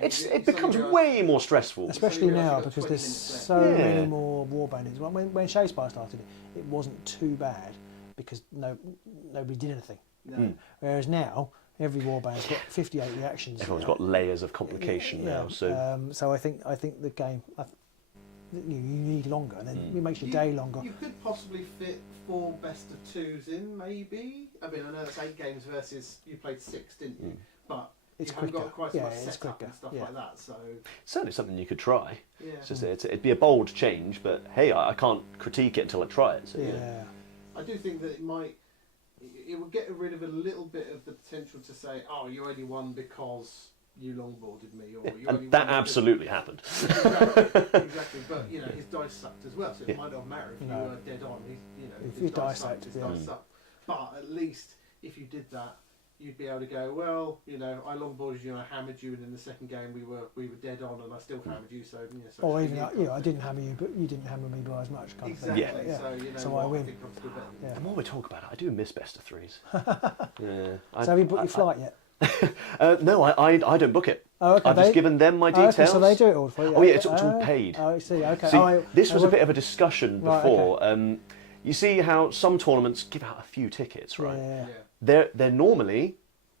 It becomes way more stressful, especially now because there's so many more warbandings. When Shadespire started, it wasn't too bad because nobody did anything. No. Whereas now every warband's got 58 reactions. Everyone's got layers of complication now. So I think the game. You need longer, and then it makes your day longer. You could possibly fit 4 best of 2s in, maybe. I mean, I know it's 8 games versus you played 6, didn't you? But it's you haven't got quite so much it's setup and stuff like that. So certainly something you could try. Yeah. It's just it'd be a bold change, but hey, I can't critique it until I try it. So, I do think that it would get rid of a little bit of the potential to say, oh, you only won because you longboarded me, or you only that absolutely happened. Exactly. But his dice sucked as well, so it might not matter if you were dead on. If his dice sucked, his dice sucked. But at least if you did that, you'd be able to go, well, I longboarded you and I hammered you, and in the second game we were dead on, and I still hammered you. So or even I didn't hammer you, but you didn't hammer me by as much. Kind of thing. Yeah. So I win. The more we talk about it, I do miss best of 3s. So have you booked your flight yet? No, I don't book it. Oh, okay. I've just given them my details. Okay, so they do it all for you. Oh yeah, it's all paid. Oh, I see. Okay. See, this was a bit of a discussion before. Right, okay. You see how some tournaments give out a few tickets, right? Yeah. They're normally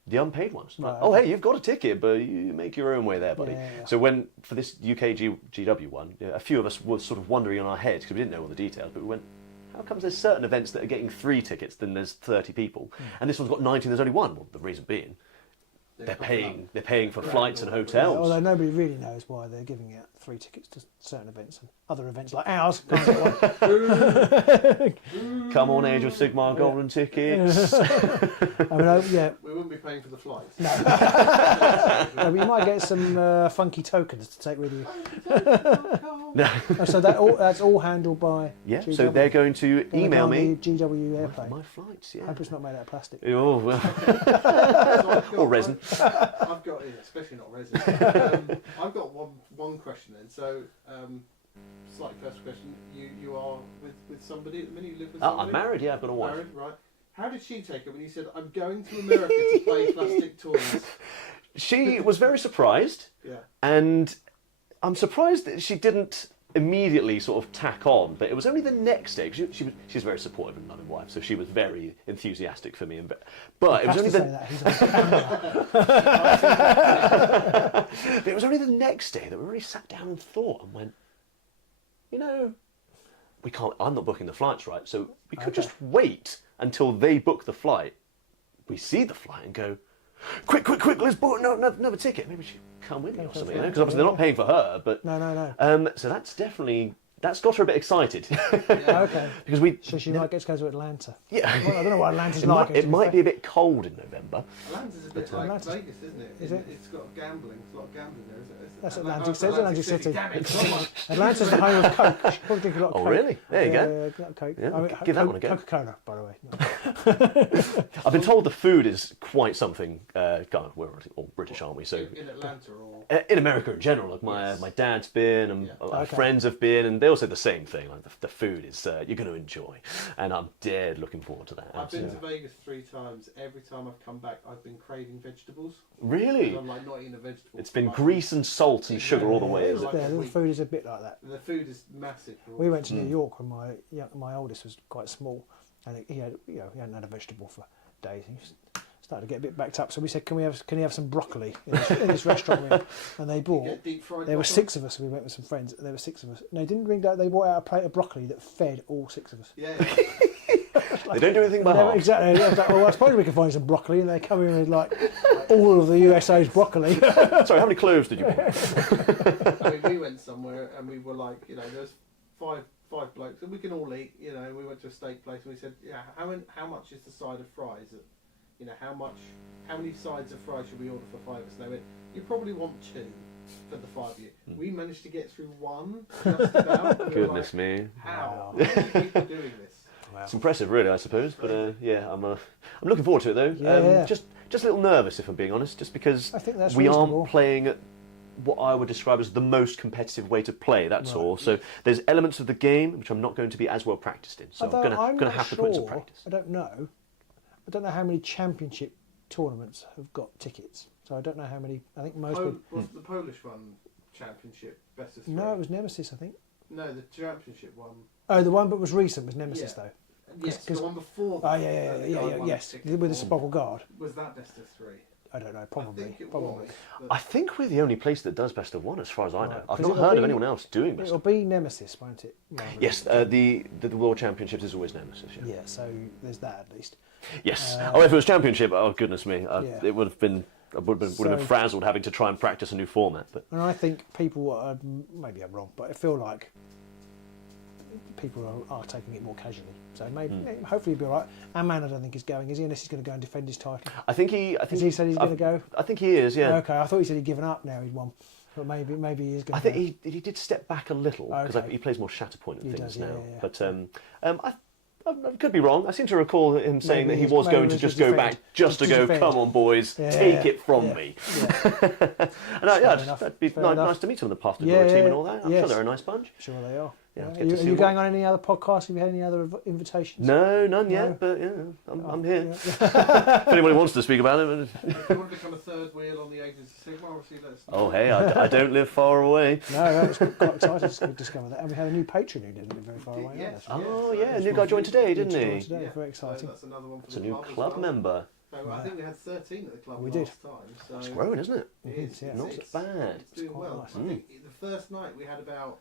the unpaid ones. Right, oh, hey, you've got a ticket, but you make your own way there, buddy. Yeah. So for this UK GW one, a few of us were sort of wondering in our heads because we didn't know all the details, but we went, how comes there's certain events that are getting 3 tickets, then there's 30 people, and this one's got 19, there's only 1? Well, the reason being, they're paying for flights and hotels. Yeah, although nobody really knows why they're giving out 3 tickets to certain events, and other events like ours. Come on, Age of Sigmar golden tickets. I mean, We wouldn't be paying for the flights. No. No, but you might get some funky tokens to take with you. So that's all handled by GW. So they're going to email me. GW airplane. My flights, I hope it's not made out of plastic. Oh, well. Or resin. I've got, especially not resin. I've got one question then. So, slightly personal question. You are with somebody at the minute? You live with somebody? I'm married, I've got a wife. Married, right. How did she take it when you said, I'm going to America to play plastic toys? She was very surprised. Yeah. And I'm surprised that she didn't immediately sort of tack on, but it was only the next day. She's very supportive of my wife, so she was very enthusiastic for me. But it was only it was only the next day that we really sat down and thought and went, we can't. I'm not booking the flights, right? So we could just wait until they book the flight. We see the flight and go, quick, let's book another ticket. Maybe she can come with me or something, because obviously they're not paying for her. But no. So that's got her a bit excited. Okay. Because so she might get to go to Atlanta. Yeah. Well, I don't know what Atlanta's like. It might be a bit cold in November. Atlanta's a bit like Vegas, isn't it? Is it? It's got gambling. There's a lot of gambling there, isn't it? That's Atlantic City. Damn it, Atlanta's the home of Coke. She probably drink a lot of Coke. Oh, really? There you go. Coke. Yeah, give that one a go. Coca-Cola, by the way. I've been told the food is quite something. We're all British, aren't we? So in Atlanta or in America in general, like my dad's been and our friends have been, and they all say the same thing. Like the food is you're going to enjoy, and I'm dead looking forward to that. I've been to Vegas 3 times. Every time I've come back, I've been craving vegetables. Really? I'm like not eating a vegetable. It's been grease and salt and sugar all the way. Is it? The food is a bit like that. The food is massive. We went to New York when my oldest was quite small, and he hadn't had a vegetable for days. He started to get a bit backed up, so we said, can he have some broccoli in this restaurant meal? And they brought. There were 6 of us. We went with some friends. There were 6 of us. No, they didn't bring that. They brought out a plate of broccoli that fed all 6 of us. Yeah. They don't do anything by half. Exactly. I was like, well, I suppose we can find some broccoli, and they come in with like all of the USA's broccoli. Sorry, how many cloves did you put? I mean, we went somewhere and we were like, there's five blokes and we can all eat. We went to a steak place and we said, how much is the side of fries? How many sides of fries should we order for 5 of us? And they went, you probably want 2 for the 5 of you. We managed to get through 1 just about. Goodness me! How are people doing this? Wow. It's impressive, really, I suppose. But I'm looking forward to it though. Yeah. Just a little nervous, if I'm being honest, just because I think that's we reasonable. aren't playing at what I would describe as the most competitive way to play. That's all. So there's elements of the game which I'm not going to be as well practiced in. So I'm going to have to put into practice. I don't know how many championship tournaments have got tickets. So I don't know how many. I think most. Was the Polish one championship best of 3? No, it was Nemesis, I think. No, the championship one. Oh, the one that was recent was Nemesis, though. Yes, the one before. Oh yes, with the Sepulchral Guard. Was that best of 3? I don't know, probably. I think we're the only place that does best of 1, as far as I know. I've not heard of anyone else doing best. It'll be Nemesis, won't it? Yes, the World Championships is always Nemesis. Yeah, so there's that at least. Yes. If it was Championship, oh goodness me, it would have been. I would have been frazzled having to try and practice a new format. But and I think people, maybe I'm wrong, but I feel like people are taking it more casually. So maybe, hopefully he'll be all right. Our man, I don't think is going, is he? Unless he's going to go and defend his title. I think he said he's going to go. I think he is. Yeah. Okay, I thought he said he'd given up now. He'd won, but maybe he is going. I think he did step back a little because he plays more Shatterpoint and things now. Yeah. But I could be wrong. I seem to recall him saying that he was going to just go back, just to go, come on boys, take it from me. And that'd be nice to meet some of the Path to Glory team and all that. I'm sure they're a nice bunch. Sure they are. Yeah, are you going on any other podcasts? Have you had any other invitations? No, none yet, but I'm here. If anybody wants to speak about it. If you want to become a 3rd wheel on the Agents of Sigma, obviously let us know. Oh, hey, I don't live far away. No, I was quite excited to discover that. And we had a new patron who didn't live very far away. Yes, a new guy joined today, didn't he? Very exciting. So that's another one for It's a new club member. So I think we had 13 at the club last time. So it's growing, isn't it? It is. Not bad. It's doing well. Nice. I think the first night we had about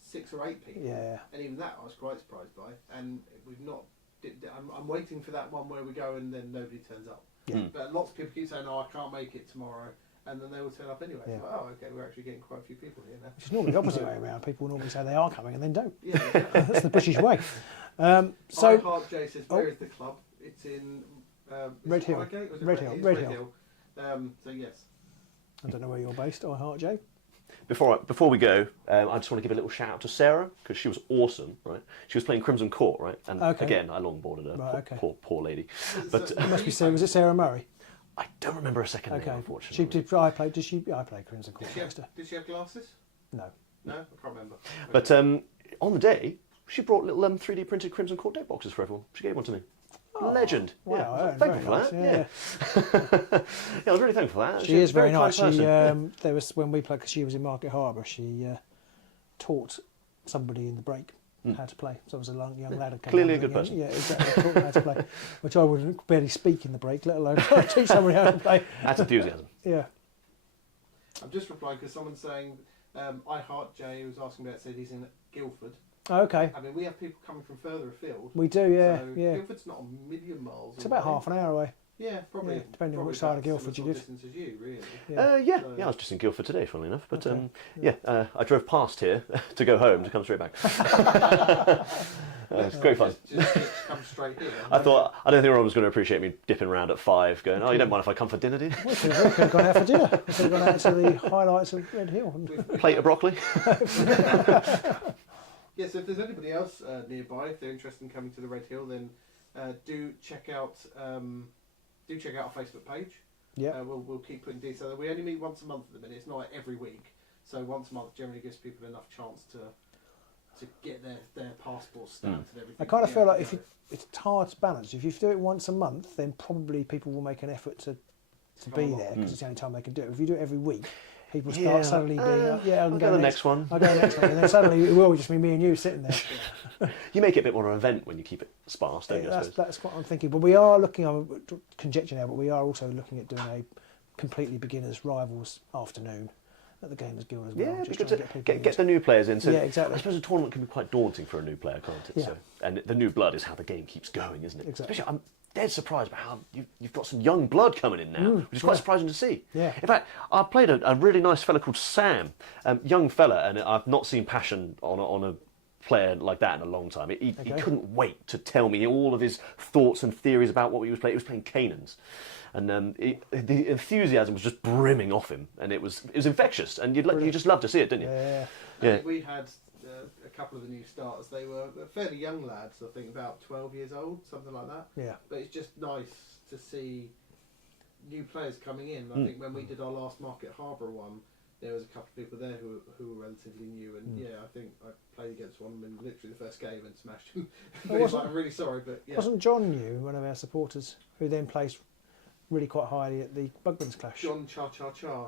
6 or 8 people. Yeah. And even that I was quite surprised by. And we've not. I'm waiting for that one where we go and then nobody turns up. Yeah. But lots of people keep saying, "Oh, I can't make it tomorrow," and then they will turn up anyway. Yeah. So, oh, okay, we're actually getting quite a few people here now. Which is normally the opposite way around. People normally say they are coming and then don't. Yeah, exactly. That's the British way. I Heart Jay says, "Where is the club?" It's in Red Hill. Red Hill. So yes. I don't know where you're based. I Heart J. Before we go, I just want to give a little shout out to Sarah because she was awesome, right? She was playing Crimson Court, right? And again, I longboarded her, right, poor lady. But it must be Sarah. Was it Sarah Murray? I don't remember a second name, unfortunately. I played Crimson Court. Did she have glasses? No. No, I can't remember. But on the day, she brought little 3D printed Crimson Court deck boxes for everyone. She gave one to me. Oh, Legend. Wow, yeah, thankful for that. Yeah. I was really thankful for that. She is very nice. There was when we played because she was in Market Harbour. She taught somebody in the break how to play. So it was a young lad. Who came Clearly a good person. Yeah, exactly. Taught them how to play, which I wouldn't barely speak in the break, let alone teach somebody how to play. That's enthusiasm. Yeah. I'm just replying because someone's saying I Heart Jay was asking about. Said he's in Guildford. Oh, okay. I mean, we have people coming from further afield. We do, yeah, so yeah. Guildford's not a million miles. It's about half an hour away. Yeah, probably. Yeah, depending on which side of Guildford you live. Distance as you, really. Yeah, I was just in Guildford today, funnily enough. But I drove past here to go home to come straight back. It's great fun. Just come straight here. I don't think everyone was going to appreciate me dipping around at 5, going, "Oh, you don't mind if I come for dinner, do you?" We could have gone out for dinner. We could have gone out to the highlights of Red Hill. Plate of broccoli. Yeah, so if there's anybody else nearby, if they're interested in coming to the Red Hill, then do check out our Facebook page. Yeah, we'll keep putting details. We only meet once a month at the minute. It's not like every week, so once a month generally gives people enough chance to get their passport stamped and everything. I kind of feel like it's hard to balance. If you do it once a month, then probably people will make an effort to be there because it's the only time they can do it. If you do it every week, people start suddenly being, I'll go the next one. I'll go the next one. And then suddenly it will just be me and you sitting there. You make it a bit more of an event when you keep it sparse, don't you? That's what I'm thinking. But we are looking, I'm conjecturing now, but we are also looking at doing a completely beginners rivals afternoon at the Gamers Guild as well. Yeah, just because get the new players in. So yeah, exactly. I suppose a tournament can be quite daunting for a new player, can't it? Yeah. So, and the new blood is how the game keeps going, isn't it? Exactly. Especially, I'm dead surprised by how you've got some young blood coming in now, which is quite surprising to see. Yeah. In fact, I played a really nice fella called Sam, young fella, and I've not seen passion on a player like that in a long time. He couldn't wait to tell me all of his thoughts and theories about what he was playing. He was playing Canaans. And the enthusiasm was just brimming off him, and it was infectious, and you just love to see it, didn't you? Yeah. We had a couple of the new starters. They were fairly young lads, I think about 12 years old, something like that. Yeah. But it's just nice to see new players coming in. I think when we did our last Market Harbour one, there was a couple of people there who were relatively new, and I think I played against one in literally the first game and smashed him. I'm really sorry, but yeah. Wasn't John new, one of our supporters, who then placed really quite highly at the Bugman's Clash? John Cha.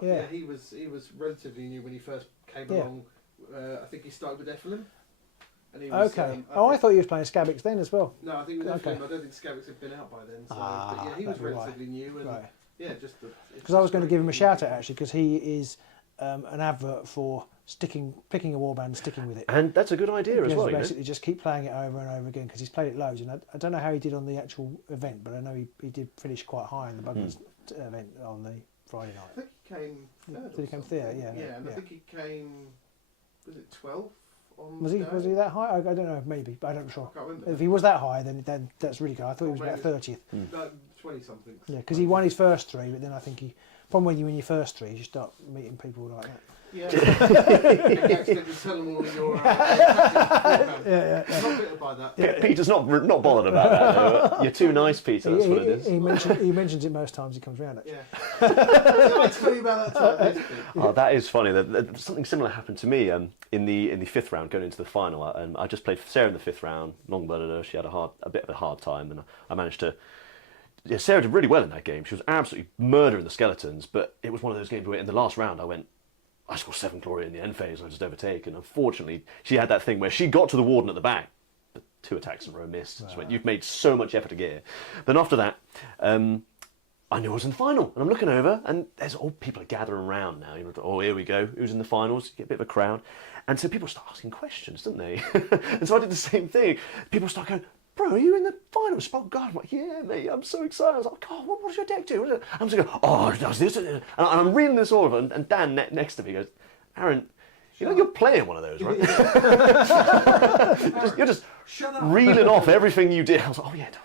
Yeah, he was relatively new when he first came along. I think he started with Effelin. And he was, I thought he was playing Skabbix then as well. No, I think with Effelin, I don't think Skabbix had been out by then. So, but yeah, he was relatively new. And yeah, just because I was going to give him a shout out actually, because he is an advert for picking a warband and sticking with it. And that's a good idea as well. Basically, just keep playing it over and over again because he's played it loads. And I don't know how he did on the actual event, but I know he did finish quite high in the Bugman's event on the Friday night. I think he came third. Did he come third? Yeah. Yeah, and I think he came. Was it 12th? Was he that high? I don't know, maybe, but I don't know. Sure. I can't remember. If he was that high, then that's really good. I thought he was about 30th. No, 20 something. Yeah, because he won his first 3, but then I think from when you win your first 3, you start meeting people like that. Yeah. You accidentally tell them all your yeah. Not bitter by that. Yeah, Peter's not bothered about that. Though. You're too nice, Peter. That's what it is. He mentions it most times he comes round. Actually. Yeah. I tell you about that time. Oh, that is funny. Something similar happened to me in the 5th round, going into the final. I just played Sarah in the 5th round. Long-blooded her. She had a bit of a hard time, and I managed to. Yeah, Sarah did really well in that game. She was absolutely murdering the skeletons. But it was one of those games where in the last round I scored 7 glory in the end phase and I just overtake. And unfortunately, she had that thing where she got to the warden at the back, but 2 attacks in a row missed. Wow. So you've made so much effort to get here. Then after that, I knew I was in the final. And I'm looking over and there's all people are gathering around now. Oh, here we go. Who's in the finals? You get a bit of a crowd. And so people start asking questions, don't they? And so I did the same thing. People start going, bro, are you in the finals? Oh, God. I'm like, yeah, mate, I'm so excited. I was like, God, what does your deck do? I'm just going, oh, it does this. And I'm reading this all over, and Dan next to me goes, Aaron, you're playing one of those, right? you're just reeling off everything you did. I was like, oh, yeah, it does.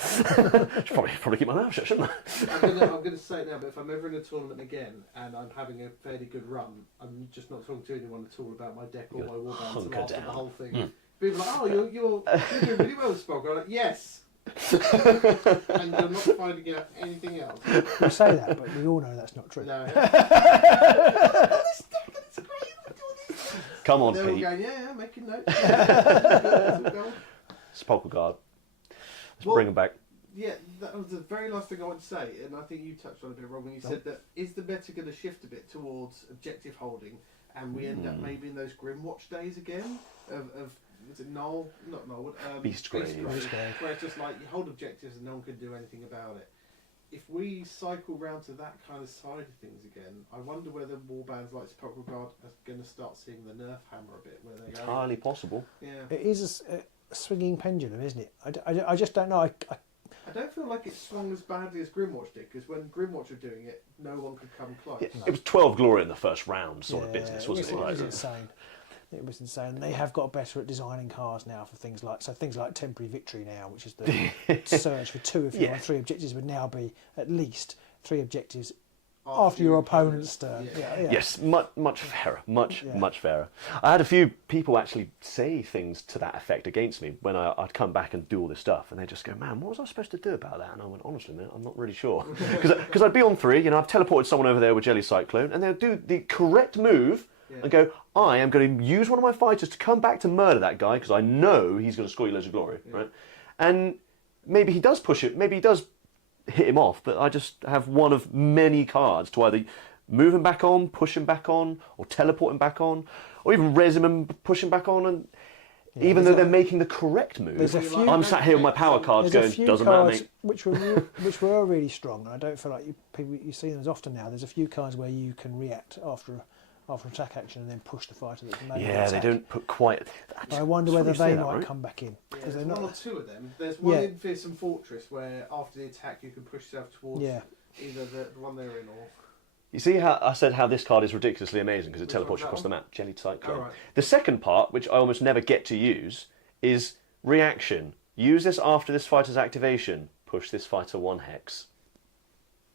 Should probably keep my mouth shut, shouldn't I? I'm going to say it now, but if I'm ever in a tournament again and I'm having a fairly good run, I'm just not talking to anyone at all about my deck or my warband after the whole thing. People are like, oh, you're doing really well with Spog. I'm like, yes. And you're not finding out anything else. We say that, but we all know that's not true. No. Come on, They're Pete. all going, yeah, making notes. Sepulchral guard. Let's bring them back. Yeah, that was the very last thing I wanted to say, and I think you touched on it a bit wrong when you said that is the meta going to shift a bit towards objective holding, and we end up maybe in those Grimwatch days again of is it Null? Not Null. Beastgrave. Where it's just like you hold objectives and no one can do anything about it. If we cycle round to that kind of side of things again, I wonder whether warbands like Sepulchral Guard are going to start seeing the nerf hammer a bit. Where they Entirely possible. Yeah. It is a swinging pendulum, isn't it? I just don't know. I don't feel like it swung as badly as Grimwatch did, because when Grimwatch were doing it, no one could come close. Yeah, it was 12 glory in the first round sort of business, wasn't it? It was insane. It was insane. They have got better at designing cards now for things like temporary victory now, which is the search for 2 if you're on 3 objectives would now be at least 3 objectives after your opponent's turn. Yes, much fairer, much fairer. I had a few people actually say things to that effect against me when I'd come back and do all this stuff, and they just go, "Man, what was I supposed to do about that?" And I went, "Honestly, man, I'm not really sure." Because I'd be on 3, I've teleported someone over there with Jelly Cyclone, and they'll do the correct move and go, "I am going to use one of my fighters to come back to murder that guy because I know he's going to score you loads of glory, right?" And maybe he does push it, maybe he does hit him off, but I just have one of many cards to either move him back on, push him back on, or teleport him back on, or even res him and push him back on. And even though they're making the correct move, I'm sat here with my power cards going, "Doesn't matter, mate." Which were really strong, and I don't feel like you see them as often now. There's a few cards where you can react after an attack action and then push the fighter that's made the attack. They don't put quite... I wonder whether they might come back in. There's one or two of them. There's one in Fearsome Fortress where after the attack you can push yourself towards either the one they're in or... You see how I said how this card is ridiculously amazing because it teleports you across the map? Jelly Cyclone. Right. The second part, which I almost never get to use, is reaction. Use this after this fighter's activation. Push this fighter 1 hex.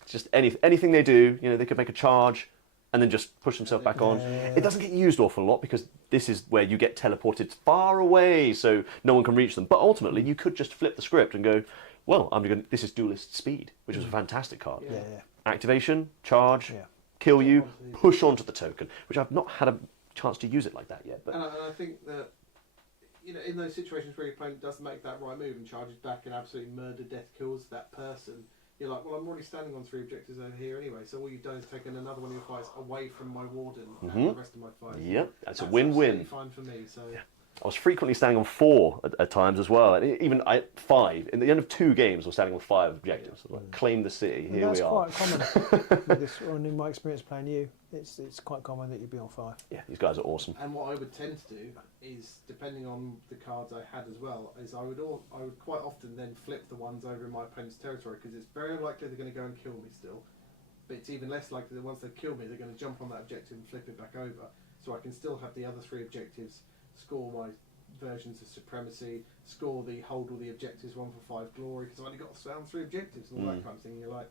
It's just anything they do, they could make a charge and then just push themselves back on. It doesn't get used awful lot because this is where you get teleported far away so no one can reach them. But ultimately, you could just flip the script and go, well, this is Duelist Speed, which was a fantastic card. Activation, charge, kill you, push onto the token, which I've not had a chance to use it like that yet. But and I think that, in those situations where your opponent does make that right move and charges back and absolutely murder death kills that person, you're like, well, I'm already standing on 3 objectives over here anyway, so all you've done is taken another one of your fights away from my warden and the rest of my fights. Yep, that's a win-win. Fine for me. So I was frequently standing on 4 at times as well, and even 5. In the end of 2 games, I was standing on 5 objectives. Like, claim the city. Here we are. That's quite common. With this, in my experience playing you, it's quite common that you'd be on 5. Yeah, these guys are awesome. And what I would tend to do is, depending on the cards I had as well, is I would quite often then flip the ones over in my opponent's territory because it's very unlikely they're going to go and kill me still. But it's even less likely that once they kill me, they're going to jump on that objective and flip it back over, so I can still have the other 3 objectives. Score my versions of supremacy, score the hold all the objectives 1 for 5 glory because I've only got around 3 objectives and all that kind of thing. You're like,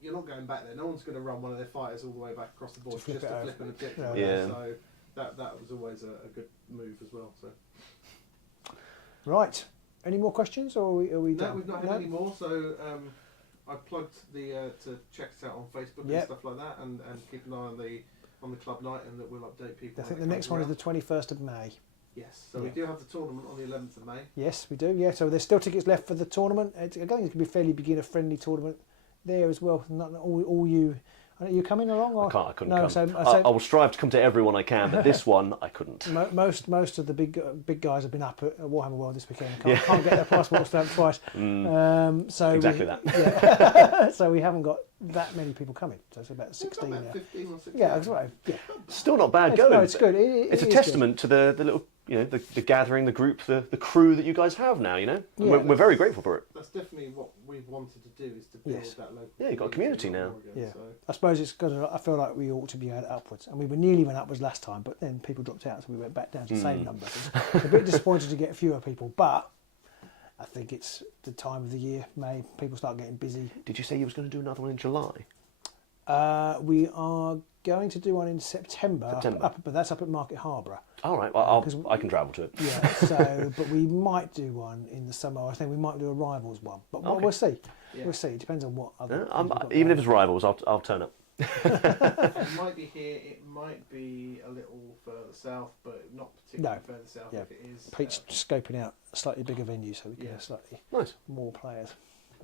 you're not going back there. No one's going to run one of their fighters all the way back across the board just to flip an objective. So that was always a good move as well. So right, any more questions or are we done? No, we've not had any more. So I plugged to check us out on Facebook and stuff like that, and keep an eye on the club night, and that we'll update people. I think the next one is the 21st of May. Yes, so we do have the tournament on the 11th of May. Yes, we do, so there's still tickets left for the tournament. I think it's going to be a fairly beginner-friendly tournament there as well. Not all you... Are you coming along? Or? I couldn't come. I will strive to come to everyone I can, but this one I couldn't. Most of the big guys have been up at Warhammer World this weekend. Can't get their passport stamped twice. So exactly that. So we haven't got that many people coming. So it's about 16 now. 15 or 16. Yeah, that's right. Yeah. Still not bad going. No, it's good. It's a testament to the little, the gathering, the group, the crew that you guys have now. We're very grateful for it. That's definitely what we've wanted to do, is to build that local. Yeah, you've got a community now. Yeah, so. I suppose it's because I feel like we ought to be going upwards, and we nearly went upwards last time, but then people dropped out, so we went back down to the same number. It's a bit disappointed to get fewer people, but I think it's the time of the year. May people start getting busy. Did you say you was going to do another one in July? We are going to do one in September. But that's up at Market Harbour. All right. Well, I can travel to it. Yeah. So, but we might do one in the summer. I think we might do a Rivals one. But we'll see. Yeah. We'll see. It depends on what other. Even if it's Rivals, I'll turn up. It might be here. It might be a little further south, but not particularly further south. If it is, Pete's scoping out a slightly bigger venue so we can have slightly more players.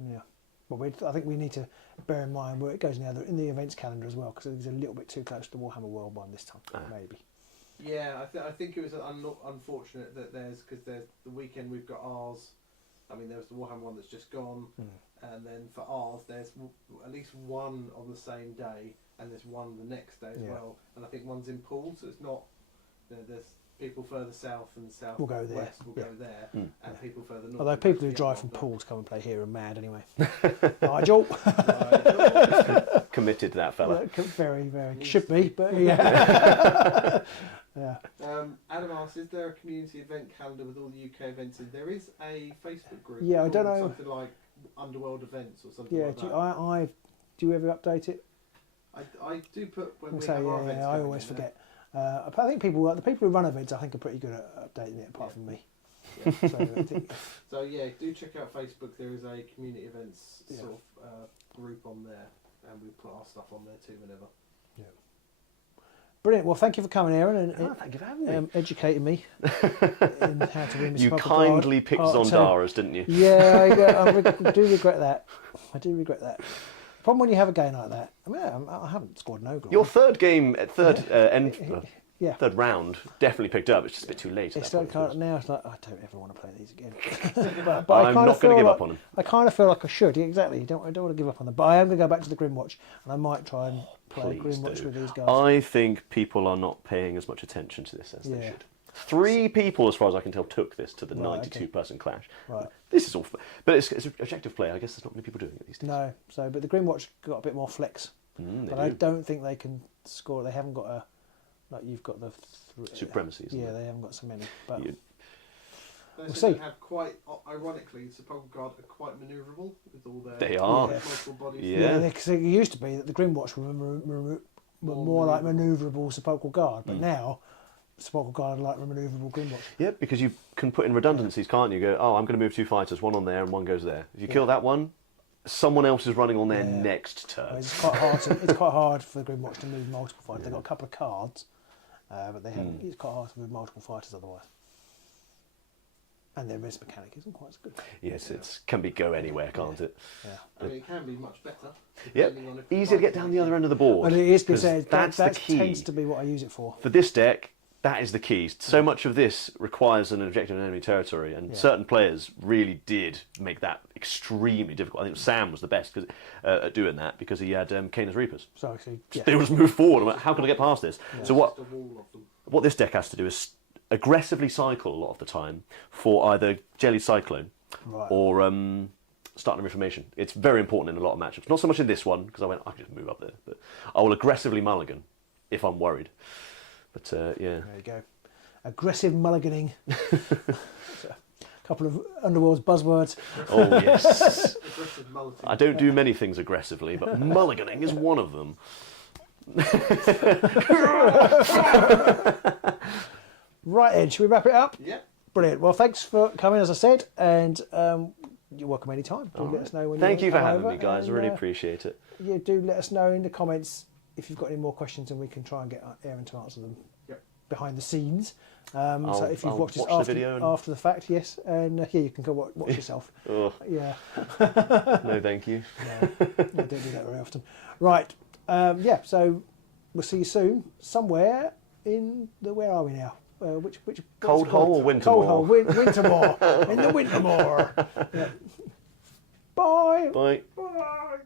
Yeah, but I think we need to bear in mind where it goes in the events calendar as well, because it's a little bit too close to the Warhammer World one this time, maybe. Yeah, I think it was unfortunate that there's the weekend we've got ours. I mean, there's the Warhammer one that's just gone, and then for ours, there's at least one on the same day, and there's one the next day as well. And I think one's in Poole, so it's not. There's people further south and south will go there, and people further north. Although people who drive from Poole to come and play here are mad anyway. Nigel, committed to that fella. Very, very should be, but yeah. Yeah. Adam asks, is there a community event calendar with all the UK events in? There is a Facebook group. Yeah, I don't know. Something like Underworld Events or something like that. Do you ever update it? I do put when we have our events. I always forget. I think the people who run events, I think, are pretty good at updating it, apart from me. Yeah. So do check out Facebook. There is a community events sort of group on there, and we put our stuff on there too whenever. Yeah. Brilliant. Well, thank you for coming, Aaron, and thank you for having me. Educating me in how to win. You kindly picked Zondaras, didn't you? Yeah, I do regret that. I do regret that. The problem when you have a game like that, I mean, I haven't scored no goals. Your third round definitely picked up. It's just a bit too late. It's like now it's like I don't ever want to play these again. but I'm not going to give up on them. I kind of feel like I should. Yeah, exactly. I don't want to give up on them. But I am going to go back to the Grimwatch, and I might try and play Grimwatch with these guys. I think people are not paying as much attention to this as they should. 3 people, as far as I can tell, took this to the 92-person clash. Right. This is all, but it's objective play. I guess there's not many people doing it these days. No. But the Grimwatch got a bit more flex. I don't think they can score. They haven't got a. Like you've got the supremacies. Yeah, they haven't got so many. But we'll see. They have quite, ironically, Sepulchral Guard are quite manoeuvrable with all their multiple bodies. Yeah, because it used to be that the Grimwatch were more like manoeuvrable Sepulchral Guard, but now Sepulchral Guard are like manoeuvrable Grimwatch. Yeah, because you can put in redundancies, can't you? Go, I'm going to move 2 fighters, one on there and one goes there. If you kill that one, someone else is running on their next turn. Well, it's quite hard. It's quite hard for the Grimwatch to move multiple fighters. They've got a couple of cards. But they haven't. It's quite hard to move multiple fighters otherwise. And their res mechanic isn't quite so good. Yes, it can be go anywhere, can't it? Yeah. I mean, it can be much better. Yep. Easier to get down the other end of the board. But it is because that's the key. Tends to be what I use it for. For this deck, that is the key. So much of this requires an objective in enemy territory, and certain players really did make that extremely difficult. I think Sam was the best at doing that because he had Canis Reapers. So they would just move forward. I'm like, how can I get past this? Yeah. So what this deck has to do is aggressively cycle a lot of the time for either Jelly Cyclone or Startling Reformation. It's very important in a lot of matchups. Not so much in this one because I can just move up there, but I will aggressively mulligan if I'm worried. But there you go. Aggressive mulliganing. A couple of Underworld's buzzwords. Oh yes. I don't do many things aggressively, but mulliganing is one of them. Right, Ed, should we wrap it up? Yeah. Brilliant. Well, thanks for coming, as I said, and you're welcome anytime. Do let us know when Thank you for having me, guys. I really appreciate it. Yeah, do let us know in the comments if you've got any more questions, and we can try and get Aaron to answer them behind the scenes. So if you've watched this after the fact, yes, and you can go watch yourself. Yeah. No, thank you. No, I don't do that very often. Right. So we'll see you soon somewhere in the. Where are we now? Which Cold Hole or Wintermoor? Cold Hole, Wintermoor. In the Wintermoor. Yeah. Bye. Bye. Bye.